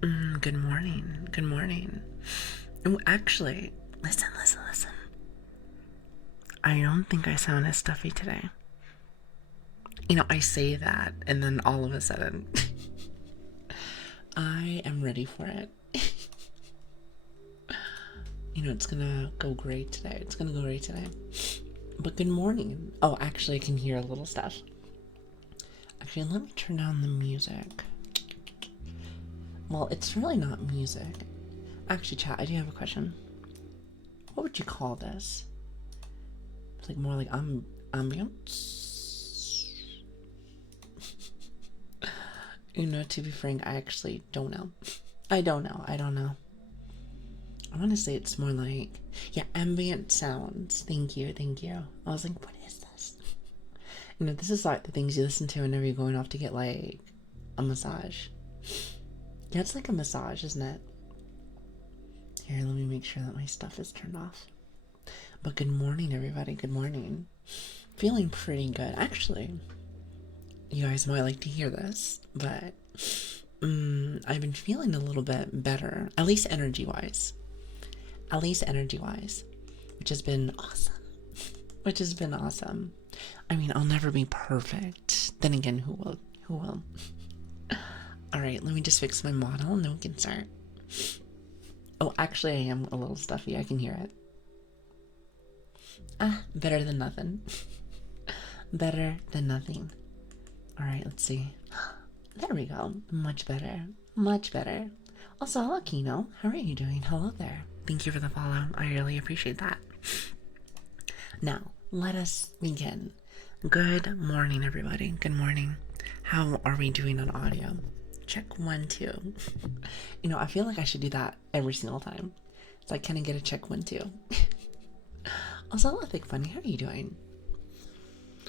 Good morning. Good morning. Oh, actually, listen. I don't think I sound as stuffy today. I say that, and then all of a sudden, I am ready for it. It's gonna go great today. It's gonna go great today. But good morning. Oh, actually, I can hear a little stuff. Actually, let me turn down the music. Well, it's really not music. Actually, chat, I do have a question. What would you call this? It's like more like ambience. To be frank, I actually don't know. I don't know. I want to say it's more like, yeah, ambient sounds. Thank you. I was like, what is this? This is like the things you listen to whenever you're going off to get like a massage. Yeah, it's like a massage, isn't it? Here, let me make sure that my stuff is turned off. But good morning, everybody. Good morning. Feeling pretty good. Actually, you guys might like to hear this, but I've been feeling a little bit better, at least energy wise. Which has been awesome. I mean, I'll never be perfect. Then again, who will? All right, let me just fix my model and then we can start. Oh, actually, I am a little stuffy. I can hear it. Better than nothing. Better than nothing. All right, let's see. There we go. Much better. Also, hello, Kino. How are you doing? Hello there. Thank you for the follow. I really appreciate that. Now, let us begin. Good morning, everybody. Good morning. How are we doing on audio? Check 1, 2. I feel like I should do that every single time. So I kind of get a check 1, 2. Also, hello, Thick Funny. How are you doing?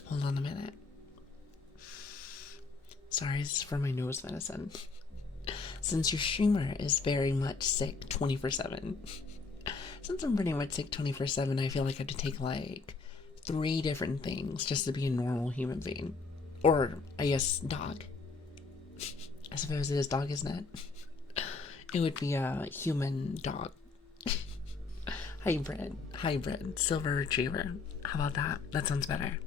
Hold on a minute. Sorry, this is for my nose medicine. Since your streamer is very much sick 24/7. Since I'm pretty much sick 24/7, I feel like I have to take like 3 different things just to be a normal human being. Or, I guess, dog. I suppose it is dog, isn't it? It would be a human dog. Hybrid, silver retriever. How about that? That sounds better.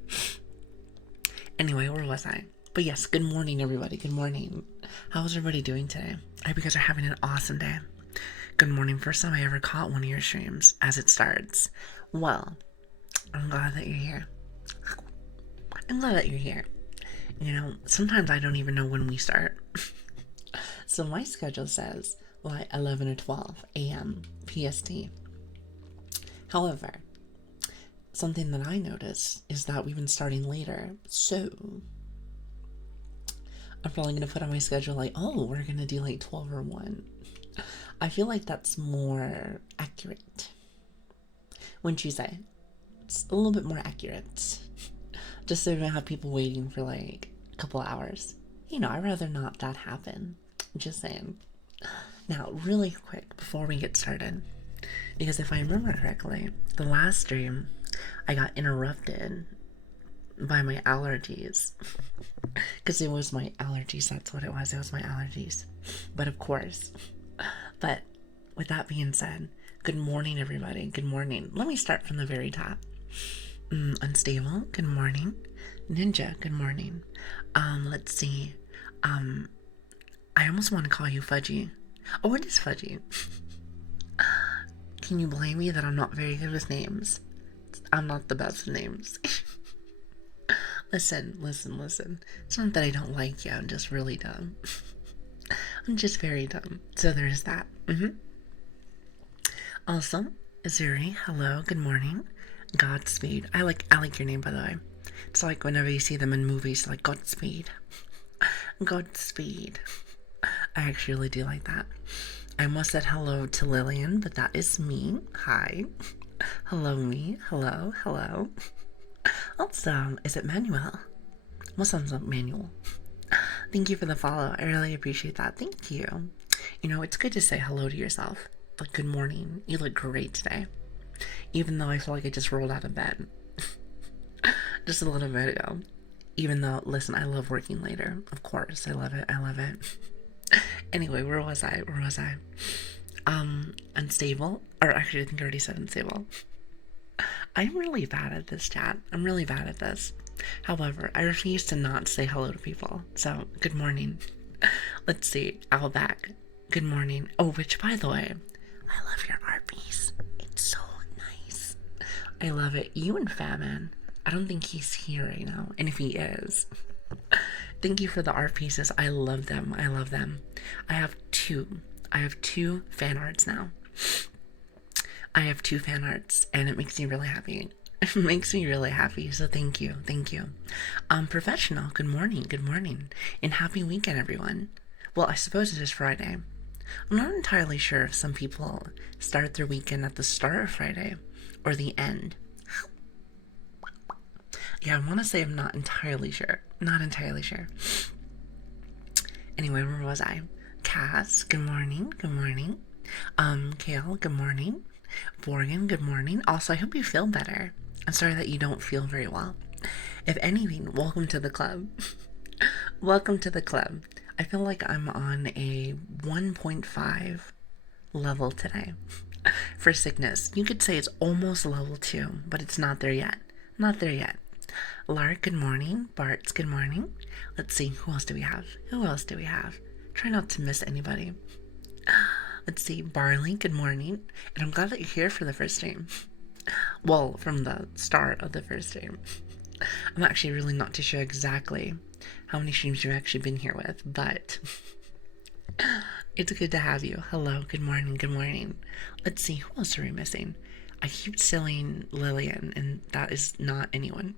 Anyway, where was I? But yes, good morning, everybody. Good morning. How's everybody doing today? I hope you guys are having an awesome day. Good morning. First time I ever caught one of your streams as it starts. Well, I'm glad that you're here. Sometimes I don't even know when we start. So my schedule says, 11 or 12 a.m. PST. However, something that I notice is that we've been starting later. So I'm probably going to put on my schedule we're going to do 12 or 1. I feel like that's more accurate. Wouldn't you say? It's a little bit more accurate. Just so we don't have people waiting for a couple hours. I'd rather not that happen. Just saying. Now, really quick before we get started, because if I remember correctly, the last stream I got interrupted by my allergies. Because it was my allergies, that's what it was. It was my allergies. But of course. But with that being said, good morning, everybody. Good morning. Let me start from the very top. Unstable, good morning. Ninja, good morning. Let's see. I almost want to call you Fudgy. Oh, what is Fudgy? Can you blame me that I'm not very good with names? I'm not the best with names. Listen. It's not that I don't like you, I'm just really dumb. I'm just very dumb. So there's that. Also, Zuri, hello, good morning. Godspeed. I like your name, by the way. It's like whenever you see them in movies, like Godspeed. Godspeed. I actually really do like that. I almost said hello to Lilian, but that is me. Hi. Hello, me. Hello. Also, is it Manuel? What sounds like Manuel? Thank you for the follow. I really appreciate that. Thank you. It's good to say hello to yourself. But good morning. You look great today. Even though I feel like I just rolled out of bed. Just a little bit ago. Even though, listen, I love working later. Of course, I love it. Anyway, where was I? Where was I? Unstable. Or actually, I think I already said unstable. I'm really bad at this, chat. I'm really bad at this. However, I refuse to not say hello to people. So, good morning. Let's see. Outback. Good morning. Oh, which, by the way, I love your art piece. It's so nice. I love it. You and Fatman. I don't think he's here right now. And if he is, thank you for the art pieces. I love them. I love them. I have two. I have two fan arts now. I have two fan arts, and it makes me really happy. It makes me really happy, so thank you, thank you. Professional, good morning, and happy weekend, everyone. Well, I suppose it is Friday. I'm not entirely sure if some people start their weekend at the start of Friday or the end. Yeah, I want to say I'm not entirely sure. Not entirely sure. Anyway, where was I? Cass, good morning, Kale, good morning. Morgan, good morning. Also, I hope you feel better. I'm sorry that you don't feel very well. If anything, welcome to the club. Welcome to the club. I feel like I'm on a 1.5 level today for sickness. You could say it's almost level 2, but it's not there yet. Not there yet. Lark, good morning. Bart's, good morning. Let's see, who else do we have? Who else do we have? Try not to miss anybody. Let's see, Barley, good morning. And I'm glad that you're here for the first stream. Well, from the start of the first stream. I'm actually really not too sure exactly how many streams you've actually been here with, but it's good to have you. Hello, good morning. Let's see, who else are we missing? I keep selling Lilian, and that is not anyone.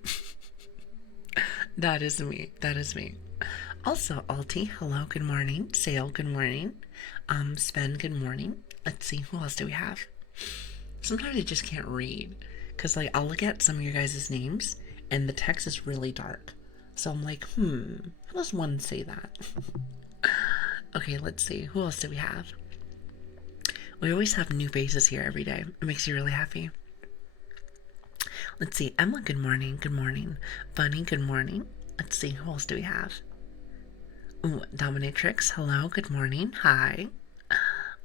That is me. Also, Alti, hello, good morning. Sale, good morning. Sven, good morning. Let's see, who else do we have? Sometimes I just can't read, because, like, I'll look at some of your guys' names, and the text is really dark. So I'm like, how does one say that? Okay, let's see, who else do we have? We always have new faces here every day. It makes you really happy. Let's see, Emma, good morning. Bunny, good morning. Let's see, who else do we have? Ooh, Dominatrix, hello, good morning. Hi.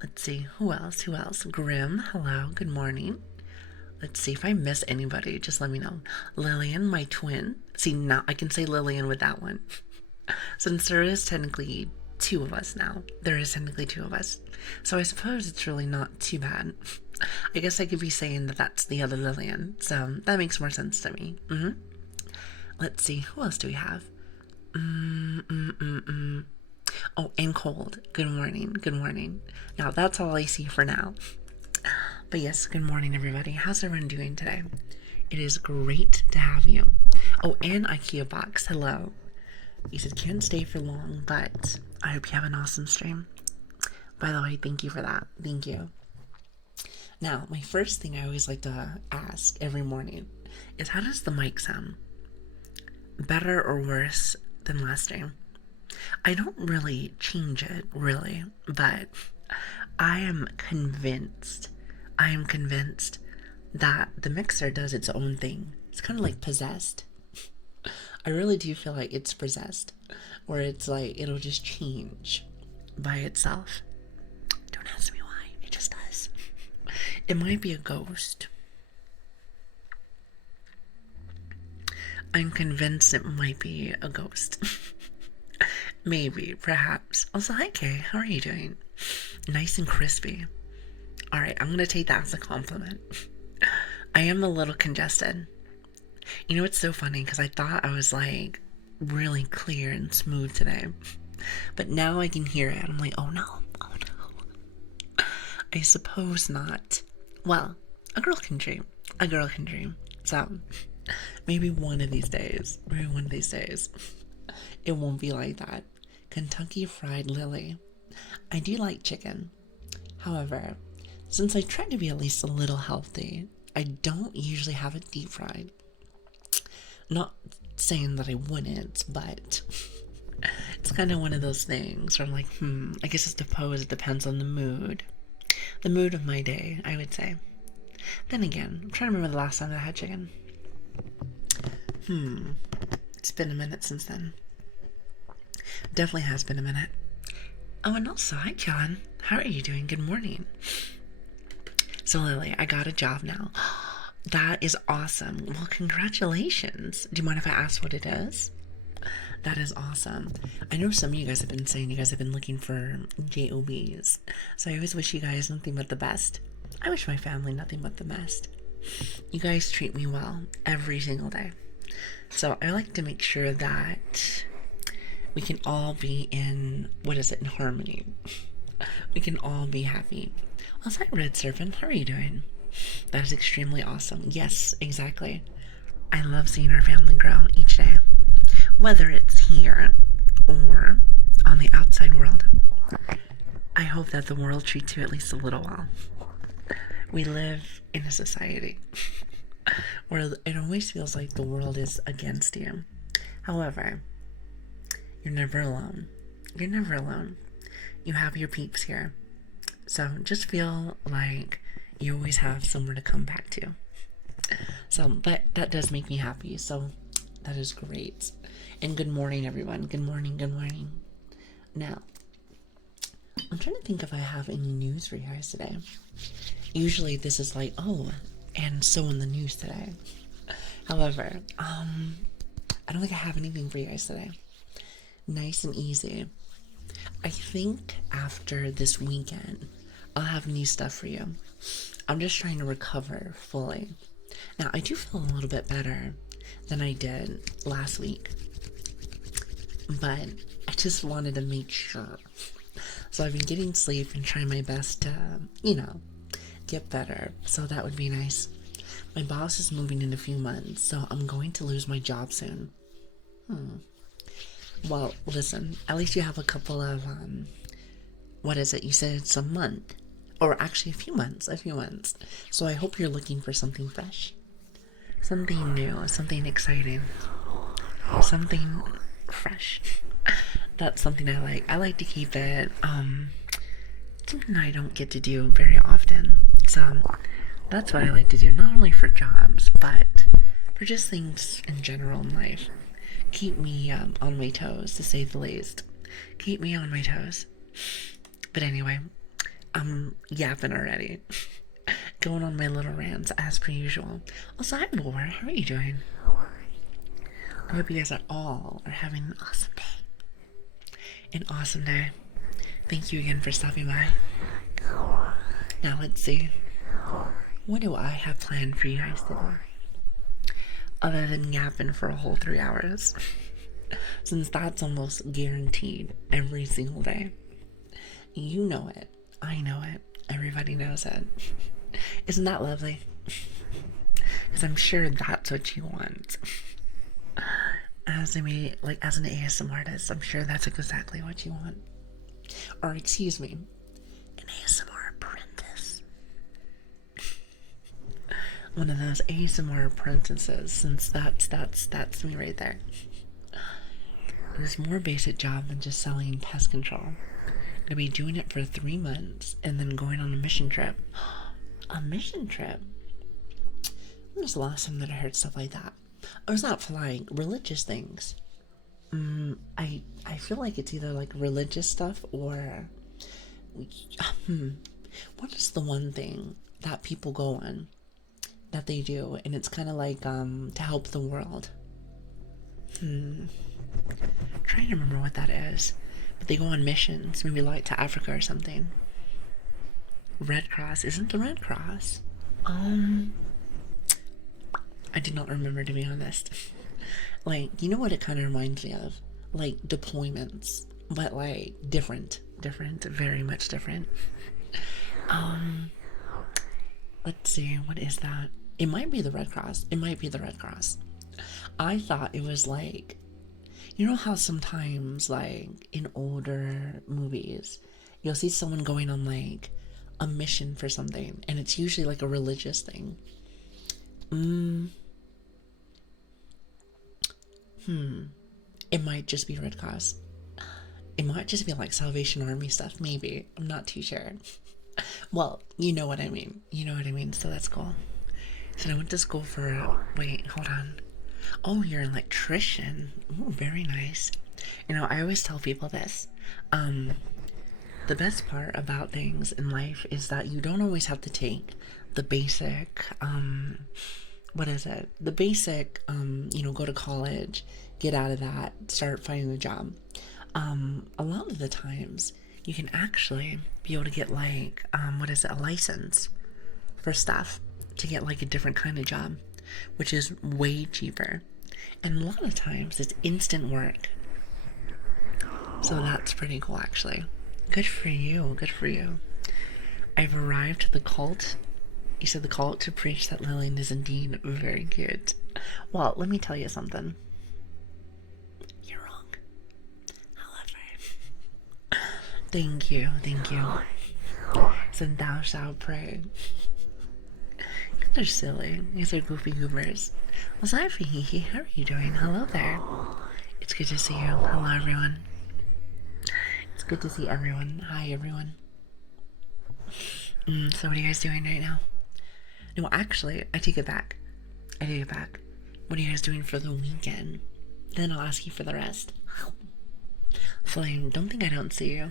Let's see, who else? Grim, hello, good morning. Let's see if I miss anybody, just let me know. Lilian, my twin. See, now I can say Lilian with that one. Since there is technically two of us now. So I suppose it's really not too bad. I guess I could be saying that that's the other Lilian, so that makes more sense to me. Let's see, who else do we have? Oh, and Cold. Good morning. Now, that's all I see for now. But yes, good morning, everybody. How's everyone doing today? It is great to have you. Oh, and IKEA Box. Hello. You said can't stay for long, but I hope you have an awesome stream. By the way, thank you for that. Thank you. Now, my first thing I always like to ask every morning is, how does the mic sound? Better or worse than last stream? I don't really change it, really, but I am convinced that the mixer does its own thing. It's kind of like possessed. I really do feel like it's possessed, where it's like it'll just change by itself. Don't ask me why, it just does. It might be a ghost. I'm convinced it might be a ghost. Maybe, perhaps. Also, hi Kay, how are you doing? Nice and crispy. Alright, I'm gonna take that as a compliment. I am a little congested. You know, it's so funny, because I thought I was, like, really clear and smooth today. But now I can hear it. I'm like, oh no. I suppose not. Well, a girl can dream. So, maybe one of these days, it won't be like that. Kentucky Fried Lili. I do like chicken. However, since I try to be at least a little healthy, I don't usually have it deep fried. Not saying that I wouldn't, but it's kind of one of those things where I'm like, I guess it depends on the mood. The mood of my day, I would say. Then again, I'm trying to remember the last time that I had chicken. It's been a minute since then. Definitely has been a minute. Oh, and also, hi, John. How are you doing? Good morning. So, Lily, I got a job now. That is awesome. Well, congratulations. Do you mind if I ask what it is? That is awesome. I know some of you guys have been saying you guys have been looking for JOBs. So I always wish you guys nothing but the best. I wish my family nothing but the best. You guys treat me well every single day. So I like to make sure that we can all be in, in harmony. We can all be happy. Well, hi, Red Serpent. How are you doing? That is extremely awesome. Yes, exactly. I love seeing our family grow each day. Whether it's here or on the outside world. I hope that the world treats you at least a little well. We live in a society where it always feels like the world is against you. However, you're never alone. You're never alone. You have your peeps here. So just feel like you always have somewhere to come back to. So that does make me happy. So that is great. And good morning, everyone. Good morning, good morning. Now, I'm trying to think if I have any news for you guys today. Usually this is like, oh, and so in the news today. However, I don't think I have anything for you guys today. Nice and easy. I think after this weekend, I'll have new stuff for you. I'm just trying to recover fully. Now, I do feel a little bit better than I did last week. But I just wanted to make sure. So I've been getting sleep and trying my best to, get better. So that would be nice. My boss is moving in a few months, so I'm going to lose my job soon. Well, listen, at least you have a couple of, you said it's a month. Or actually a few months. So I hope you're looking for something fresh. Something new, something exciting. Something fresh. That's something I like. I like to keep it, something I don't get to do very often. So that's what I like to do, not only for jobs, but for just things in general in life. Keep me on my toes, to say the least. Keep me on my toes. But anyway, I'm yapping already. Going on my little rants as per usual. Also, hi, Laura. How are you doing? I hope you guys all are having an awesome day. An awesome day. Thank you again for stopping by. Now let's see. What do I have planned for you guys today? Other than yapping for a whole 3 hours. Since that's almost guaranteed every single day. You know it. I know it. Everybody knows it. Isn't that lovely? Because I'm sure that's what you want. As an ASMR artist, I'm sure that's exactly what you want. Or excuse me, an ASMR apprentice. One of those ASMR apprentices, since that's me right there. There's more basic job than just selling pest control. I'm gonna be doing it for 3 months and then going on a mission trip. A mission trip? When was the last time that I heard stuff like that? I was not flying religious things. I feel like it's either like religious stuff or what is the one thing that people go on that they do and it's kind of like to help the world. I'm trying to remember what that is. But they go on missions, maybe like to Africa or something. Red Cross. Isn't the Red Cross? I did not remember, to be honest. Like, you know what it kind of reminds me of? Like deployments, but like different, very much different. Let's see, what is that? It might be the Red Cross. I thought it was like, you know how sometimes like in older movies, you'll see someone going on like a mission for something, and it's usually like a religious thing. It might just be Red Cross. It might just be like Salvation Army stuff, maybe. I'm not too sure. Well, you know what I mean. So that's cool. So I went to school for, wait, hold on. Oh, you're an electrician. Ooh, very nice. You know, I always tell people this. The best part about things in life is that you don't always have to take the basic, what is it? The basic, go to college, get out of that, start finding a job. A lot of the times you can actually be able to get like, a license for stuff to get like a different kind of job, which is way cheaper. And a lot of times it's instant work. So that's pretty cool, actually. Good for you. Good for you. I've arrived to the cult. You said the cult to preach that Lilian is indeed very cute. Well, let me tell you something. You're wrong. However, thank you. Said thou shalt pray. They're silly. These are goofy goobers. Well, sorry for Hee. How are you doing? Hello there. It's good to see you. Hello, everyone. It's good to see everyone. Hi, everyone. So what are you guys doing right now? No, actually, I take it back. What are you guys doing for the weekend? Then I'll ask you for the rest. Flame, don't think I don't see you.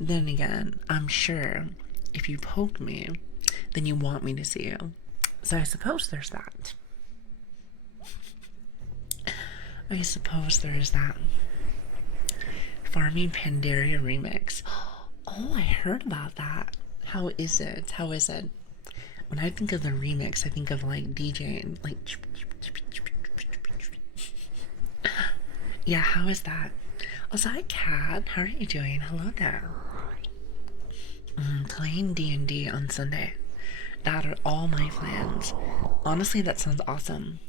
Then again, I'm sure if you poke me, then you want me to see you. So I suppose there's that. Farming Pandaria remix. Oh, I heard about that. How is it? When I think of the remix, I think of like DJing, like. Yeah, how is that? Oh, hi, Kat. How are you doing? Hello there. Playing D&D on Sunday. That are all my plans. Honestly, that sounds awesome.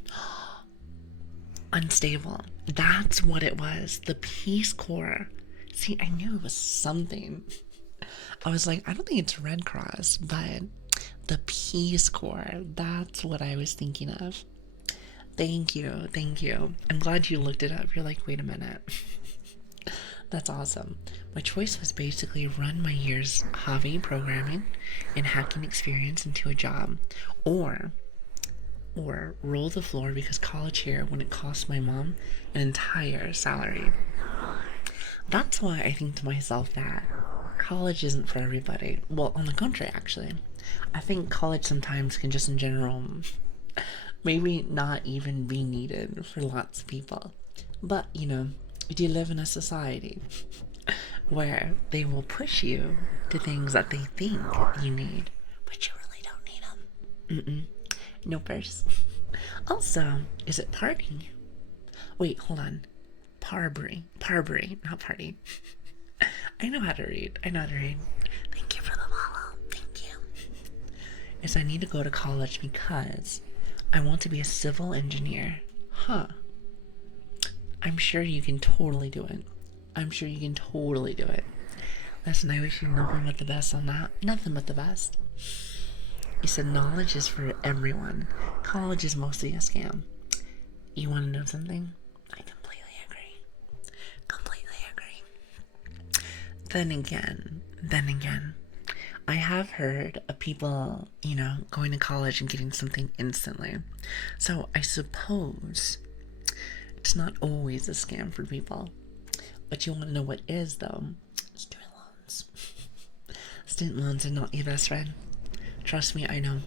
Unstable. That's what it was. The Peace Corps. See, I knew it was something. I was like, I don't think it's Red Cross, but the Peace Corps. That's what I was thinking of. Thank you. I'm glad you looked it up. You're like, wait a minute. That's awesome. My choice was basically run my year's hobby programming and hacking experience into a job, or roll the floor because college here when it cost my mom an entire salary. That's why I think to myself that college isn't for everybody. Well, on the contrary, actually. I think college sometimes can just in general maybe not even be needed for lots of people. But, do you live in a society where they will push you to things that they think you need, but you really don't need them? No purse. Also, is it party? Wait, hold on. Parbury, not party. I know how to read. Thank you for the follow. Thank you. Is I need to go to college because I want to be a civil engineer. Huh. I'm sure you can totally do it. Listen, I wish you nothing but the best on that. Nothing but the best. You said knowledge is for everyone. College is mostly a scam. You want to know something? I completely agree. Then again, I have heard of people, going to college and getting something instantly. So I suppose it's not always a scam for people. But you want to know what is, though? Student loans. Student loans are not your best friend. Trust me, I know.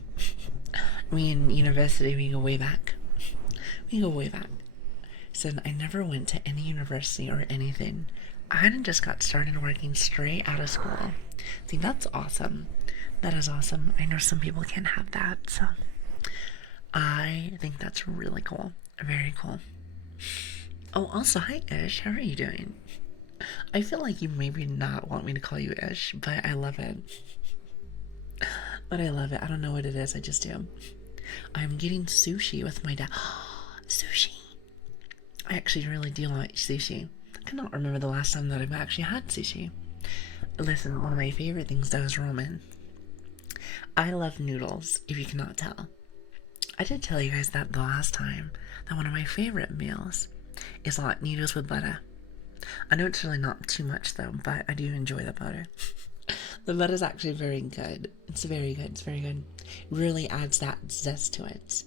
Me in university, we go way back. So I never went to any university or anything. I hadn't just got started working straight out of school. See, that's awesome. That is awesome. I know some people can't have that, so I think that's really cool. Very cool. Oh, also, hi, Ish. How are you doing? I feel like you maybe not want me to call you Ish, but I love it. I don't know what it is. I just do. I'm getting sushi with my dad. Sushi. I actually really do like sushi. I cannot remember the last time that I've actually had sushi. Listen, one of my favorite things though is ramen. I love noodles, if you cannot tell. I did tell you guys that the last time, that one of my favorite meals is like noodles with butter. I know it's really not too much though, but I do enjoy the butter. The butter is actually very good. It's very good. It really adds that zest to it.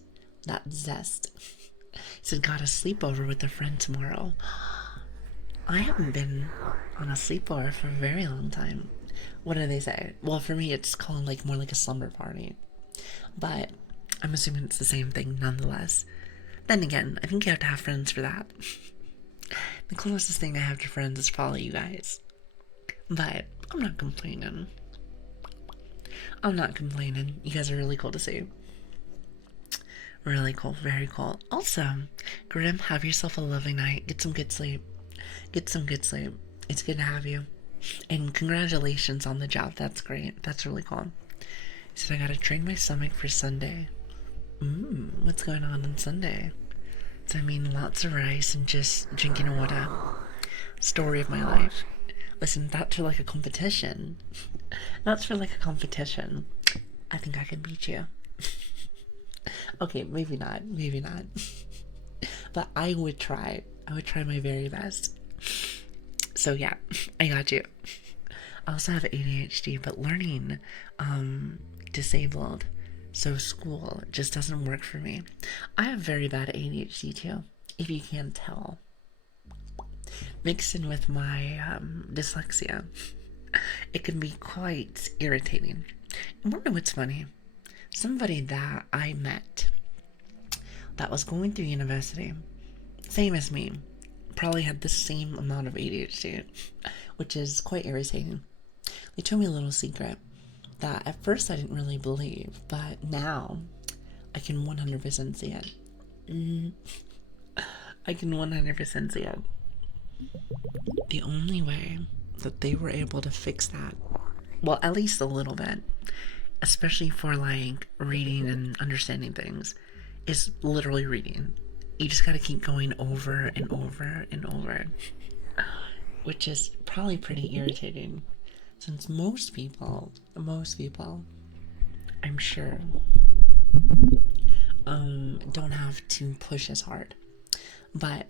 Said got a sleepover with a friend tomorrow. I haven't been on a sleepover for a very long time. What do they say? Well, for me, it's called like more like a slumber party, but I'm assuming it's the same thing nonetheless. Then again, I think you have to have friends for that. The closest thing I have to friends is probably you guys, but I'm not complaining. I'm not complaining. You guys are really cool to see. Really cool, very cool. Also, Grim, have yourself a lovely night. Get some good sleep. Get some good sleep. It's good to have you. And congratulations on the job. That's great. That's really cool. He said, I gotta train my stomach for Sunday. What's going on Sunday? So, I mean, lots of rice and just drinking water. Story of my life. Listen, that's for like a competition. That's for like a competition. I think I can beat you. Okay, maybe not. Maybe not. But I would try. I would try my very best. So yeah, I got you. I also have ADHD, but learning disabled. So school just doesn't work for me. I have very bad ADHD too, if you can't tell. Mixed in with my dyslexia, it can be quite irritating. And wonder what's funny. Somebody that I met that was going through university, same as me, probably had the same amount of ADHD, which is quite irritating. They told me a little secret that at first I didn't really believe, but now I can 100% see it. I can 100% see it. The only way that they were able to fix that, well, at least a little bit, especially for like reading and understanding things, is literally reading. You just gotta keep going over and over and over, which is probably pretty irritating since most people, I'm sure, don't have to push as hard. But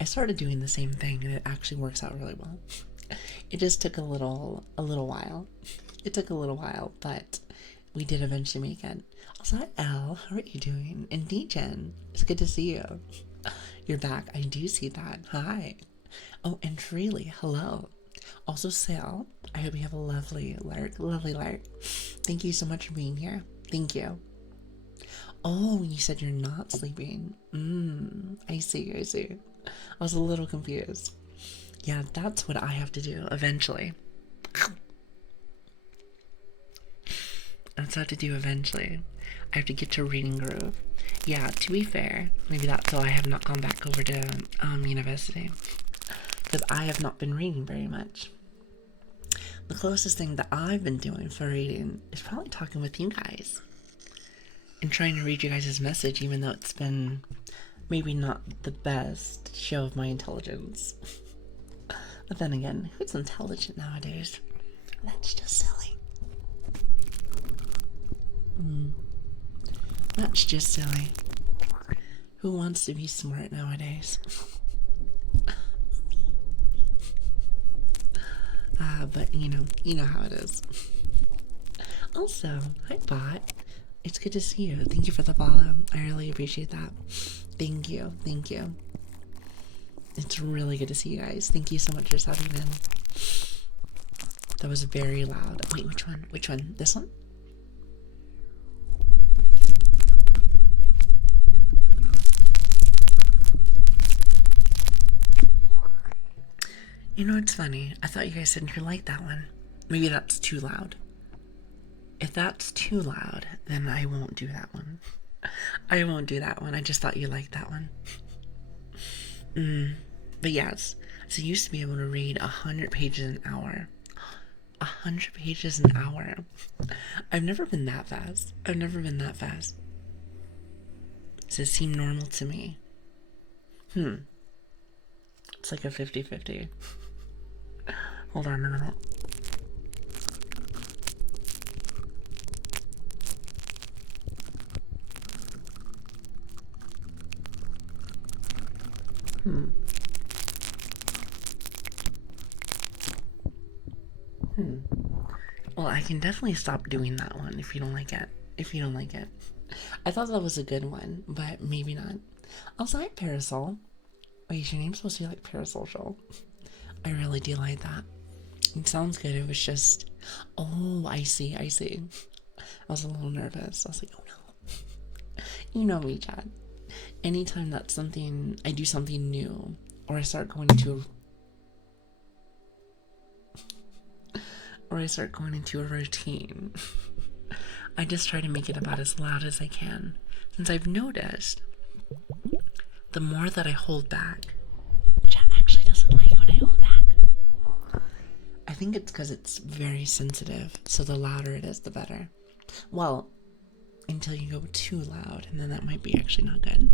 I started doing the same thing and it actually works out really well. It just took a little while. It took a little while, but we did eventually make it. Also, hi Elle, how are you doing? And D-Gen, it's good to see you. You're back, I do see that. Hi. Oh, and Freely, hello. Also, Sal, I hope you have a lovely lark. Thank you so much for being here. Thank you. Oh, you said you're not sleeping. I see. I was a little confused. Yeah, that's what I have to do eventually. That's what I have to do eventually. I have to get to reading groove. Yeah, to be fair, maybe that's why I have not gone back over to university. Because I have not been reading very much. The closest thing that I've been doing for reading is probably talking with you guys. And trying to read you guys' message, even though it's been maybe not the best show of my intelligence. But then again, who's intelligent nowadays? That's just silly. That's just silly. Who wants to be smart nowadays? But you know how it is. Also, hi Bot. It's good to see you. Thank you for the follow. I really appreciate that. Thank you. It's really good to see you guys. Thank you so much for stopping in. That was very loud. Wait, which one? This one? You know what's funny? I thought you guys said you liked that one. Maybe that's too loud. If that's too loud, then I won't do that one. I won't do that one. I just thought you liked that one. But yes, so I used to be able to read 100 pages an hour. 100 pages an hour. I've never been that fast. Does it seem normal to me? It's like a 50-50. Hold on a minute. Well, I can definitely stop doing that one if you don't like it. I thought that was a good one, but maybe not. Also, hi Parasol. Wait, is your name supposed to be like Parasocial? I really do like that. It sounds good. It was just, oh, I see. I was a little nervous. I was like, oh no. You know me, Chad. Anytime that's something, I do something new, or I start going into a routine, I just try to make it about as loud as I can. Since I've noticed, the more that I hold back, Chat actually doesn't like when I hold back. I think it's because it's very sensitive, so the louder it is, the better. Well, until you go too loud, and then that might be actually not good.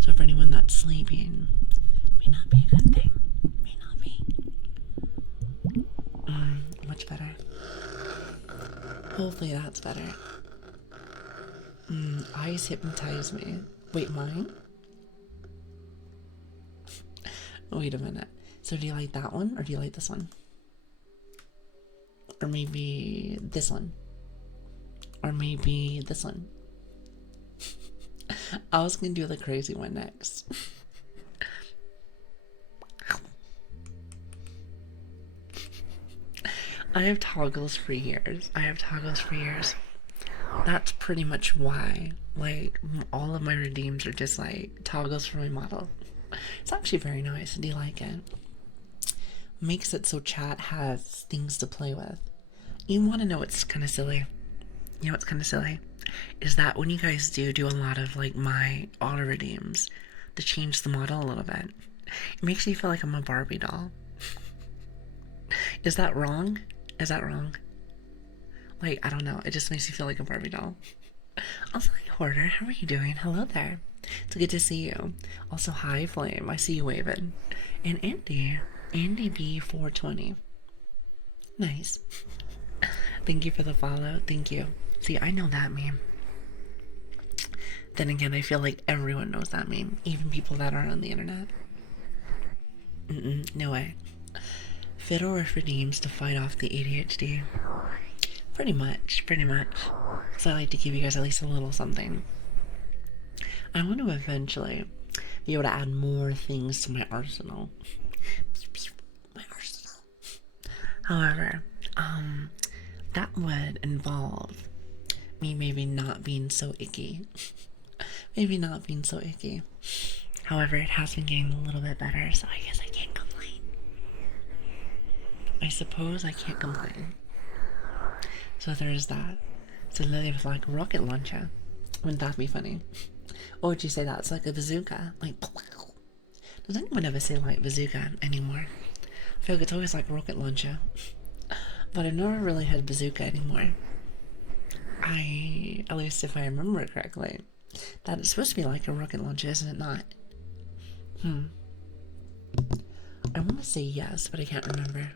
So for anyone that's sleeping, it may not be a good thing. It may not be. Much better. Hopefully that's better. Eyes hypnotize me. Wait, mine? Wait a minute. So do you like that one, or do you like this one? Or maybe this one? Or maybe this one? I was gonna do the crazy one next. I have toggles for years. That's pretty much why, like, all of my redeems are just like toggles for my model. It's actually very nice. Do you like it? Makes it so chat has things to play with. You want to know what's kind of silly? You know what's kind of silly? Is that when you guys do a lot of like my auto redeems to change the model a little bit, it makes me feel like I'm a Barbie doll. Is that wrong? Like, I don't know. It just makes me feel like a Barbie doll. Also, hi, Hoarder. How are you doing? Hello there. It's good to see you. Also, hi, Flame. I see you waving. And Andy B420. Nice. Thank you for the follow. Thank you. See, I know that meme. Then again, I feel like everyone knows that meme, even people that aren't on the internet. No way. Fiddle with redeems to fight off the ADHD. Pretty much. So I like to give you guys at least a little something. I want to eventually be able to add more things to my arsenal. However, that would involve me maybe not being so icky. However, it has been getting a little bit better, so I guess I can't complain. I suppose I can't complain. So there's that. So Lily was like, rocket launcher. Wouldn't that be funny? Or would you say that's like a bazooka? Like, does anyone ever say like bazooka anymore? I feel like it's always like rocket launcher. But I've never really had bazooka anymore. At least if I remember it correctly, that it's supposed to be like a rocket launcher, isn't it not? I want to say yes, but I can't remember.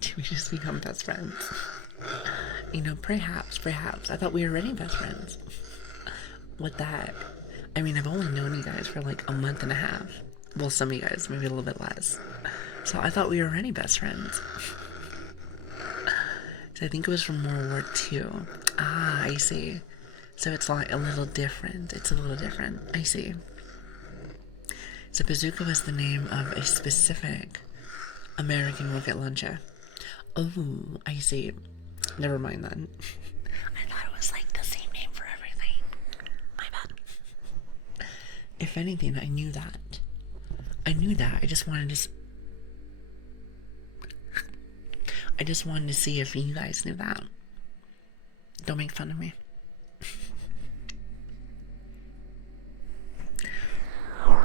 Did we just become best friends? You know, perhaps. I thought we were already best friends. What the heck? I mean, I've only known you guys for like a month and a half. Well, some of you guys, maybe a little bit less. So I thought we were already best friends. So I think it was from World War II. Ah, I see. So it's like a little different. I see. So bazooka was the name of a specific American rocket launcher. Oh, I see. Never mind then. I thought it was like the same name for everything. My bad. If anything, I knew that. I just wanted to see if you guys knew that. Don't make fun of me.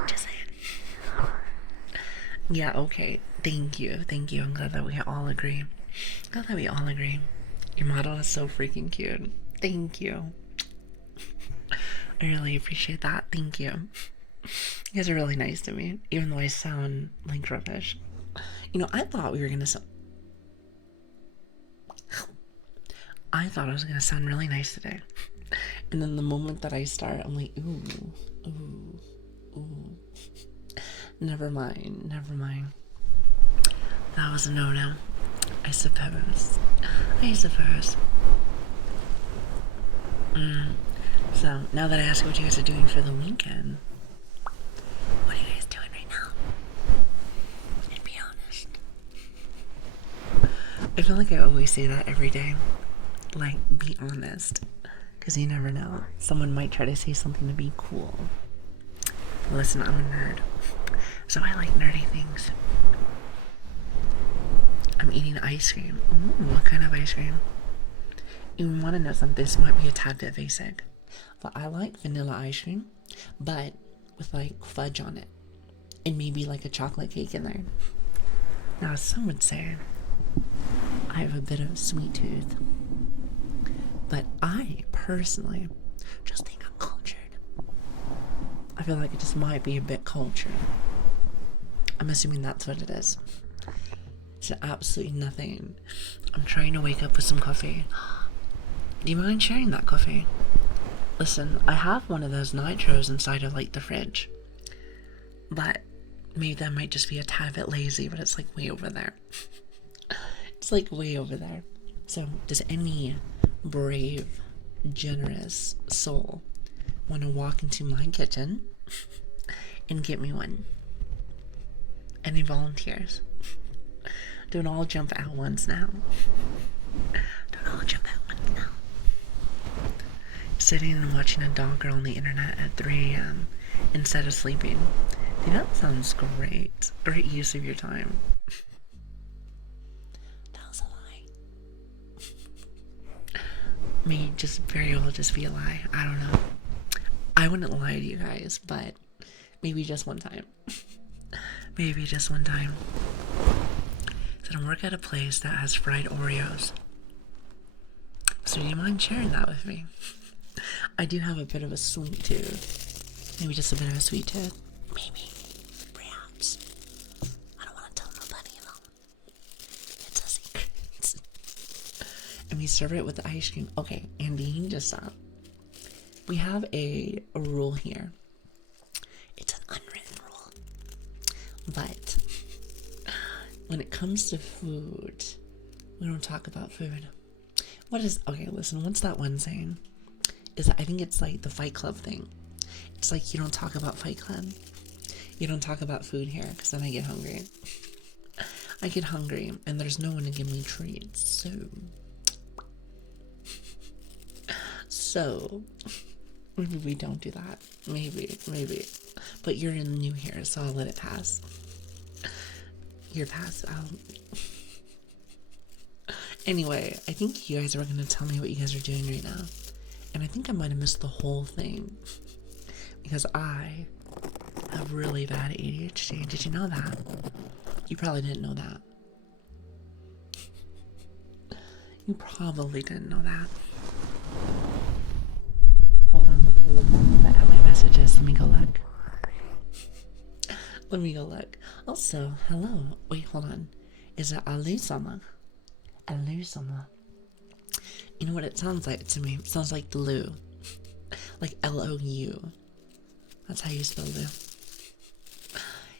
Just saying. Yeah, okay. Thank you. I'm glad that we all agree. Your model is so freaking cute. Thank you. I really appreciate that. Thank you. You guys are really nice to me, even though I sound like rubbish. You know, I thought I was gonna sound really nice today. And then the moment that I start, I'm like, ooh. Never mind. That was a no-no. I suppose. So, now that I ask what you guys are doing for the weekend, what are you guys doing right now? I feel like I always say that every day. Like, be honest. Because you never know. Someone might try to say something to be cool. Listen, I'm a nerd. So I like nerdy things. I'm eating ice cream. Ooh, what kind of ice cream? You want to know something? This might be a tad bit basic. But I like vanilla ice cream, but with like fudge on it. And maybe like a chocolate cake in there. Now, some would say I have a bit of a sweet tooth. But I personally just think I'm cultured. I feel like it just might be a bit cultured. I'm assuming that's what it is. It's absolutely nothing. I'm trying to wake up with some coffee. Do you mind sharing that coffee? Listen, I have one of those nitros inside of like the fridge. But maybe that might just be a tad bit lazy, but it's like way over there. It's like way over there. So, does any brave, generous soul want to walk into my kitchen and get me one? Any volunteers? Don't all jump at once now. Don't all jump at once now. Sitting and watching a dog girl on the internet at 3 a.m. instead of sleeping. Dude, that sounds great. Great use of your time. That was a lie. May just very well just be a lie. I don't know. I wouldn't lie to you guys, but maybe just one time. Maybe just one time. So I work at a place that has fried Oreos. So do you mind sharing that with me? I do have a bit of a sweet tooth. Maybe just a bit of a sweet tooth. Maybe. Perhaps. I don't want to tell nobody, you know. It's a secret. And we serve it with the ice cream. Okay, Andy, you can just stop. We have a rule here. It's an unwritten rule. But when it comes to food, we don't talk about food. Okay, listen, what's that one saying? I think it's like the Fight Club thing. It's like you don't talk about Fight Club. You don't talk about food here, because then I get hungry. I get hungry, and there's no one to give me treats, So, maybe we don't do that. Maybe. But you're new here, so I'll let it pass. You're past out. Anyway, I think you guys are going to tell me what you guys are doing right now. And I think I might have missed the whole thing. Because I have really bad ADHD. Did you know that? You probably didn't know that. You probably didn't know that. Hold on, let me look back at my messages. Let me go look. Also, hello. Wait, hold on. Is it Alusama? Alusama. You know what it sounds like to me? It sounds like Lou. Like L-O-U. That's how you spell Lou.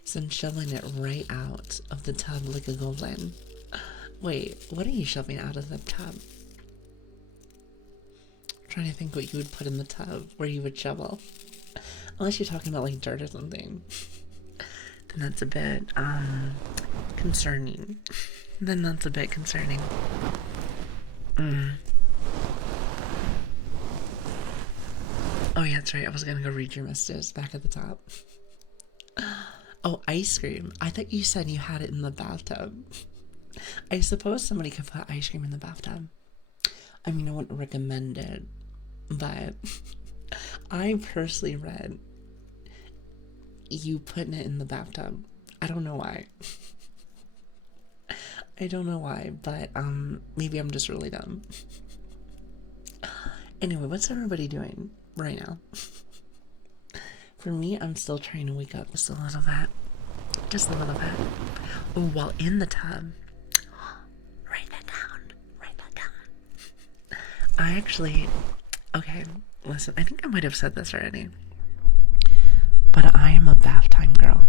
So I'm shoveling it right out of the tub like a goblin. Wait, what are you shoving out of the tub? I'm trying to think what you would put in the tub where you would shovel. Unless you're talking about like dirt or something. Then that's a bit, concerning. Oh yeah, that's right. I was gonna go read your messages back at the top. Oh, ice cream. I thought you said you had it in the bathtub. I suppose somebody could put ice cream in the bathtub. I mean, I wouldn't recommend it, but I personally read you putting it in the bathtub. I don't know why. But maybe I'm just really dumb. Anyway, what's everybody doing right now? For me, I'm still trying to wake up just a little bit. Oh, while in the tub. Write that down. I actually, okay, listen, I think I might have said this already, but I am a bath time girl.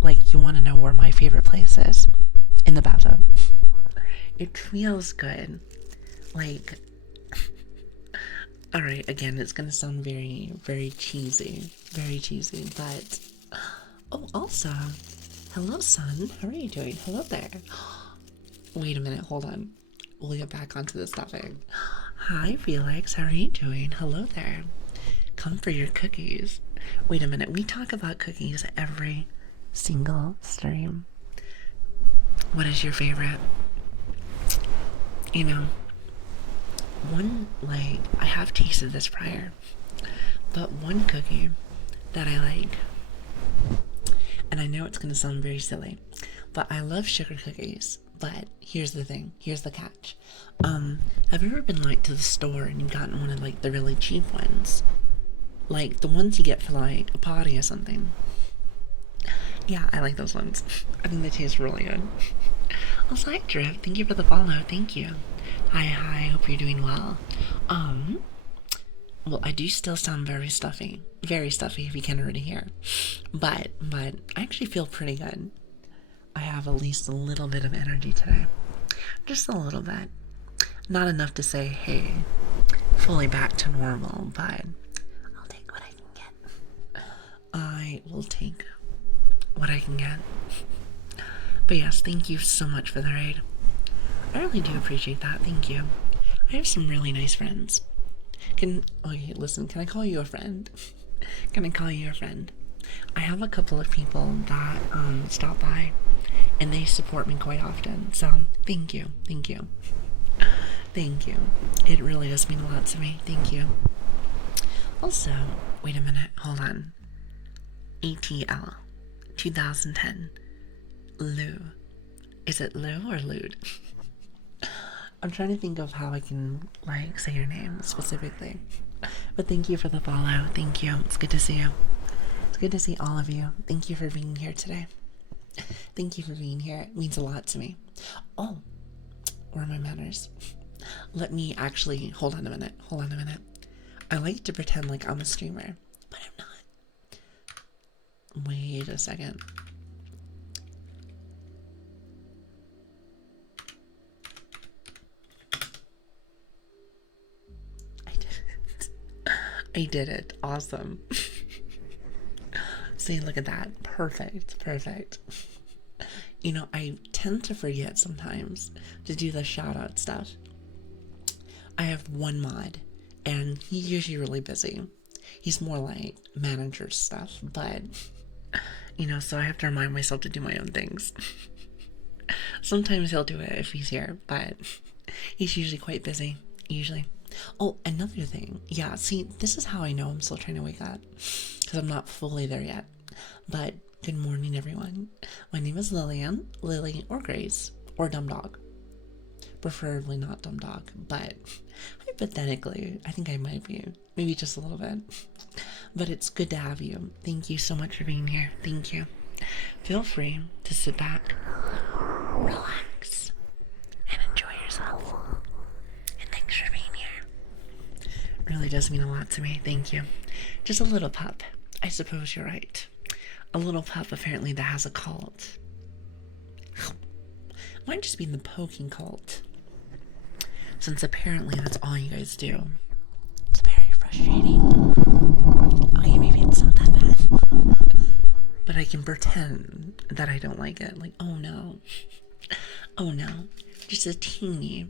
Like, you want to know where my favorite place is? In the bathtub. It feels good. Like, alright, again, it's gonna sound very, very cheesy, but, oh, also, hello, son, how are you doing? Hello there. Wait a minute, hold on. We'll get back onto this topic. Hi, Felix. How are you doing? Hello there. Come for your cookies. Wait a minute. We talk about cookies every single stream. What is your favorite? You know, I have tasted this prior, but one cookie that I like, and I know it's going to sound very silly, but I love sugar cookies. But here's the thing, here's the catch. Have you ever been to the store and you've gotten one of the really cheap ones? Like the ones you get for a party or something. Yeah, I like those ones. I think they taste really good. Also, hi Drip, thank you for the follow, thank you. Hi, hope you're doing well. Well, I do still sound very stuffy if you can't already hear. But I actually feel pretty good. I have at least a little bit of energy today. Just a little bit. Not enough to say, hey, fully back to normal, but I'll take what I can get. I will take what I can get. But yes, thank you so much for the raid. I really do appreciate that, thank you. I have some really nice friends. Listen, can I call you a friend? Can I call you a friend? I have a couple of people that stop by and they support me quite often, so thank you. Thank you. It really does mean a lot to me. Thank you. Also, wait a minute, hold on. ATL 2010 Lou. Is it Lou or Lude? I'm trying to think of how I can say your name specifically. But thank you for the follow. Thank you. It's good to see you. It's good to see all of you. Thank you for being here today. Thank you for being here. It means a lot to me. Oh, where are my manners? Let me actually hold on a minute. I like to pretend like I'm a streamer, but I'm not. Wait a second. I did it. Awesome. See, look at that. Perfect. You know, I tend to forget sometimes to do the shout out stuff. I have one mod, and he's usually really busy. He's more like manager stuff, but, you know, so I have to remind myself to do my own things. Sometimes he'll do it if he's here, but he's usually quite busy. Usually. Oh, another thing. Yeah, see, this is how I know I'm still trying to wake up. Because I'm not fully there yet. But good morning, everyone. My name is Lilian, Lili, or Grace, or Dumb Dog. Preferably not Dumb Dog, but hypothetically, I think I might be. Maybe just a little bit. But it's good to have you. Thank you so much for being here. Thank you. Feel free to sit back, relax, and enjoy yourself. And thanks for being here. It really does mean a lot to me. Thank you. Just a little pup. I suppose you're right. A little pup apparently that has a cult. Might just be the poking cult. Since apparently that's all you guys do. It's very frustrating. Okay, maybe it's not that bad. But I can pretend that I don't like it. Like, oh no. Oh no. Just a teeny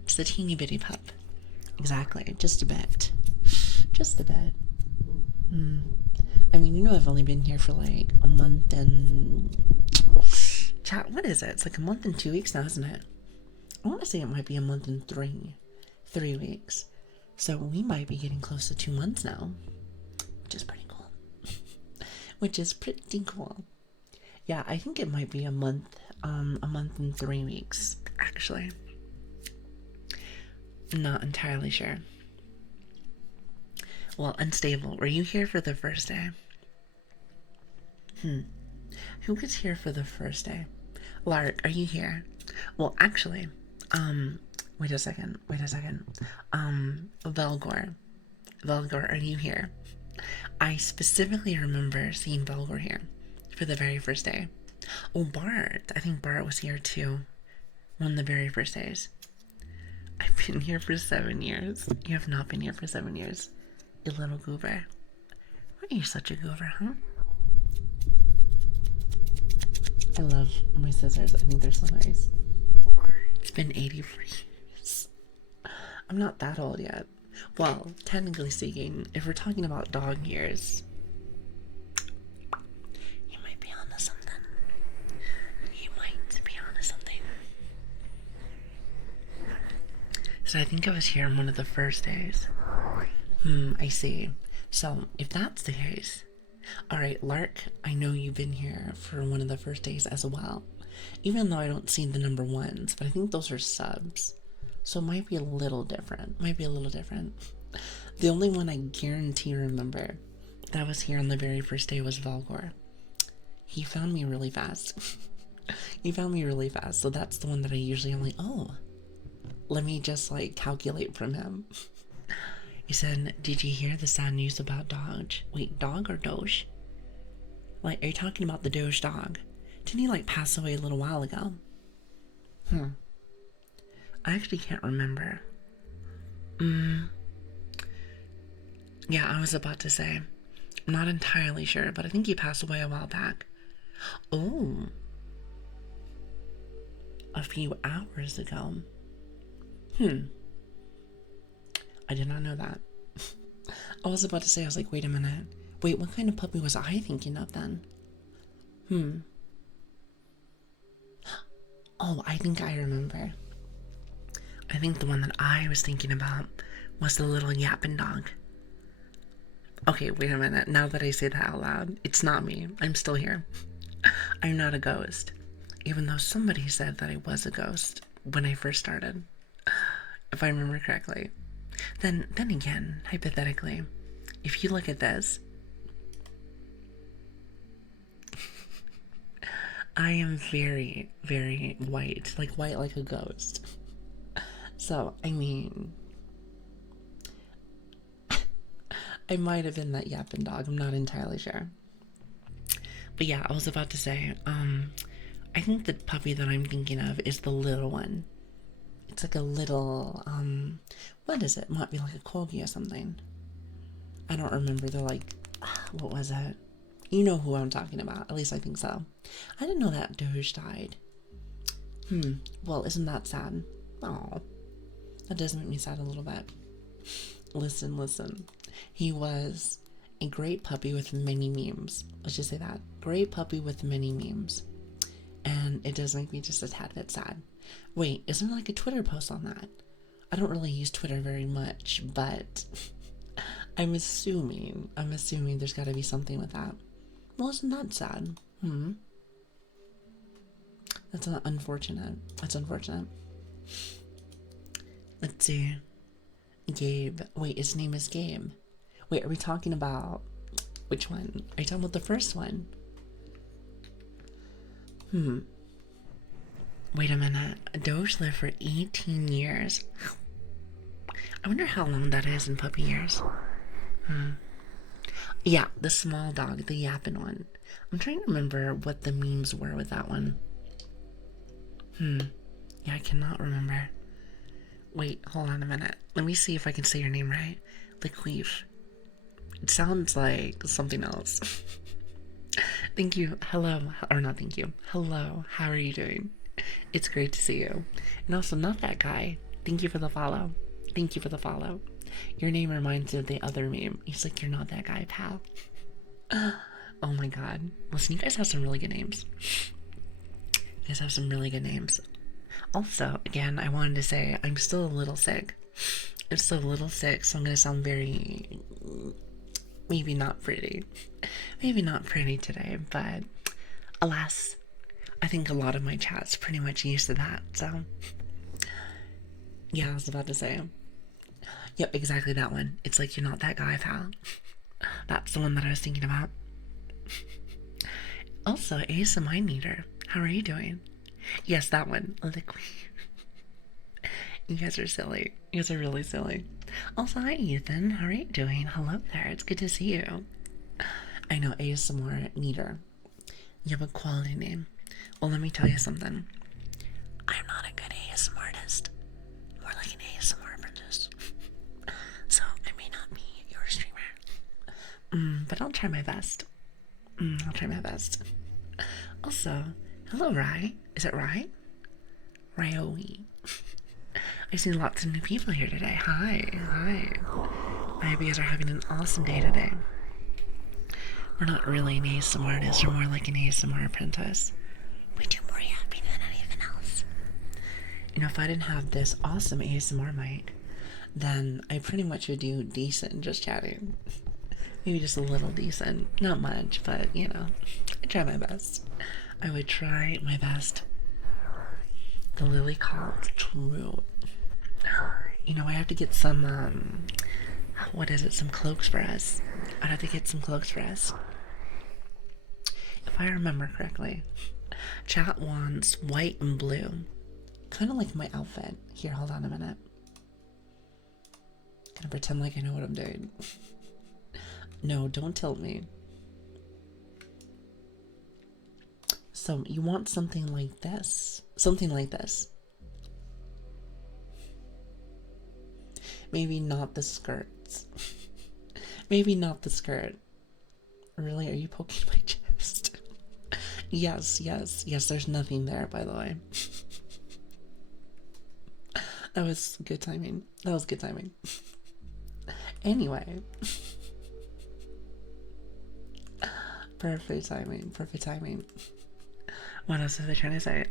bitty pup. Exactly. Just a bit. Just a bit. I mean, you know I've only been here for like a month and... Chat, what is it? It's like a month and 2 weeks now, isn't it? I want to say it might be a month and 3 weeks. So we might be getting close to 2 months now. Which is pretty cool. Which is pretty cool. Yeah, I think it might be a month and 3 weeks, actually. I'm not entirely sure. Well, unstable. Were you here for the first day? Who was here for the first day? Lark, are you here? Well, actually, wait a second. Velgor, are you here? I specifically remember seeing Velgor here for the very first day. Oh, Bart. I think Bart was here too. One of the very first days. I've been here for 7 years. You have not been here for 7 years. You little goober. Why are you such a goober, huh? I love my scissors. I think they're so nice. It's been 84 years. I'm not that old yet. Well, technically speaking, if we're talking about dog years, you might be onto something. You might be onto something. So I think I was here on one of the first days. I see. So if that's the case, alright, Lark, I know you've been here for one of the first days as well. Even though I don't see the number ones, but I think those are subs. So it might be a little different. The only one I guarantee remember that was here on the very first day was Valgor. He found me really fast. So that's the one that I usually am like, oh, let me just like calculate from him. He said, did you hear the sad news about Doge? Wait, dog or Doge? Like, are you talking about the Doge dog? Didn't he like pass away a little while ago? I actually can't remember. Yeah, I was about to say. I'm not entirely sure, but I think he passed away a while back. Oh. A few hours ago. I did not know that. I was about to say, I was like, wait a minute. Wait, what kind of puppy was I thinking of then? Oh, I think I remember. I think the one that I was thinking about was the little yapping dog. Okay, wait a minute. Now that I say that out loud, it's not me. I'm still here. I'm not a ghost. Even though somebody said that I was a ghost when I first started. If I remember correctly. Then again, hypothetically, if you look at this, I am very, very white. Like white like a ghost. So, I mean, I might have been that yapping dog. I'm not entirely sure. But yeah, I was about to say, I think the puppy that I'm thinking of is the little one. It's like a little, what is it? Might be like a corgi or something. I don't remember. They're like, what was it? You know who I'm talking about. At least I think so. I didn't know that Doge died. Well, isn't that sad? Oh, that does make me sad a little bit. Listen. He was a great puppy with many memes. Let's just say that. Great puppy with many memes. And it does make me just a tad bit sad. Wait, isn't there like a Twitter post on that? I don't really use Twitter very much, but I'm assuming there's got to be something with that. Well, isn't that sad? That's unfortunate. That's unfortunate. Let's see. Gabe. Wait, his name is Gabe. Wait, are we talking about which one? Are you talking about the first one? Wait a minute. Doge lived for 18 years. I wonder how long that is in puppy years. Yeah, the small dog, the yapping one. I'm trying to remember what the memes were with that one. Yeah, I cannot remember. Wait, hold on a minute. Let me see if I can say your name right. Laqueef. It sounds like something else. Thank you. Hello. Or not thank you. Hello. How are you doing? It's great to see you. And also, not that guy. Thank you for the follow. Thank you for the follow. Your name reminds me of the other meme. He's like, you're not that guy, pal. Oh my god. Listen, you guys have some really good names. You guys have some really good names. Also, again, I wanted to say I'm still a little sick. I'm still a little sick, so I'm going to sound very... maybe not pretty. Maybe not pretty today, but alas, I think a lot of my chat's pretty much used to that, so... yeah, I was about to say. Yep, exactly that one. It's like, you're not that guy, pal. That's the one that I was thinking about. Also, ASMR Neater. How are you doing? Yes, that one. You guys are silly. You guys are really silly. Also, hi Ethan. How are you doing? Hello there. It's good to see you. I know, ASMR Neater. You have a quality name. Well, let me tell you something. I'm not a good ASMR artist. More like an ASMR apprentice. So, I may not be your streamer. But I'll try my best. I'll try my best. Also, hello, Rye. Is it Rye? Ryoe. I see lots of new people here today. Hi, hi. I hope you guys are having an awesome day today. We're not really an ASMR artist, we're more like an ASMR apprentice. We do more yapping than anything else. You know, if I didn't have this awesome ASMR mic, then I pretty much would do decent just chatting. Maybe just a little decent. Not much, but you know, I try my best. I would try my best. The Lili calls true. You know, I have to get some, what is it, some cloaks for us. I'd have to get some cloaks for us. If I remember correctly, chat wants white and blue. Kind of like my outfit. Here, hold on a minute. Gonna pretend like I know what I'm doing. No, don't tilt me. So, you want something like this. Something like this. Maybe not the skirts. Maybe not the skirt. Really? Are you poking my chest? Yes, yes, yes, there's nothing there, by the way. That was good timing. That was good timing. Anyway. Perfect timing. Perfect timing. What else was I trying to say?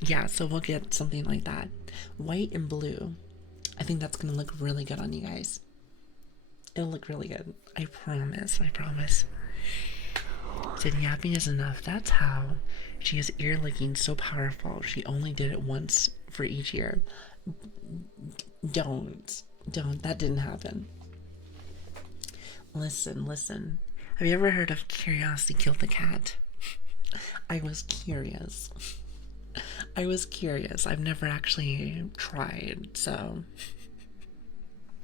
Yeah, so we'll get something like that. White and blue. I think that's gonna look really good on you guys. It'll look really good. I promise. I promise. Said yapping is enough. That's how she is ear licking so powerful. She only did it once for each ear. Don't. That didn't happen. Listen. Have you ever heard of curiosity killed the cat? I was curious. I've never actually tried, so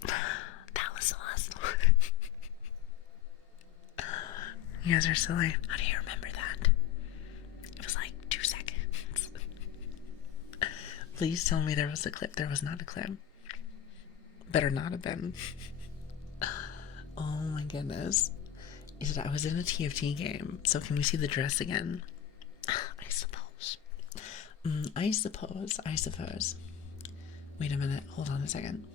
that was the last one. You guys are silly. How do you remember that? It was like 2 seconds. Please tell me there was a clip. There was not a clip. Better not have been. Oh my goodness. I was in a TFT game, so can we see the dress again? I suppose. I suppose. Wait a minute. Hold on a second.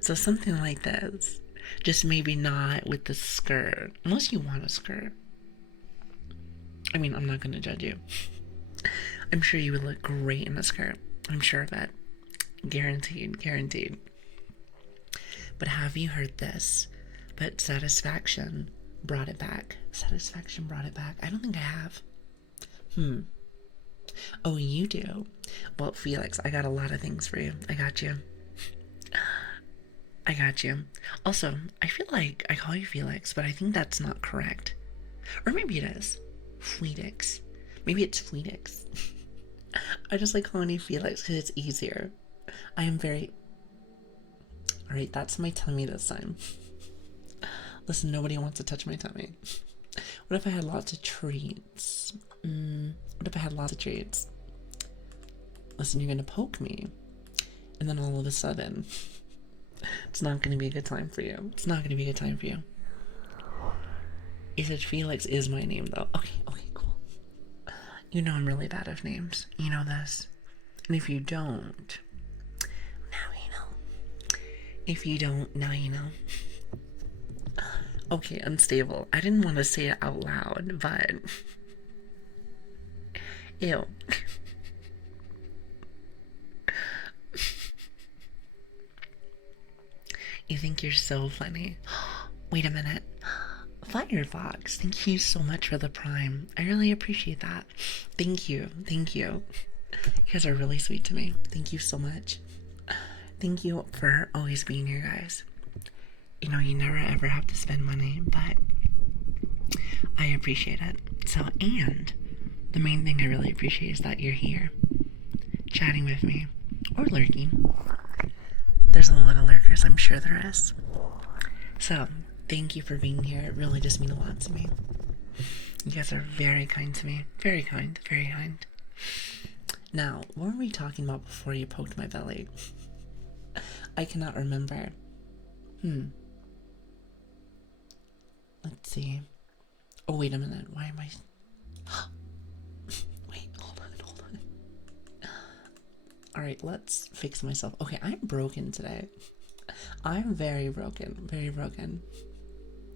So something like this. Just maybe not with the skirt. Unless you want a skirt. I mean, I'm not going to judge you. I'm sure you would look great in a skirt. I'm sure of it. Guaranteed. But have you heard this? But satisfaction brought it back. Satisfaction brought it back. I don't think I have. Oh, you do? Well, Felix, I got a lot of things for you. I got you. Also, I feel like I call you Felix, but I think that's not correct. Or maybe it is. Fleetix. Maybe it's Fleetix. I just like calling you Felix because it's easier. I am very... Alright, that's my tummy this time. Listen, nobody wants to touch my tummy. What if I had lots of treats? Listen, you're gonna poke me. And then all of a sudden... It's not gonna be a good time for you. You said Felix is my name, though. Okay, cool. You know I'm really bad at names. You know this. And if you don't, now you know. If you don't, now you know. Okay, unstable. I didn't want to say it out loud, but... Ew. You think you're so funny. Wait a minute. Firefox, thank you so much for the Prime. I really appreciate that. Thank you. You guys are really sweet to me. Thank you so much. Thank you for always being here, guys. You know, you never ever have to spend money, but I appreciate it. So, and the main thing I really appreciate is that you're here, chatting with me, or lurking. There's a lot of lurkers, I'm sure there is. So, thank you for being here. It really just means a lot to me. You guys are very kind to me. Very kind. Now, what were we talking about before you poked my belly? I cannot remember. see. Oh, wait a minute. Why am I... Wait, hold on. Alright, let's fix myself. Okay, I'm broken today. I'm very broken. Very broken.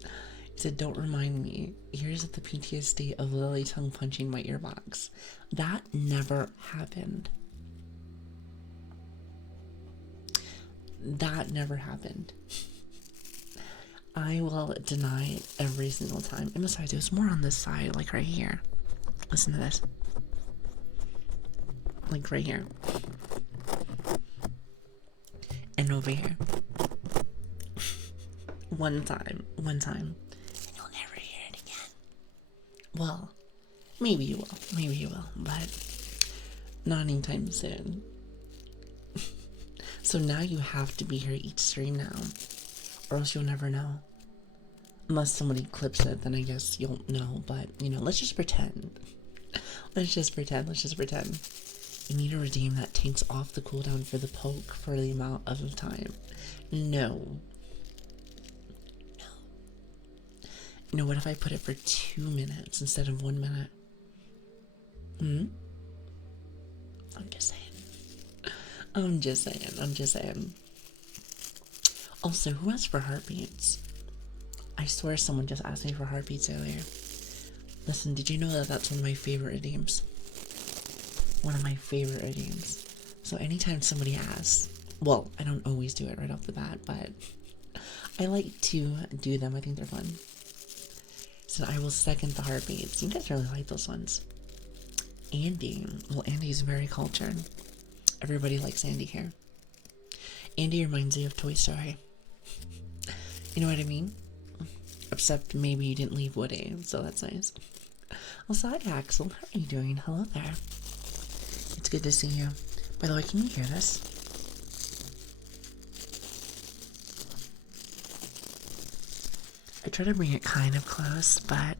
He said, don't remind me. Here's the PTSD of Lily tongue punching my earbox. That never happened. That never happened. I will deny it every single time. And besides, it was more on this side, like right here. Listen to this. Like right here. And over here. One time. You'll never hear it again. Well, maybe you will. But not anytime soon. So now you have to be here each stream now. Or else you'll never know. Unless somebody clips it, then I guess you'll know. But, you know, let's just pretend. Let's just pretend. You need to redeem that takes off the cooldown for the poke for the amount of time. No. You know, what if I put it for 2 minutes instead of 1 minute? I'm just saying. Also, who asked for heartbeats? I swear someone just asked me for heartbeats earlier. Listen, did you know that that's one of my favorite redeems? One of my favorite redeems. So anytime somebody asks, well, I don't always do it right off the bat, but I like to do them. I think they're fun. So I will second the heartbeats. You guys really like those ones. Andy. Well, Andy's very cultured. Everybody likes Andy here. Andy reminds me of Toy Story. You know what I mean? Except maybe you didn't leave Woody, so that's nice. Also, hi Axel, how are you doing? Hello there. It's good to see you. By the way, can you hear this? I try to bring it kind of close, but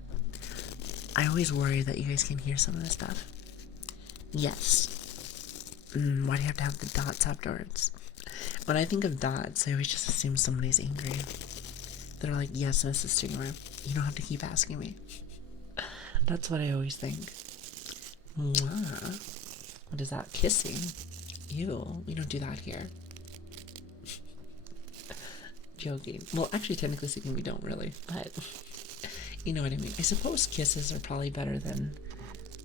I always worry that you guys can hear some of this stuff. Yes. Why do you have to have the dots afterwards? When I think of dots, I always just assume somebody's angry. They're like, yes, Mrs. Streamer, you don't have to keep asking me. That's what I always think. Mwah. What is that? Kissing? Ew, we don't do that here. Joking. Well, actually, technically speaking, we don't really, but you know what I mean. I suppose kisses are probably better than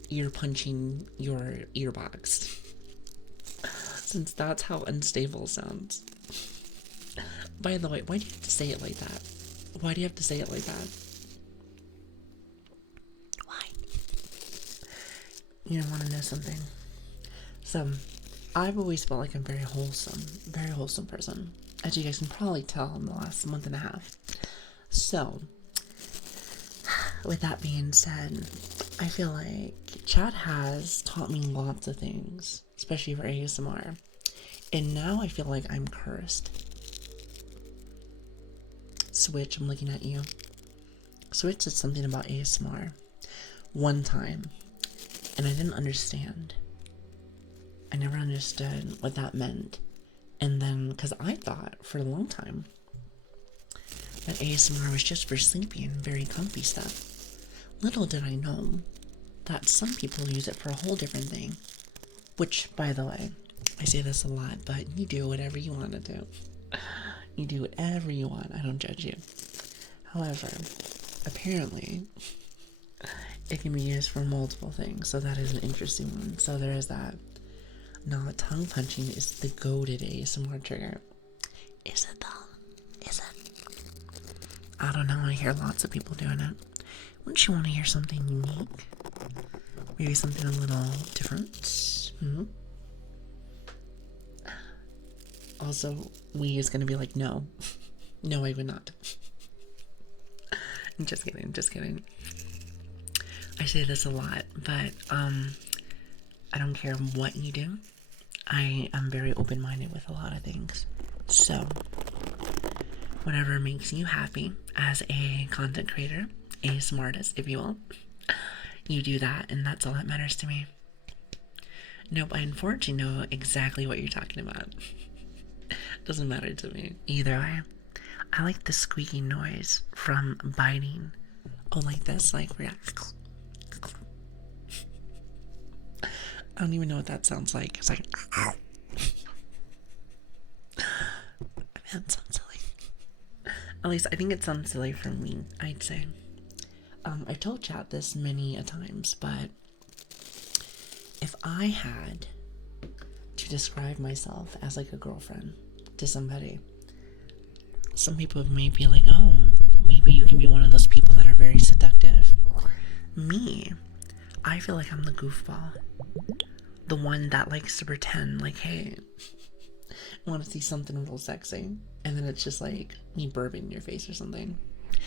ear punching your earbox. Since that's how unstable sounds. By the way, why do you have to say it like that? Why do you have to say it like that? Why? You don't want to know something? So, I've always felt like I'm very wholesome person. As you guys can probably tell in the last month and a half. So, with that being said, I feel like chat has taught me lots of things, especially for ASMR. And now I feel like I'm cursed. Switch, I'm looking at you. Switch said something about ASMR one time, and I didn't understand. I never understood what that meant. And then, because I thought for a long time that ASMR was just for sleepy and very comfy stuff. Little did I know that some people use it for a whole different thing. Which, by the way, I say this a lot, but you do whatever you want to do. You do whatever you want. I don't judge you. However, apparently, it can be used for multiple things. So that is an interesting one. So there is that. Now, tongue punching is the goated ASMR trigger. Is it though? Is it? I don't know. I hear lots of people doing it. Wouldn't you want to hear something unique? Maybe something a little different? Also, we is gonna be like, no. No, I would not. I'm just kidding. I say this a lot, but, I don't care what you do. I am very open-minded with a lot of things. So, whatever makes you happy as a content creator, ASMR artist, if you will, you do that, and that's all that matters to me. Nope, I unfortunately know exactly what you're talking about. Doesn't matter to me. Either way, I like the squeaky noise from biting Oh, like this? Like, yeah. I don't even know what that sounds like. It's like, that sounds silly. At least I think it sounds silly for me, I'd say. I've told chat this many a times, but if I had to describe myself as like a girlfriend to somebody, some people may be like, oh, maybe you can be one of those people that are very seductive. Me, I feel like I'm the goofball. The one that likes to pretend like, hey, I want to see something real sexy. And then it's just like me burping in your face or something.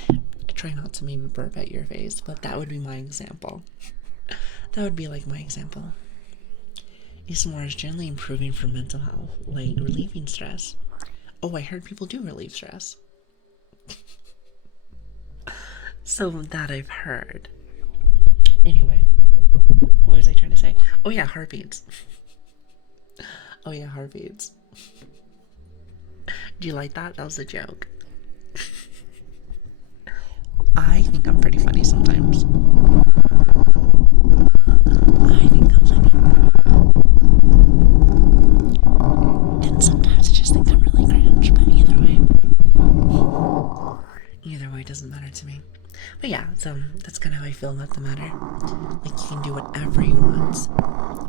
I try not to maybe burp at your face, but that would be my example. That would be like my example. ASMR is generally improving for mental health, like relieving stress. Oh, I heard people do relieve stress. So that I've heard. Anyway, what was I trying to say? Oh yeah, heartbeats. Oh yeah, heartbeats. Do you like that? That was a joke. I think I'm pretty funny sometimes. I think I'm funny. And sometimes I just think I'm really cringe, but either way doesn't matter to me. But yeah, so that's kind of how I feel about the matter. Like, you can do whatever you want.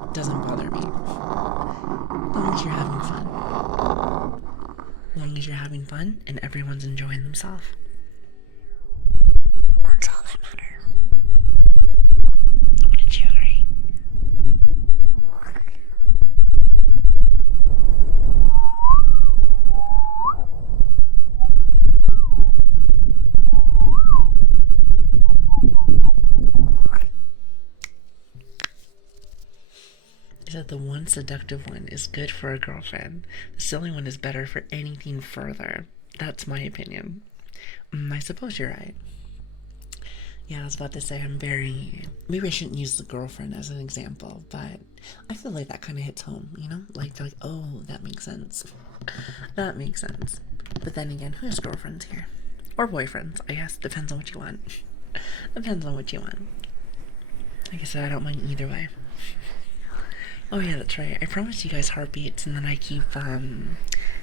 It doesn't bother me. As long as you're having fun. As long as you're having fun and everyone's enjoying themselves. That's all that matters. Wouldn't you agree? He said the one seductive one is good for a girlfriend. The silly one is better for anything further. That's my opinion. I suppose you're right. Yeah, I was about to say I'm very... Maybe I shouldn't use the girlfriend as an example, but I feel like that kind of hits home, you know? Like, oh, that makes sense. That makes sense. But then again, who has girlfriends here? Or boyfriends, I guess. Depends on what you want. Depends on what you want. Like I said, I don't mind either way. Oh yeah, that's right. I promised you guys heartbeats, and then I keep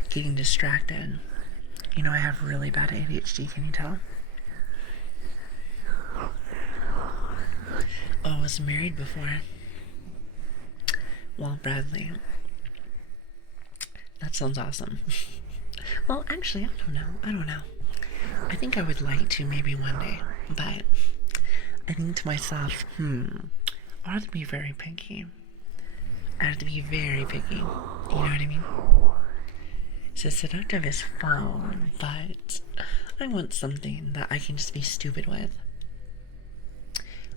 getting distracted. You know, I have really bad ADHD, can you tell? Oh, I was married before. Well, Bradley. That sounds awesome. Well, actually, I don't know. I think I would like to maybe one day, but I think to myself, I have to be very picky. I have to be very picky. You know what I mean? So seductive is fun, but I want something that I can just be stupid with.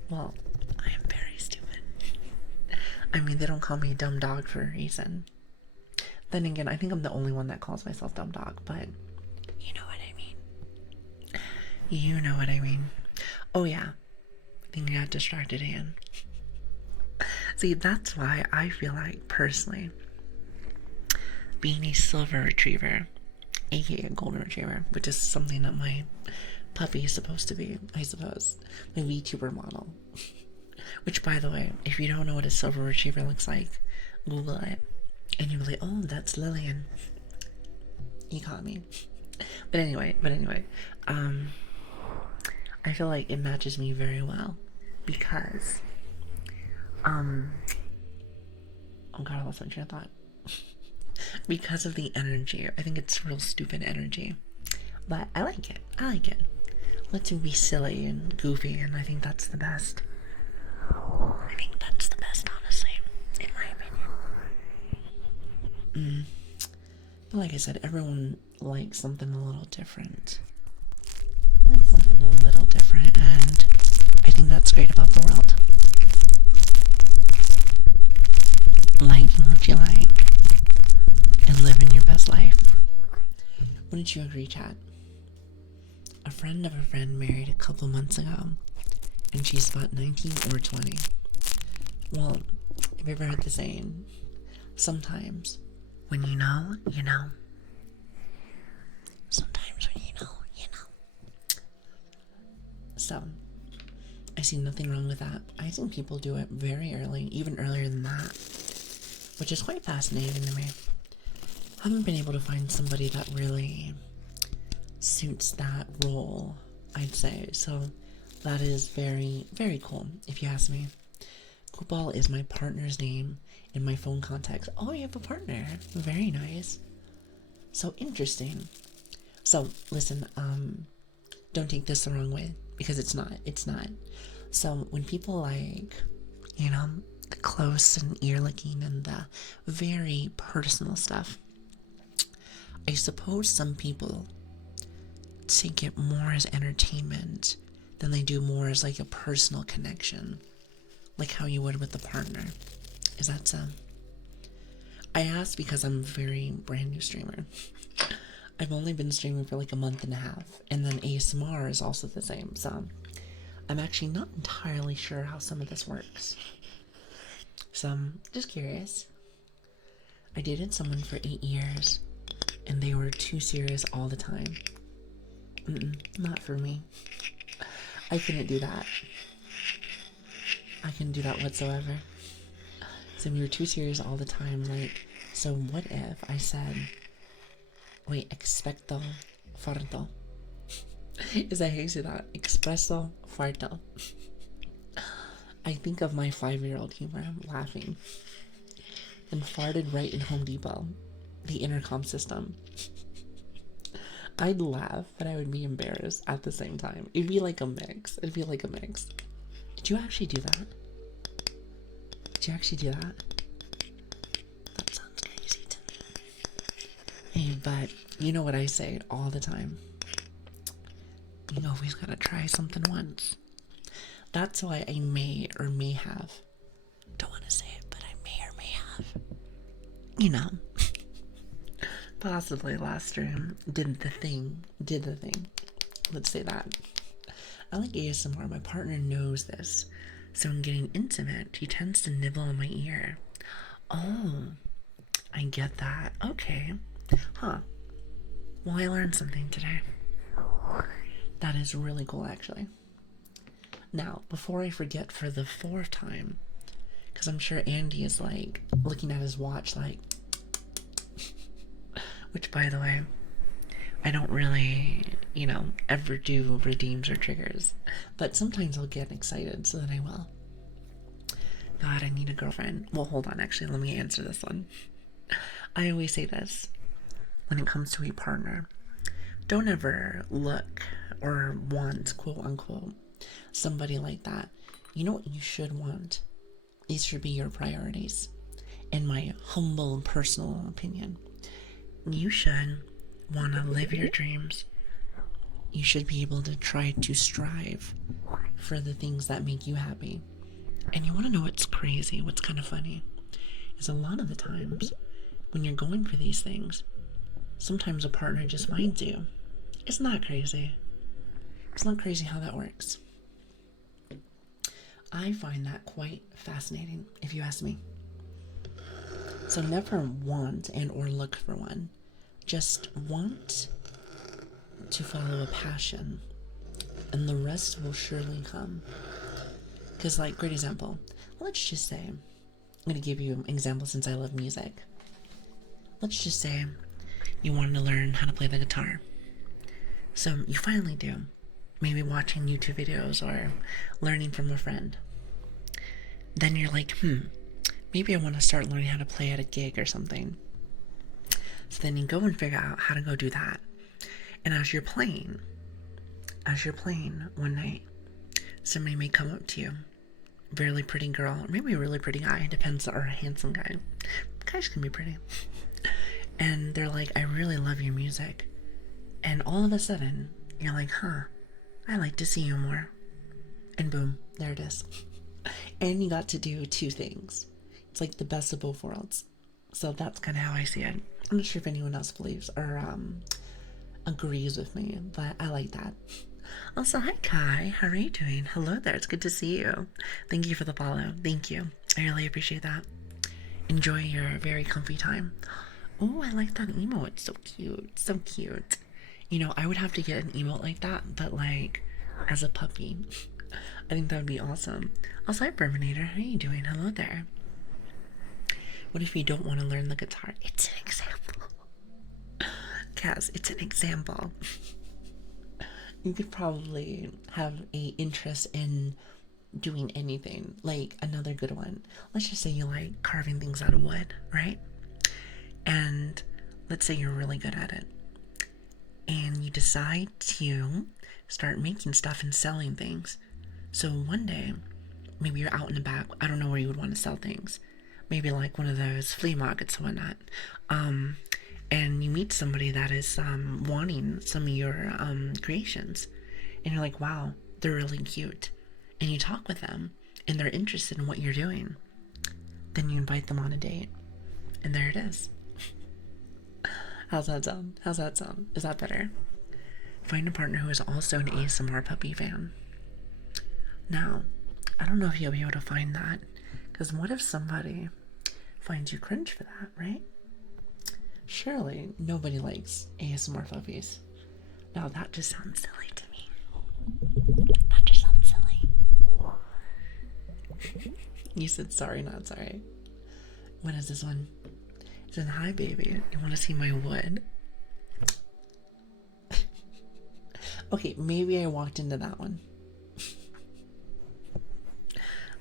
Well, I am very stupid. I mean, they don't call me dumb dog for a reason. Then again, I think I'm the only one that calls myself dumb dog, but you know what I mean. You know what I mean. Oh yeah, I think I got distracted again. See, that's why I feel like, personally, being a silver retriever, aka a golden retriever, which is something that my puppy is supposed to be, I suppose, my VTuber model. Which, by the way, if you don't know what a silver retriever looks like, Google it, and you'll be like, oh, that's Lilian. You caught me. But anyway, I feel like it matches me very well because, oh god, I lost my train of thought. Because of the energy. I think it's real stupid energy. But I like it. I like it. Lets me be silly and goofy, and I think that's the best. I think that's the best, honestly, in my opinion. But like I said, everyone likes something a little different. Like something a little different, and I think that's great about the world. Liking what you like and living your best life. Wouldn't you agree, chat? A friend of a friend married a couple months ago, and she's about 19 or 20. Well, have you ever heard the saying, sometimes when you know, you know. Sometimes when you know, you know. So, see nothing wrong with that. I think people do it very early, even earlier than that, which is quite fascinating to me. I haven't been able to find somebody that really suits that role, I'd say. So that is very, very cool, if you ask me. Kupal is my partner's name in my phone contacts. Oh, you have a partner. Very nice. So interesting. So, listen, don't take this the wrong way, because it's not. It's not. So, when people like, you know, close and ear licking and the very personal stuff, I suppose some people take it more as entertainment than they do more as like a personal connection, like how you would with a partner. Is that so? I asked because I'm a very brand new streamer. I've only been streaming for like a month and a half, and then ASMR is also the same, so I'm actually not entirely sure how some of this works. So I'm just curious. I dated someone for 8 years, and they were too serious all the time. Not for me. I couldn't do that. I couldn't do that whatsoever. So we were too serious all the time, like, so what if I said, wait, expecto farto? Is that how you say that? Espresso farto. I think of my 5-year-old humor, laughing. And farted right in Home Depot, the intercom system. I'd laugh, but I would be embarrassed at the same time. It'd be like a mix. It'd be like a mix. Did you actually do that? Did you actually do that? That sounds crazy to me. Hey, but you know what I say all the time. You always gotta try something once. That's why I may or may have. Don't want to say it, but I may or may have. You know. Possibly last stream did the thing. Let's say that. I like ASMR. My partner knows this. So in getting intimate, he tends to nibble on my ear. Oh, I get that. Okay. Huh. Well, I learned something today. That is really cool, actually. Now, before I forget for the 4th time, because I'm sure Andy is like looking at his watch like, which, by the way, I don't really, ever do redeems or triggers. But sometimes I'll get excited, so then I will. God, I need a girlfriend. Well, hold on, actually, let me answer this one. I always say this when it comes to a partner. Don't ever look or want, quote unquote, somebody like that. You know what you should want? These should be your priorities. In my humble personal opinion. You should want to live your dreams. You should be able to try to strive for the things that make you happy. And you want to know what's crazy, what's kind of funny, is a lot of the times when you're going for these things, sometimes a partner just finds you. It's not crazy. It's not crazy how that works. I find that quite fascinating, if you ask me. So never want and or look for one. Just want to follow a passion, and the rest will surely come. Because, like, great example. Let's just say, I'm going to give you an example since I love music. Let's just say you wanted to learn how to play the guitar. So you finally do. Maybe watching YouTube videos or learning from a friend. Then you're like, maybe I want to start learning how to play at a gig or something. So then you go and figure out how to go do that. And as you're playing one night, somebody may come up to you, really pretty girl, or maybe a really pretty guy, depends, or a handsome guy. Guys can be pretty. And they're like, I really love your music. And all of a sudden, you're like, I like to see you more. And boom, there it is. And you got to do 2 things. It's like the best of both worlds. So that's kind of how I see it. I'm not sure if anyone else believes or agrees with me, but I like that. Also, hi Kai, how are you doing? Hello there, it's good to see you. Thank you for the follow. Thank you. I really appreciate that. Enjoy your very comfy time. Oh, I like that emote. It's so cute. So cute. I would have to get an emote like that, but like as a puppy. I think that would be awesome. Also, hi, Burminator. How are you doing? Hello there. What if you don't want to learn the guitar? It's an example. Kaz, it's an example. You could probably have a interest in doing anything. Like another good one. Let's just say you like carving things out of wood, right? And let's say you're really good at it. And you decide to start making stuff and selling things. So one day, maybe you're out in the back. I don't know where you would want to sell things. Maybe like one of those flea markets or whatnot. And you meet somebody that is wanting some of your creations. And you're like, wow, they're really cute. And you talk with them, and they're interested in what you're doing. Then you invite them on a date. And there it is. How's that sound? How's that sound? Is that better? Find a partner who is also an ASMR puppy fan. Now, I don't know if you'll be able to find that. Because what if somebody finds you cringe for that, right? Surely nobody likes ASMR puppies. Now that just sounds silly to me. That just sounds silly. You said sorry, not sorry. What is this one? It said, hi baby, you want to see my wood? Okay, maybe I walked into that one.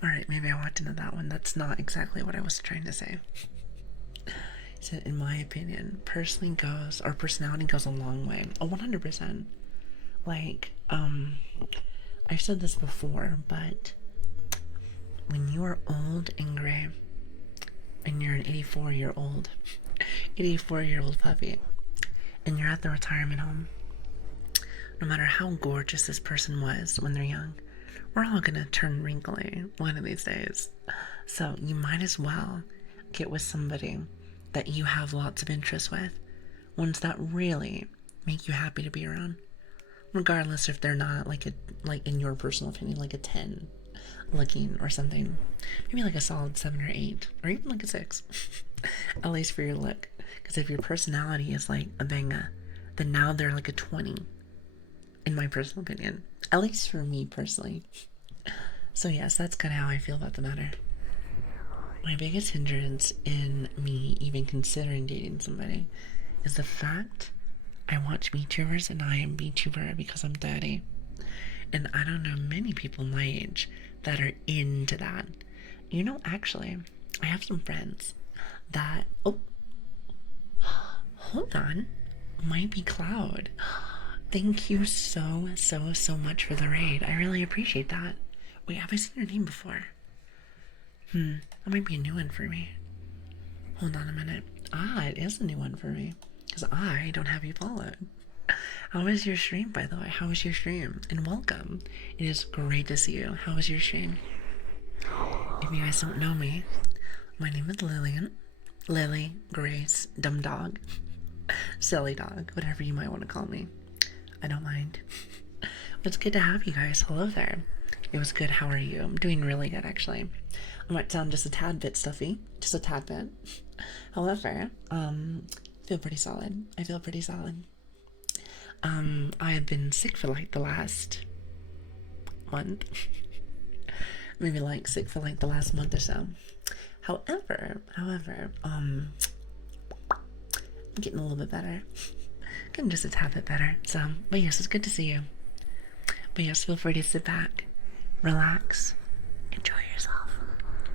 Alright, maybe I walked into that one. That's not exactly what I was trying to say. It said, in my opinion, personality goes a long way. Oh, 100%. Like, I've said this before, but when you are old and gray, and you're an 84-year-old puppy, and you're at the retirement home, no matter how gorgeous this person was when they're young, we're all gonna turn wrinkly one of these days. So you might as well get with somebody that you have lots of interest with, ones that really make you happy to be around, regardless if they're not like in your personal opinion, like a 10 looking or something. Maybe like a solid 7 or 8, or even like a 6, at least for your look. Because if your personality is like a banger, then now they're like a 20, in my personal opinion, at least for me personally. So yes, that's kind of how I feel about the matter. My biggest hindrance in me even considering dating somebody is the fact I watch VTubers and I am VTuber because I'm 30. And I don't know many people my age that are into that. You know, actually, I have some friends that, oh, hold on, might be Cloud. Thank you so much for the raid. I really appreciate that. Wait, have I seen your name before? That might be a new one for me. Hold on a minute. Ah, it is a new one for me. Because I don't have you followed. How was your stream, by the way? How was your stream? And welcome. It is great to see you. How was your stream? If you guys don't know me, my name is Lilian. Lili, Grace, dumb dog, silly dog, whatever you might want to call me. I don't mind. But it's good to have you guys. Hello there. It was good. How are you? I'm doing really good, actually. I might sound just a tad bit stuffy. Just a tad bit. However, feel pretty solid. I feel pretty solid. I have been sick for like the last month. Maybe like sick for like the last month or so. However, I'm getting a little bit better. Getting just a tad bit better. So, but yes, it's good to see you. But yes, feel free to sit back, relax, enjoy yourself.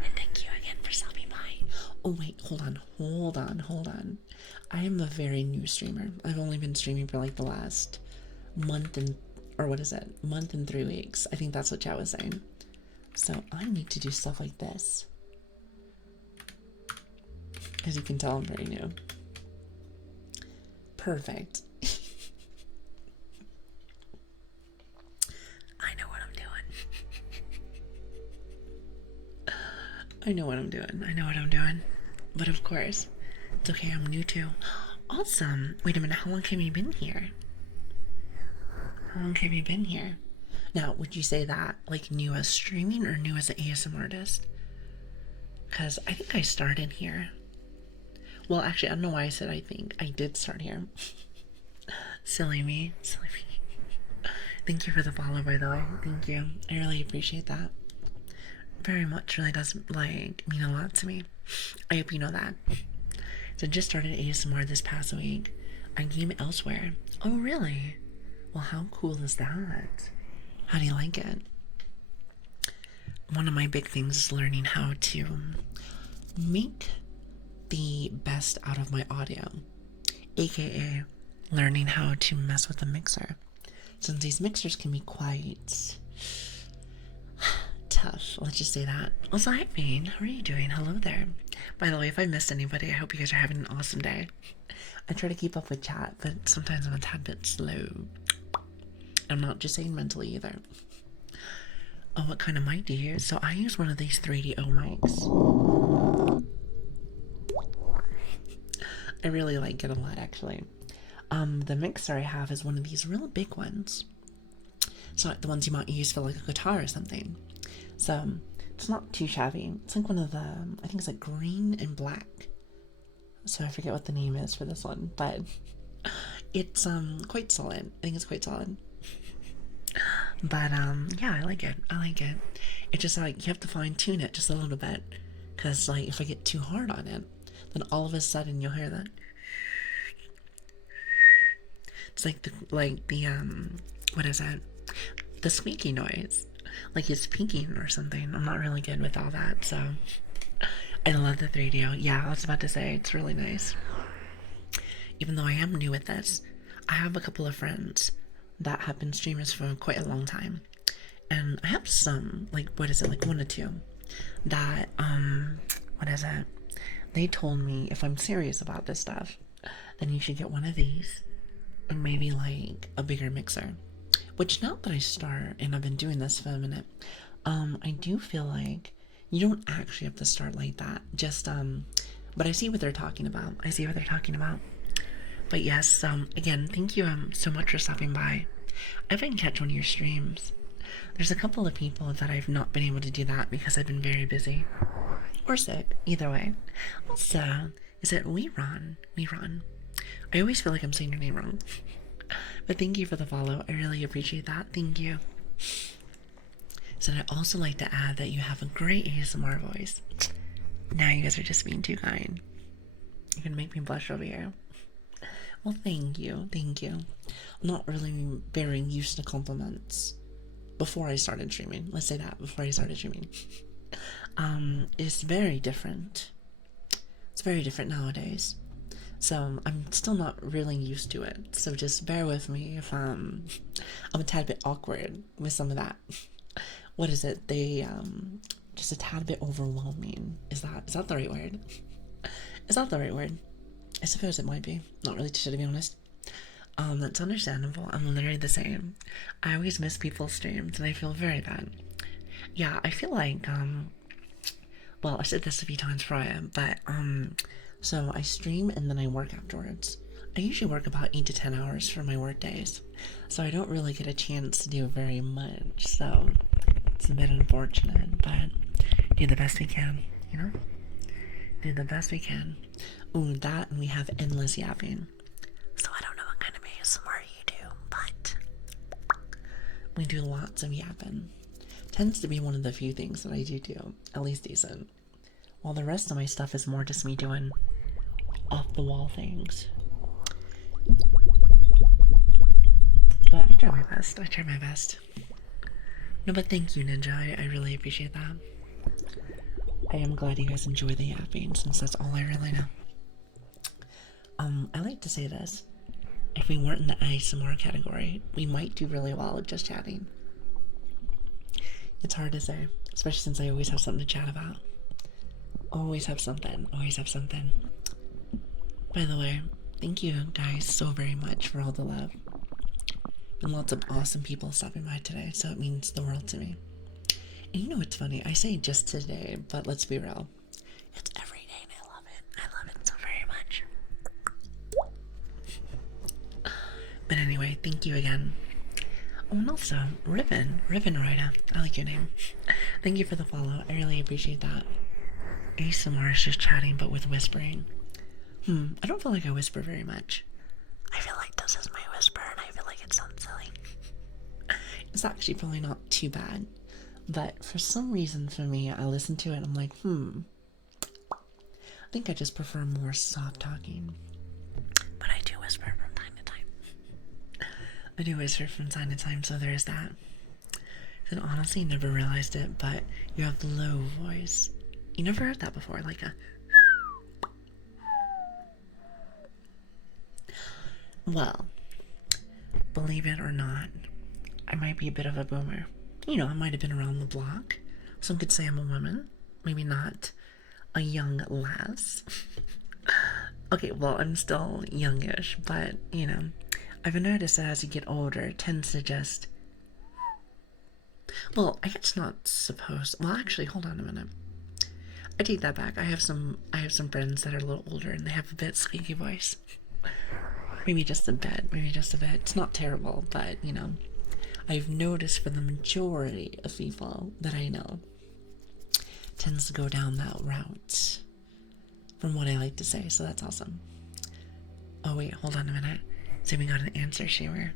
And thank you again for stopping by. Oh wait, hold on. I am a very new streamer. I've only been streaming for like the last month and 3 weeks. I think that's what chat was saying. So I need to do stuff like this. As you can tell, I'm very new. Perfect. I know what I'm doing. But of course, it's okay, I'm new too. Awesome. Wait a minute, how long have you been here? Now, would you say that like new as streaming or new as an ASMR artist? Because I think I started here. Well, actually, I don't know why I said I think. I did start here. Silly me. Thank you for the follow, by the way. Thank you. I really appreciate that. Very much. Really does, like, mean a lot to me. I hope you know that. So I just started ASMR this past week. I game elsewhere. Oh, really? Well, how cool is that? How do you like it? One of my big things is learning how to make the best out of my audio, aka learning how to mess with a mixer, since these mixers can be quite tough. Let's just say that. Also, hi Vane, how are you doing? Hello there. By the way, if I missed anybody, I hope you guys are having an awesome day. I try to keep up with chat, but sometimes I'm a tad bit slow. I'm not just saying mentally either. Oh, what kind of mic do you use? So I use one of these 3DO mics. I really like it a lot, actually. The mixer I have is one of these real big ones. It's not the ones you might use for like a guitar or something. So it's not too shabby. It's like one of the, I think it's like green and black. So I forget what the name is for this one, but it's quite solid. I think it's quite solid. But yeah, I like it. I like it. It's just like you have to fine tune it just a little bit, because like if I get too hard on it, then all of a sudden you'll hear that. It's like the what is it? The squeaky noise. Like it's peaking or something. I'm not really good with all that, so I love the 3DO. Yeah, I was about to say it's really nice. Even though I am new at this, I have a couple of friends that have been streamers for quite a long time, and I have some, like, what is it, like 1 or 2 that what is it, they told me if I'm serious about this stuff, then you should get one of these and maybe like a bigger mixer. Which now that I start and I've been doing this for a minute, I do feel like you don't actually have to start like that. Just but I see what they're talking about. But yes, again, thank you so much for stopping by. I haven't catch one of your streams. There's a couple of people that I've not been able to do that because I've been very busy. Or sick, either way. Also, is it Liron? I always feel like I'm saying your name wrong. But thank you for the follow. I really appreciate that. Thank you. So I'd also like to add that you have a great ASMR voice. Now you guys are just being too kind. You're gonna make me blush over here. Well, thank you. I'm not really very used to compliments before I started streaming. Let's say that, before I started streaming. It's very different. It's very different nowadays. So I'm still not really used to it. So just bear with me if I'm a tad bit awkward with some of that. What is it? They just a tad bit overwhelming. Is that the right word? Is that the right word? I suppose it might be. Not really sure, to be honest. That's understandable. I'm literally the same. I always miss people's streams and I feel very bad. Yeah, I feel like well, I said this a few times prior, but so I stream and then I work afterwards. I usually work about 8 to 10 hours for my work days, so I don't really get a chance to do very much, so it's a bit unfortunate, but do the best we can, you know? Do the best we can. Ooh, that, and we have endless yapping. So I don't know what kind of ASMR you do, but we do lots of yapping. Tends to be one of the few things that I do, at least decent. While the rest of my stuff is more just me doing off-the-wall things. But I try my best. No, but thank you, Ninja. I really appreciate that. I am glad you guys enjoy the yapping, since that's all I really know. I like to say this. If we weren't in the ASMR category, we might do really well at just chatting. It's hard to say, especially since I always have something to chat about. Always have something. By the way, thank you guys so very much for all the love. Been lots of awesome people stopping by today, so it means the world to me. And you know what's funny? I say just today, but let's be real. It's every day and I love it. I love it so very much. But anyway, thank you again. Oh, and also, Ribbon Rider. I like your name. Thank you for the follow. I really appreciate that. ASMR is just chatting, but with whispering. I don't feel like I whisper very much. I feel like this is my whisper, and I feel like it sounds silly. It's actually probably not too bad. But for some reason, for me, I listen to it, I'm like, I think I just prefer more soft talking. But I do whisper from time to time. I do whisper from time to time, so there's that. And honestly, never realized it, but you have low voice. You never heard that before, like a... Well, believe it or not, I might be a bit of a boomer. You know, I might have been around the block. Some could say I'm a woman. Maybe not a young lass. Okay, well, I'm still youngish, but, you know, I've noticed that as you get older, it tends to just... Well, I guess not supposed... Well, actually, hold on a minute. I take that back. I have some friends that are a little older, and they have a bit squeaky voice. Maybe just a bit. It's not terrible, but, you know, I've noticed for the majority of people that I know, tends to go down that route, from what I like to say, so that's awesome. Oh wait, hold on a minute. So we got an answer shamer,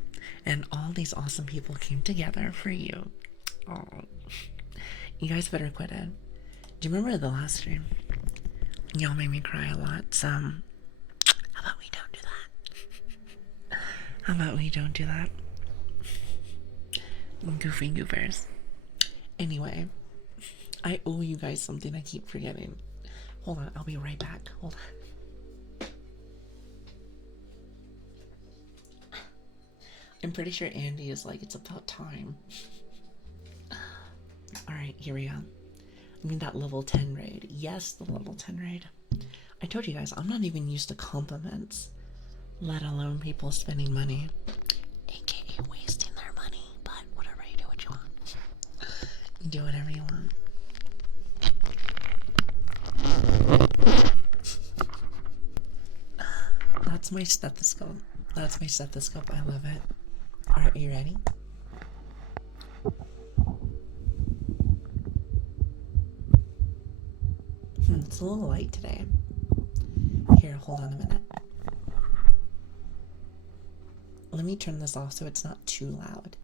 and all these awesome people came together for you. Oh, you guys better quit it. Do you remember the last stream? Y'all made me cry a lot, so how about we don't do that? How about we don't do that? Goofy goofers. Anyway, I owe you guys something I keep forgetting. Hold on, I'll be right back. Hold on. I'm pretty sure Andy is like, it's about time. Alright, here we go. I mean that level 10 raid. Yes, the level 10 raid. I told you guys, I'm not even used to compliments, let alone people spending money. AKA wasting their money, but whatever, you do what you want. You do whatever you want. That's my stethoscope. I love it. Alright, you ready? It's a little light today. Here, hold on a minute. Let me turn this off so it's not too loud.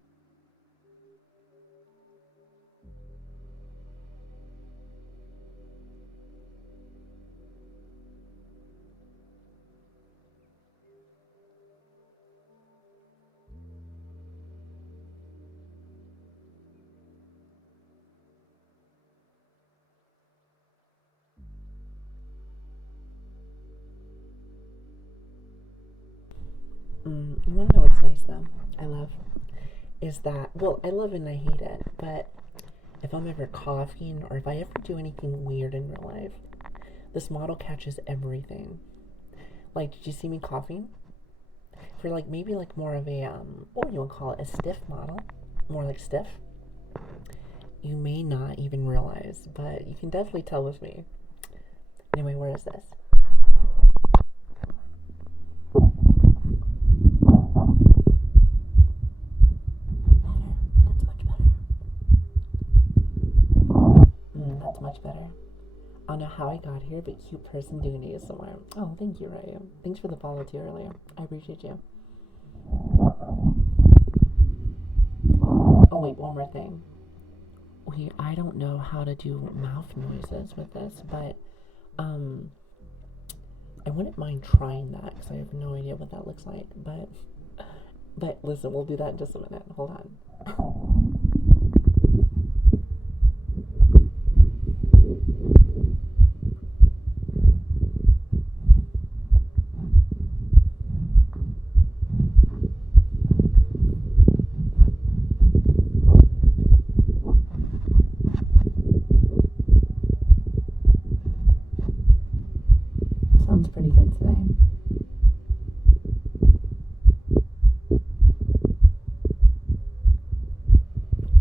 You want to know what's nice though? I love is that, well, I love it and I hate it, but if I'm ever coughing or if I ever do anything weird in real life, this model catches everything. Like, did you see me coughing? For like maybe like more of a what do you want to call it, a stiff model, more like stiff, you may not even realize, but you can definitely tell with me. Anyway, where is this? That's much better. I don't know how I got here, but cute person doing ASMR. Oh, thank you, Raya. Thanks for the follow too earlier. I appreciate you. Oh wait, one more thing. Wait, I don't know how to do mouth noises with this, but I wouldn't mind trying that because I have no idea what that looks like. But listen, we'll do that in just a minute. Hold on. Sounds pretty good today.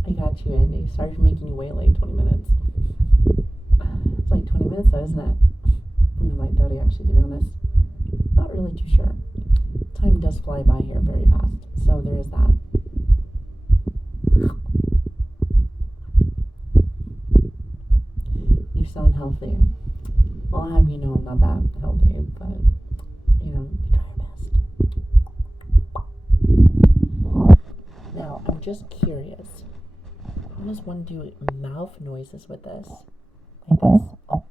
I got you, Andy. Sorry for making you wait like 20 minutes. It's like 20 minutes though, isn't it? Like 30 actually, to be honest. Not really too sure. Time does fly by here very fast, so there is that. You sound healthy. Well, I'll have you know I'm not that healthy, but, you know, you try your best. Now, I'm I'm just curious. How does one do mouth noises with this? Like this. Oh.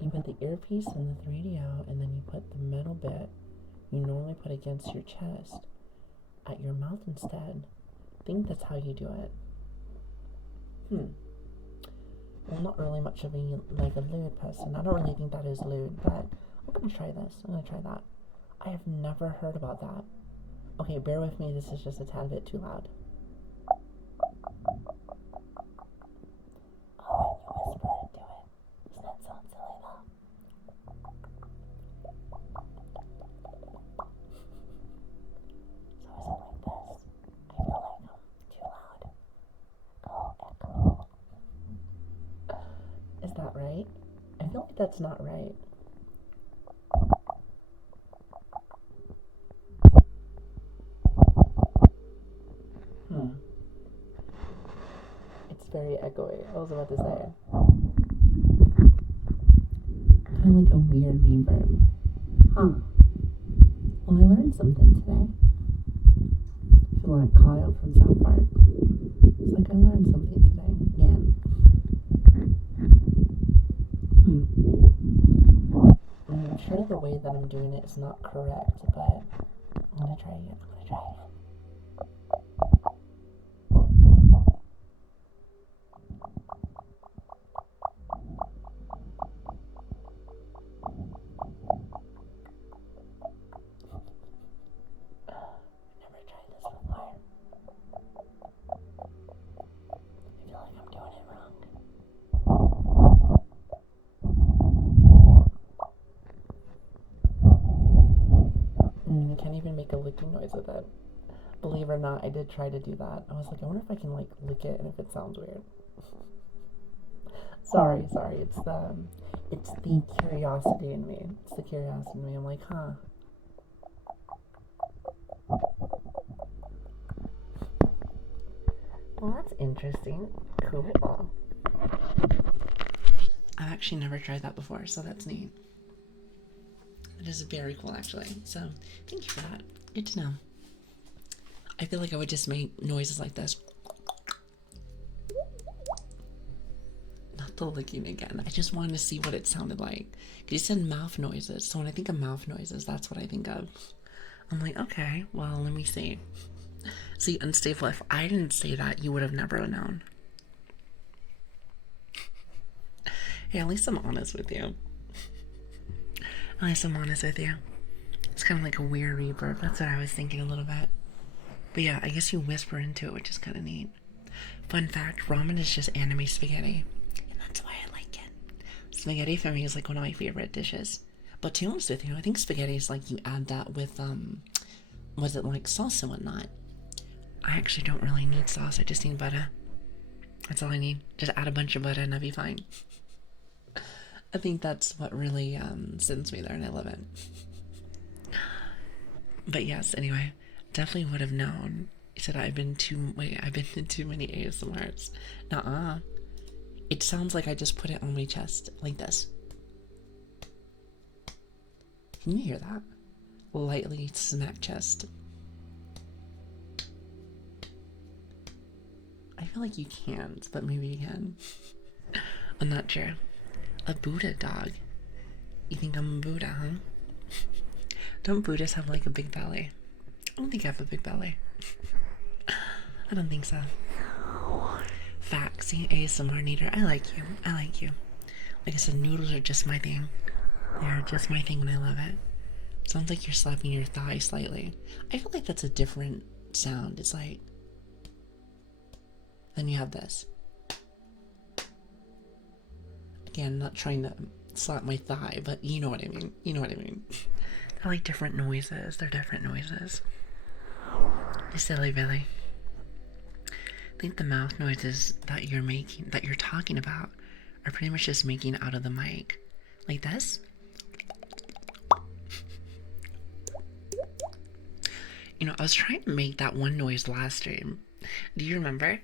You put the earpiece in the 3D out, and then you put the metal bit you normally put against your chest at your mouth instead. I think that's how you do it. Well, not really much of a lewd person. I don't really think that is lewd, but I'm gonna try this. I'm gonna try that. I have never heard about that. Okay, bear with me. This is just a tad bit too loud. Oh, and you whisper into it. Doesn't that sound silly though? So is it like this? I feel like I'm too loud. Go echo. Is that right? I feel like that's not right. It's very echoey. I was about to say. Kind of like a weird reverb. Huh. Well, I learned something today. I feel like Kyle from South Park. It's like I learned something today. Again. I'm sure the way that I'm doing it is not correct, but I'm gonna try again. You can't even make a licking noise with it. Believe it or not, I did try to do that. I was like, I wonder if I can like lick it and if it sounds weird. sorry. It's the curiosity in me. It's the curiosity in me. I'm like, huh. Well, that's interesting. Cool. I've actually never tried that before, so that's neat. It is very cool, actually. So, thank you for that. Good to know. I feel like I would just make noises like this. Not the licking again. I just wanted to see what it sounded like. Because you said mouth noises. So when I think of mouth noises, that's what I think of. I'm like, okay, well, let me see. See, unstable. If I didn't say that, you would have never known. Hey, at least I'm honest with you. At least I'm honest with you. It's kind of like a weird reverb. That's what I was thinking a little bit. But yeah, I guess you whisper into it, which is kind of neat. Fun fact, ramen is just anime spaghetti. And that's why I like it. Spaghetti for me is like one of my favorite dishes. But to be honest with you, I think spaghetti is like you add that with, was it like sauce and whatnot? I actually don't really need sauce. I just need butter. That's all I need. Just add a bunch of butter and I'll be fine. I think that's what really sends me there, and I love it. But yes, anyway, definitely would have known. He said I've been to too many ASMRs. Nuh-uh. It sounds like I just put it on my chest like this. Can you hear that? Lightly smack chest. I feel like you can't, but maybe you can. I'm not sure. A Buddha dog. You think I'm a Buddha, huh? Don't Buddhists have like a big belly? I don't think I have a big belly. I don't think so. Facts. See, ASMR neater. I like you. Like I said, noodles are just my thing. They are just my thing and I love it. Sounds like you're slapping your thigh slightly. I feel like that's a different sound. It's like... Then you have this. Again, not trying to slap my thigh, but you know what I mean. They're like different noises. They're different noises. You silly Billy. I think the mouth noises that you're talking about, are pretty much just making out of the mic. Like this. You know, I was trying to make that one noise last stream. Do you remember?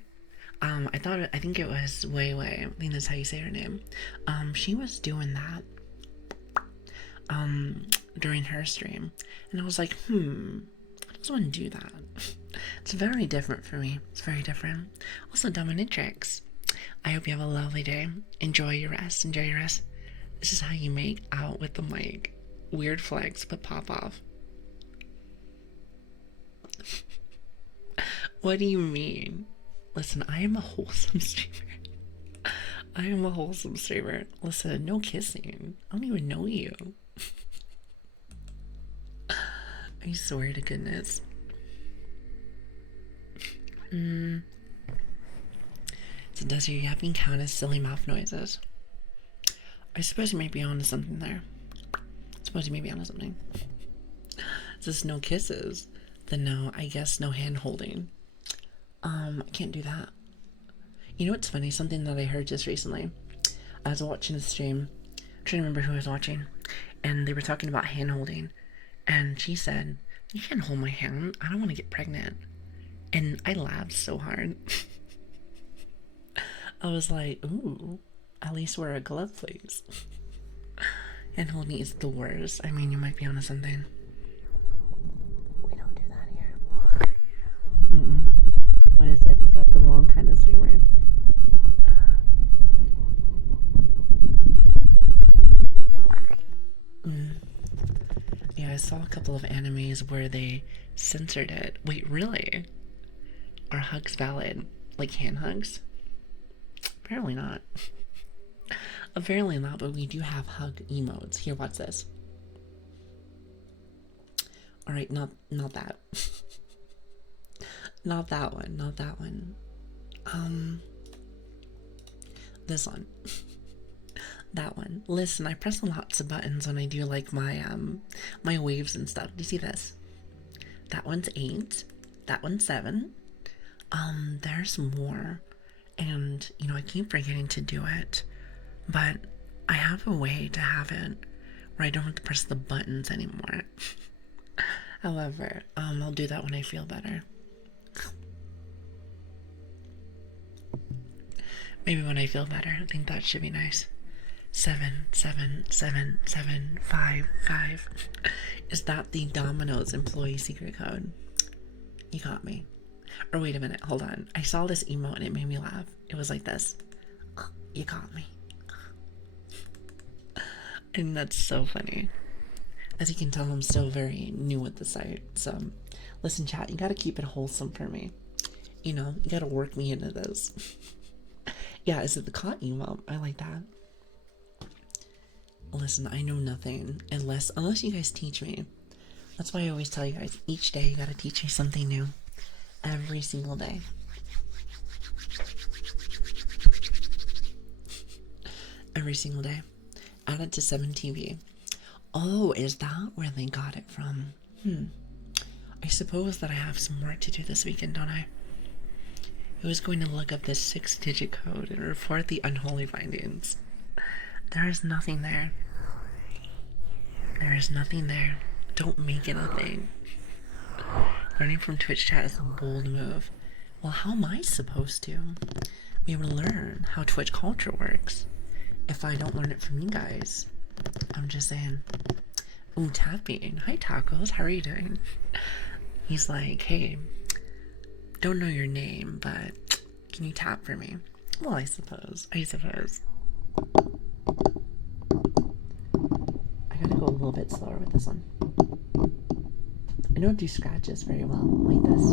I think it was Wei Wei. I think that's how you say her name. She was doing that, during her stream. And I was like, I just want to do that. It's very different for me. It's very different. Also, dominatrix. I hope you have a lovely day. Enjoy your rest. Enjoy your rest. This is how you make out with the mic. Weird flex, but pop off. What do you mean? Listen, I am a wholesome streamer. I am a wholesome streamer. Listen, no kissing. I don't even know you. I swear to goodness. So does your yapping count as silly mouth noises? I suppose you might be onto something there. I suppose you may be onto something. Is this no kisses? Then no, I guess no hand holding. I can't do that. You know what's funny? Something that I heard just recently. I was watching the stream. I'm trying to remember who I was watching. And they were talking about hand holding. And she said, "You can't hold my hand. I don't want to get pregnant." And I laughed so hard. I was like, ooh, at least wear a glove, please. Hand holding is the worst. I mean, you might be onto something. We don't do that here. What is it? You got the wrong kind of streamer. Yeah, I saw a couple of animes where they censored it. Wait, really? Are hugs valid? Like hand hugs? Apparently not. Apparently not, but we do have hug emotes. Here, watch this. Alright, not that. Not that one, not that one. This one. That one. Listen, I press lots of buttons when I do like my my waves and stuff. Do you see this? That one's 8. That one's 7. There's more. And, you know, I keep forgetting to do it. But I have a way to have it where I don't have to press the buttons anymore. However, I'll do that when I feel better. Maybe when I feel better. I think that should be nice. 7, 7, 7, 7, 5, 5. Is that the Domino's employee secret code? You got me. Or wait a minute, hold on. I saw this emote and it made me laugh. It was like this. You got me. And that's so funny. As you can tell, I'm still very new at the site. So, listen, chat, you gotta keep it wholesome for me. You know, you gotta work me into this. Yeah, is it the caught emote? I like that. Listen, I know nothing unless you guys teach me. That's why I always tell you guys, each day you gotta teach me something new. Every single day. Every single day. Add it to 7TV. Oh, is that where they got it from? I suppose that I have some work to do this weekend, don't I? I was going to look up this 6-digit code and report the unholy findings. There is nothing there. There is nothing there. Don't make it a thing. Learning from Twitch chat is a bold move. Well, how am I supposed to be able to learn how Twitch culture works if I don't learn it from you guys? I'm just saying. Ooh, tapping. Hi, Tacos. How are you doing? He's like, hey, don't know your name, but can you tap for me? Well, I suppose. I gotta go a little bit slower with this one. I don't do scratches very well like this.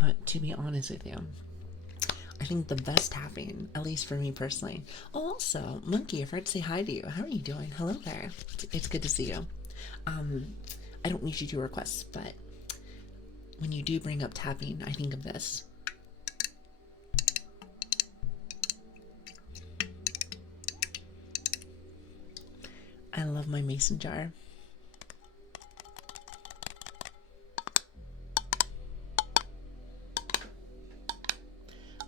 But to be honest with you, I think the best tapping, at least for me personally. Oh, also, Monkey, I forgot to say hi to you. How are you doing? Hello there. It's good to see you. I don't usually do requests, but when you do bring up tapping, I think of this. I love my mason jar.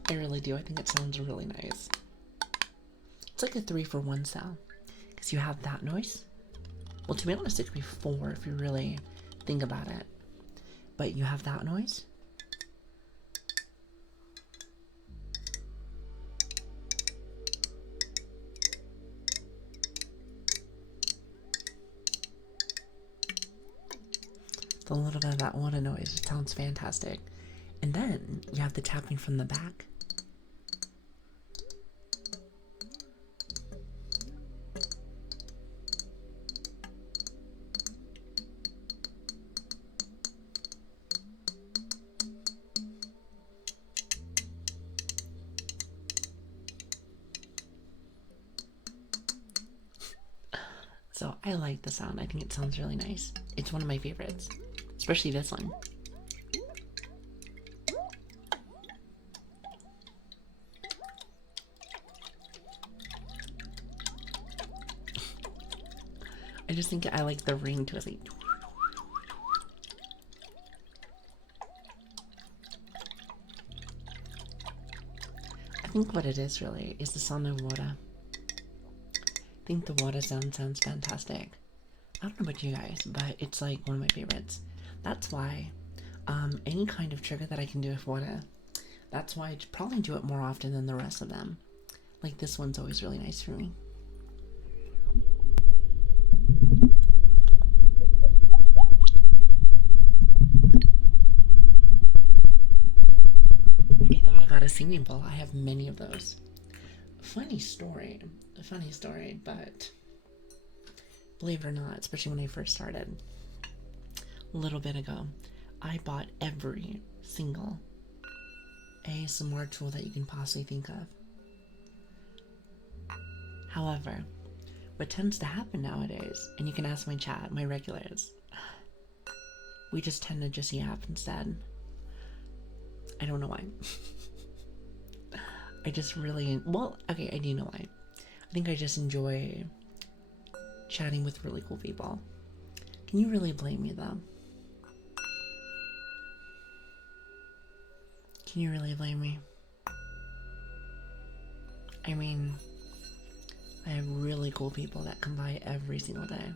I really do. I think it sounds really nice. It's like a 3-for-1 sale. So you have that noise. Well, to be honest, it could be 4 if you really think about it. But you have that noise. A little bit of that water noise. It sounds fantastic. And then you have the tapping from the back. So I like the sound. I think it sounds really nice. It's one of my favorites, especially this one. I just think I like the ring to it. Like, I think what it is really is the sound of water. I think the water sound sounds fantastic. I don't know about you guys, but it's like one of my favorites. That's why any kind of trigger that I can do with water, that's why I probably do it more often than the rest of them. Like this one's always really nice for me. I thought about a singing bowl. I have many of those. Funny story, but believe it or not, especially when I first started a little bit ago, I bought every single ASMR tool that you can possibly think of. However, what tends to happen nowadays, and you can ask my chat, my regulars, we just tend to just yap instead. I don't know why. I just really, well, okay, I do know why. I think I just enjoy chatting with really cool people. Can you really blame me though? Can you really blame me? I mean, I have really cool people that come by every single day.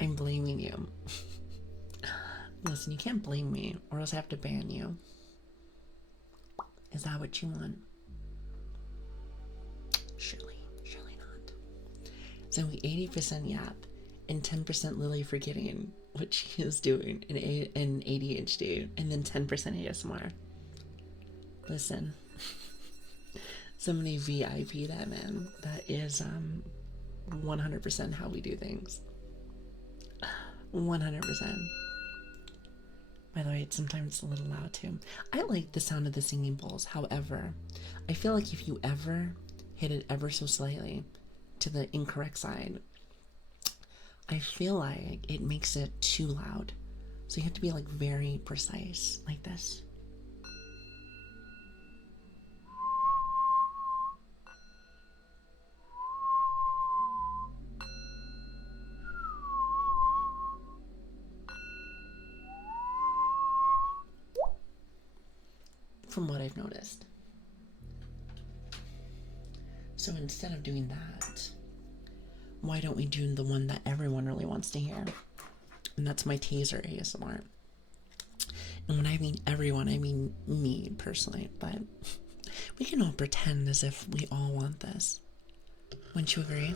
I'm blaming you. Listen, you can't blame me or else I have to ban you. Is that what you want? Surely not. So we 80% yap and 10% Lili forgetting what she is doing in ADHD, and then 10% ASMR. Listen, somebody VIP that, man. That is 100% how we do things. 100%. By the way, sometimes it's a little loud too. I like the sound of the singing bowls. However, I feel like if you ever hit it ever so slightly to the incorrect side, I feel like it makes it too loud. So you have to be like very precise, like this. From what I've noticed. So instead of doing that, why don't we do the one that everyone really wants to hear? And that's my taser ASMR. And when I mean everyone, I mean me personally, but we can all pretend as if we all want this. Wouldn't you agree?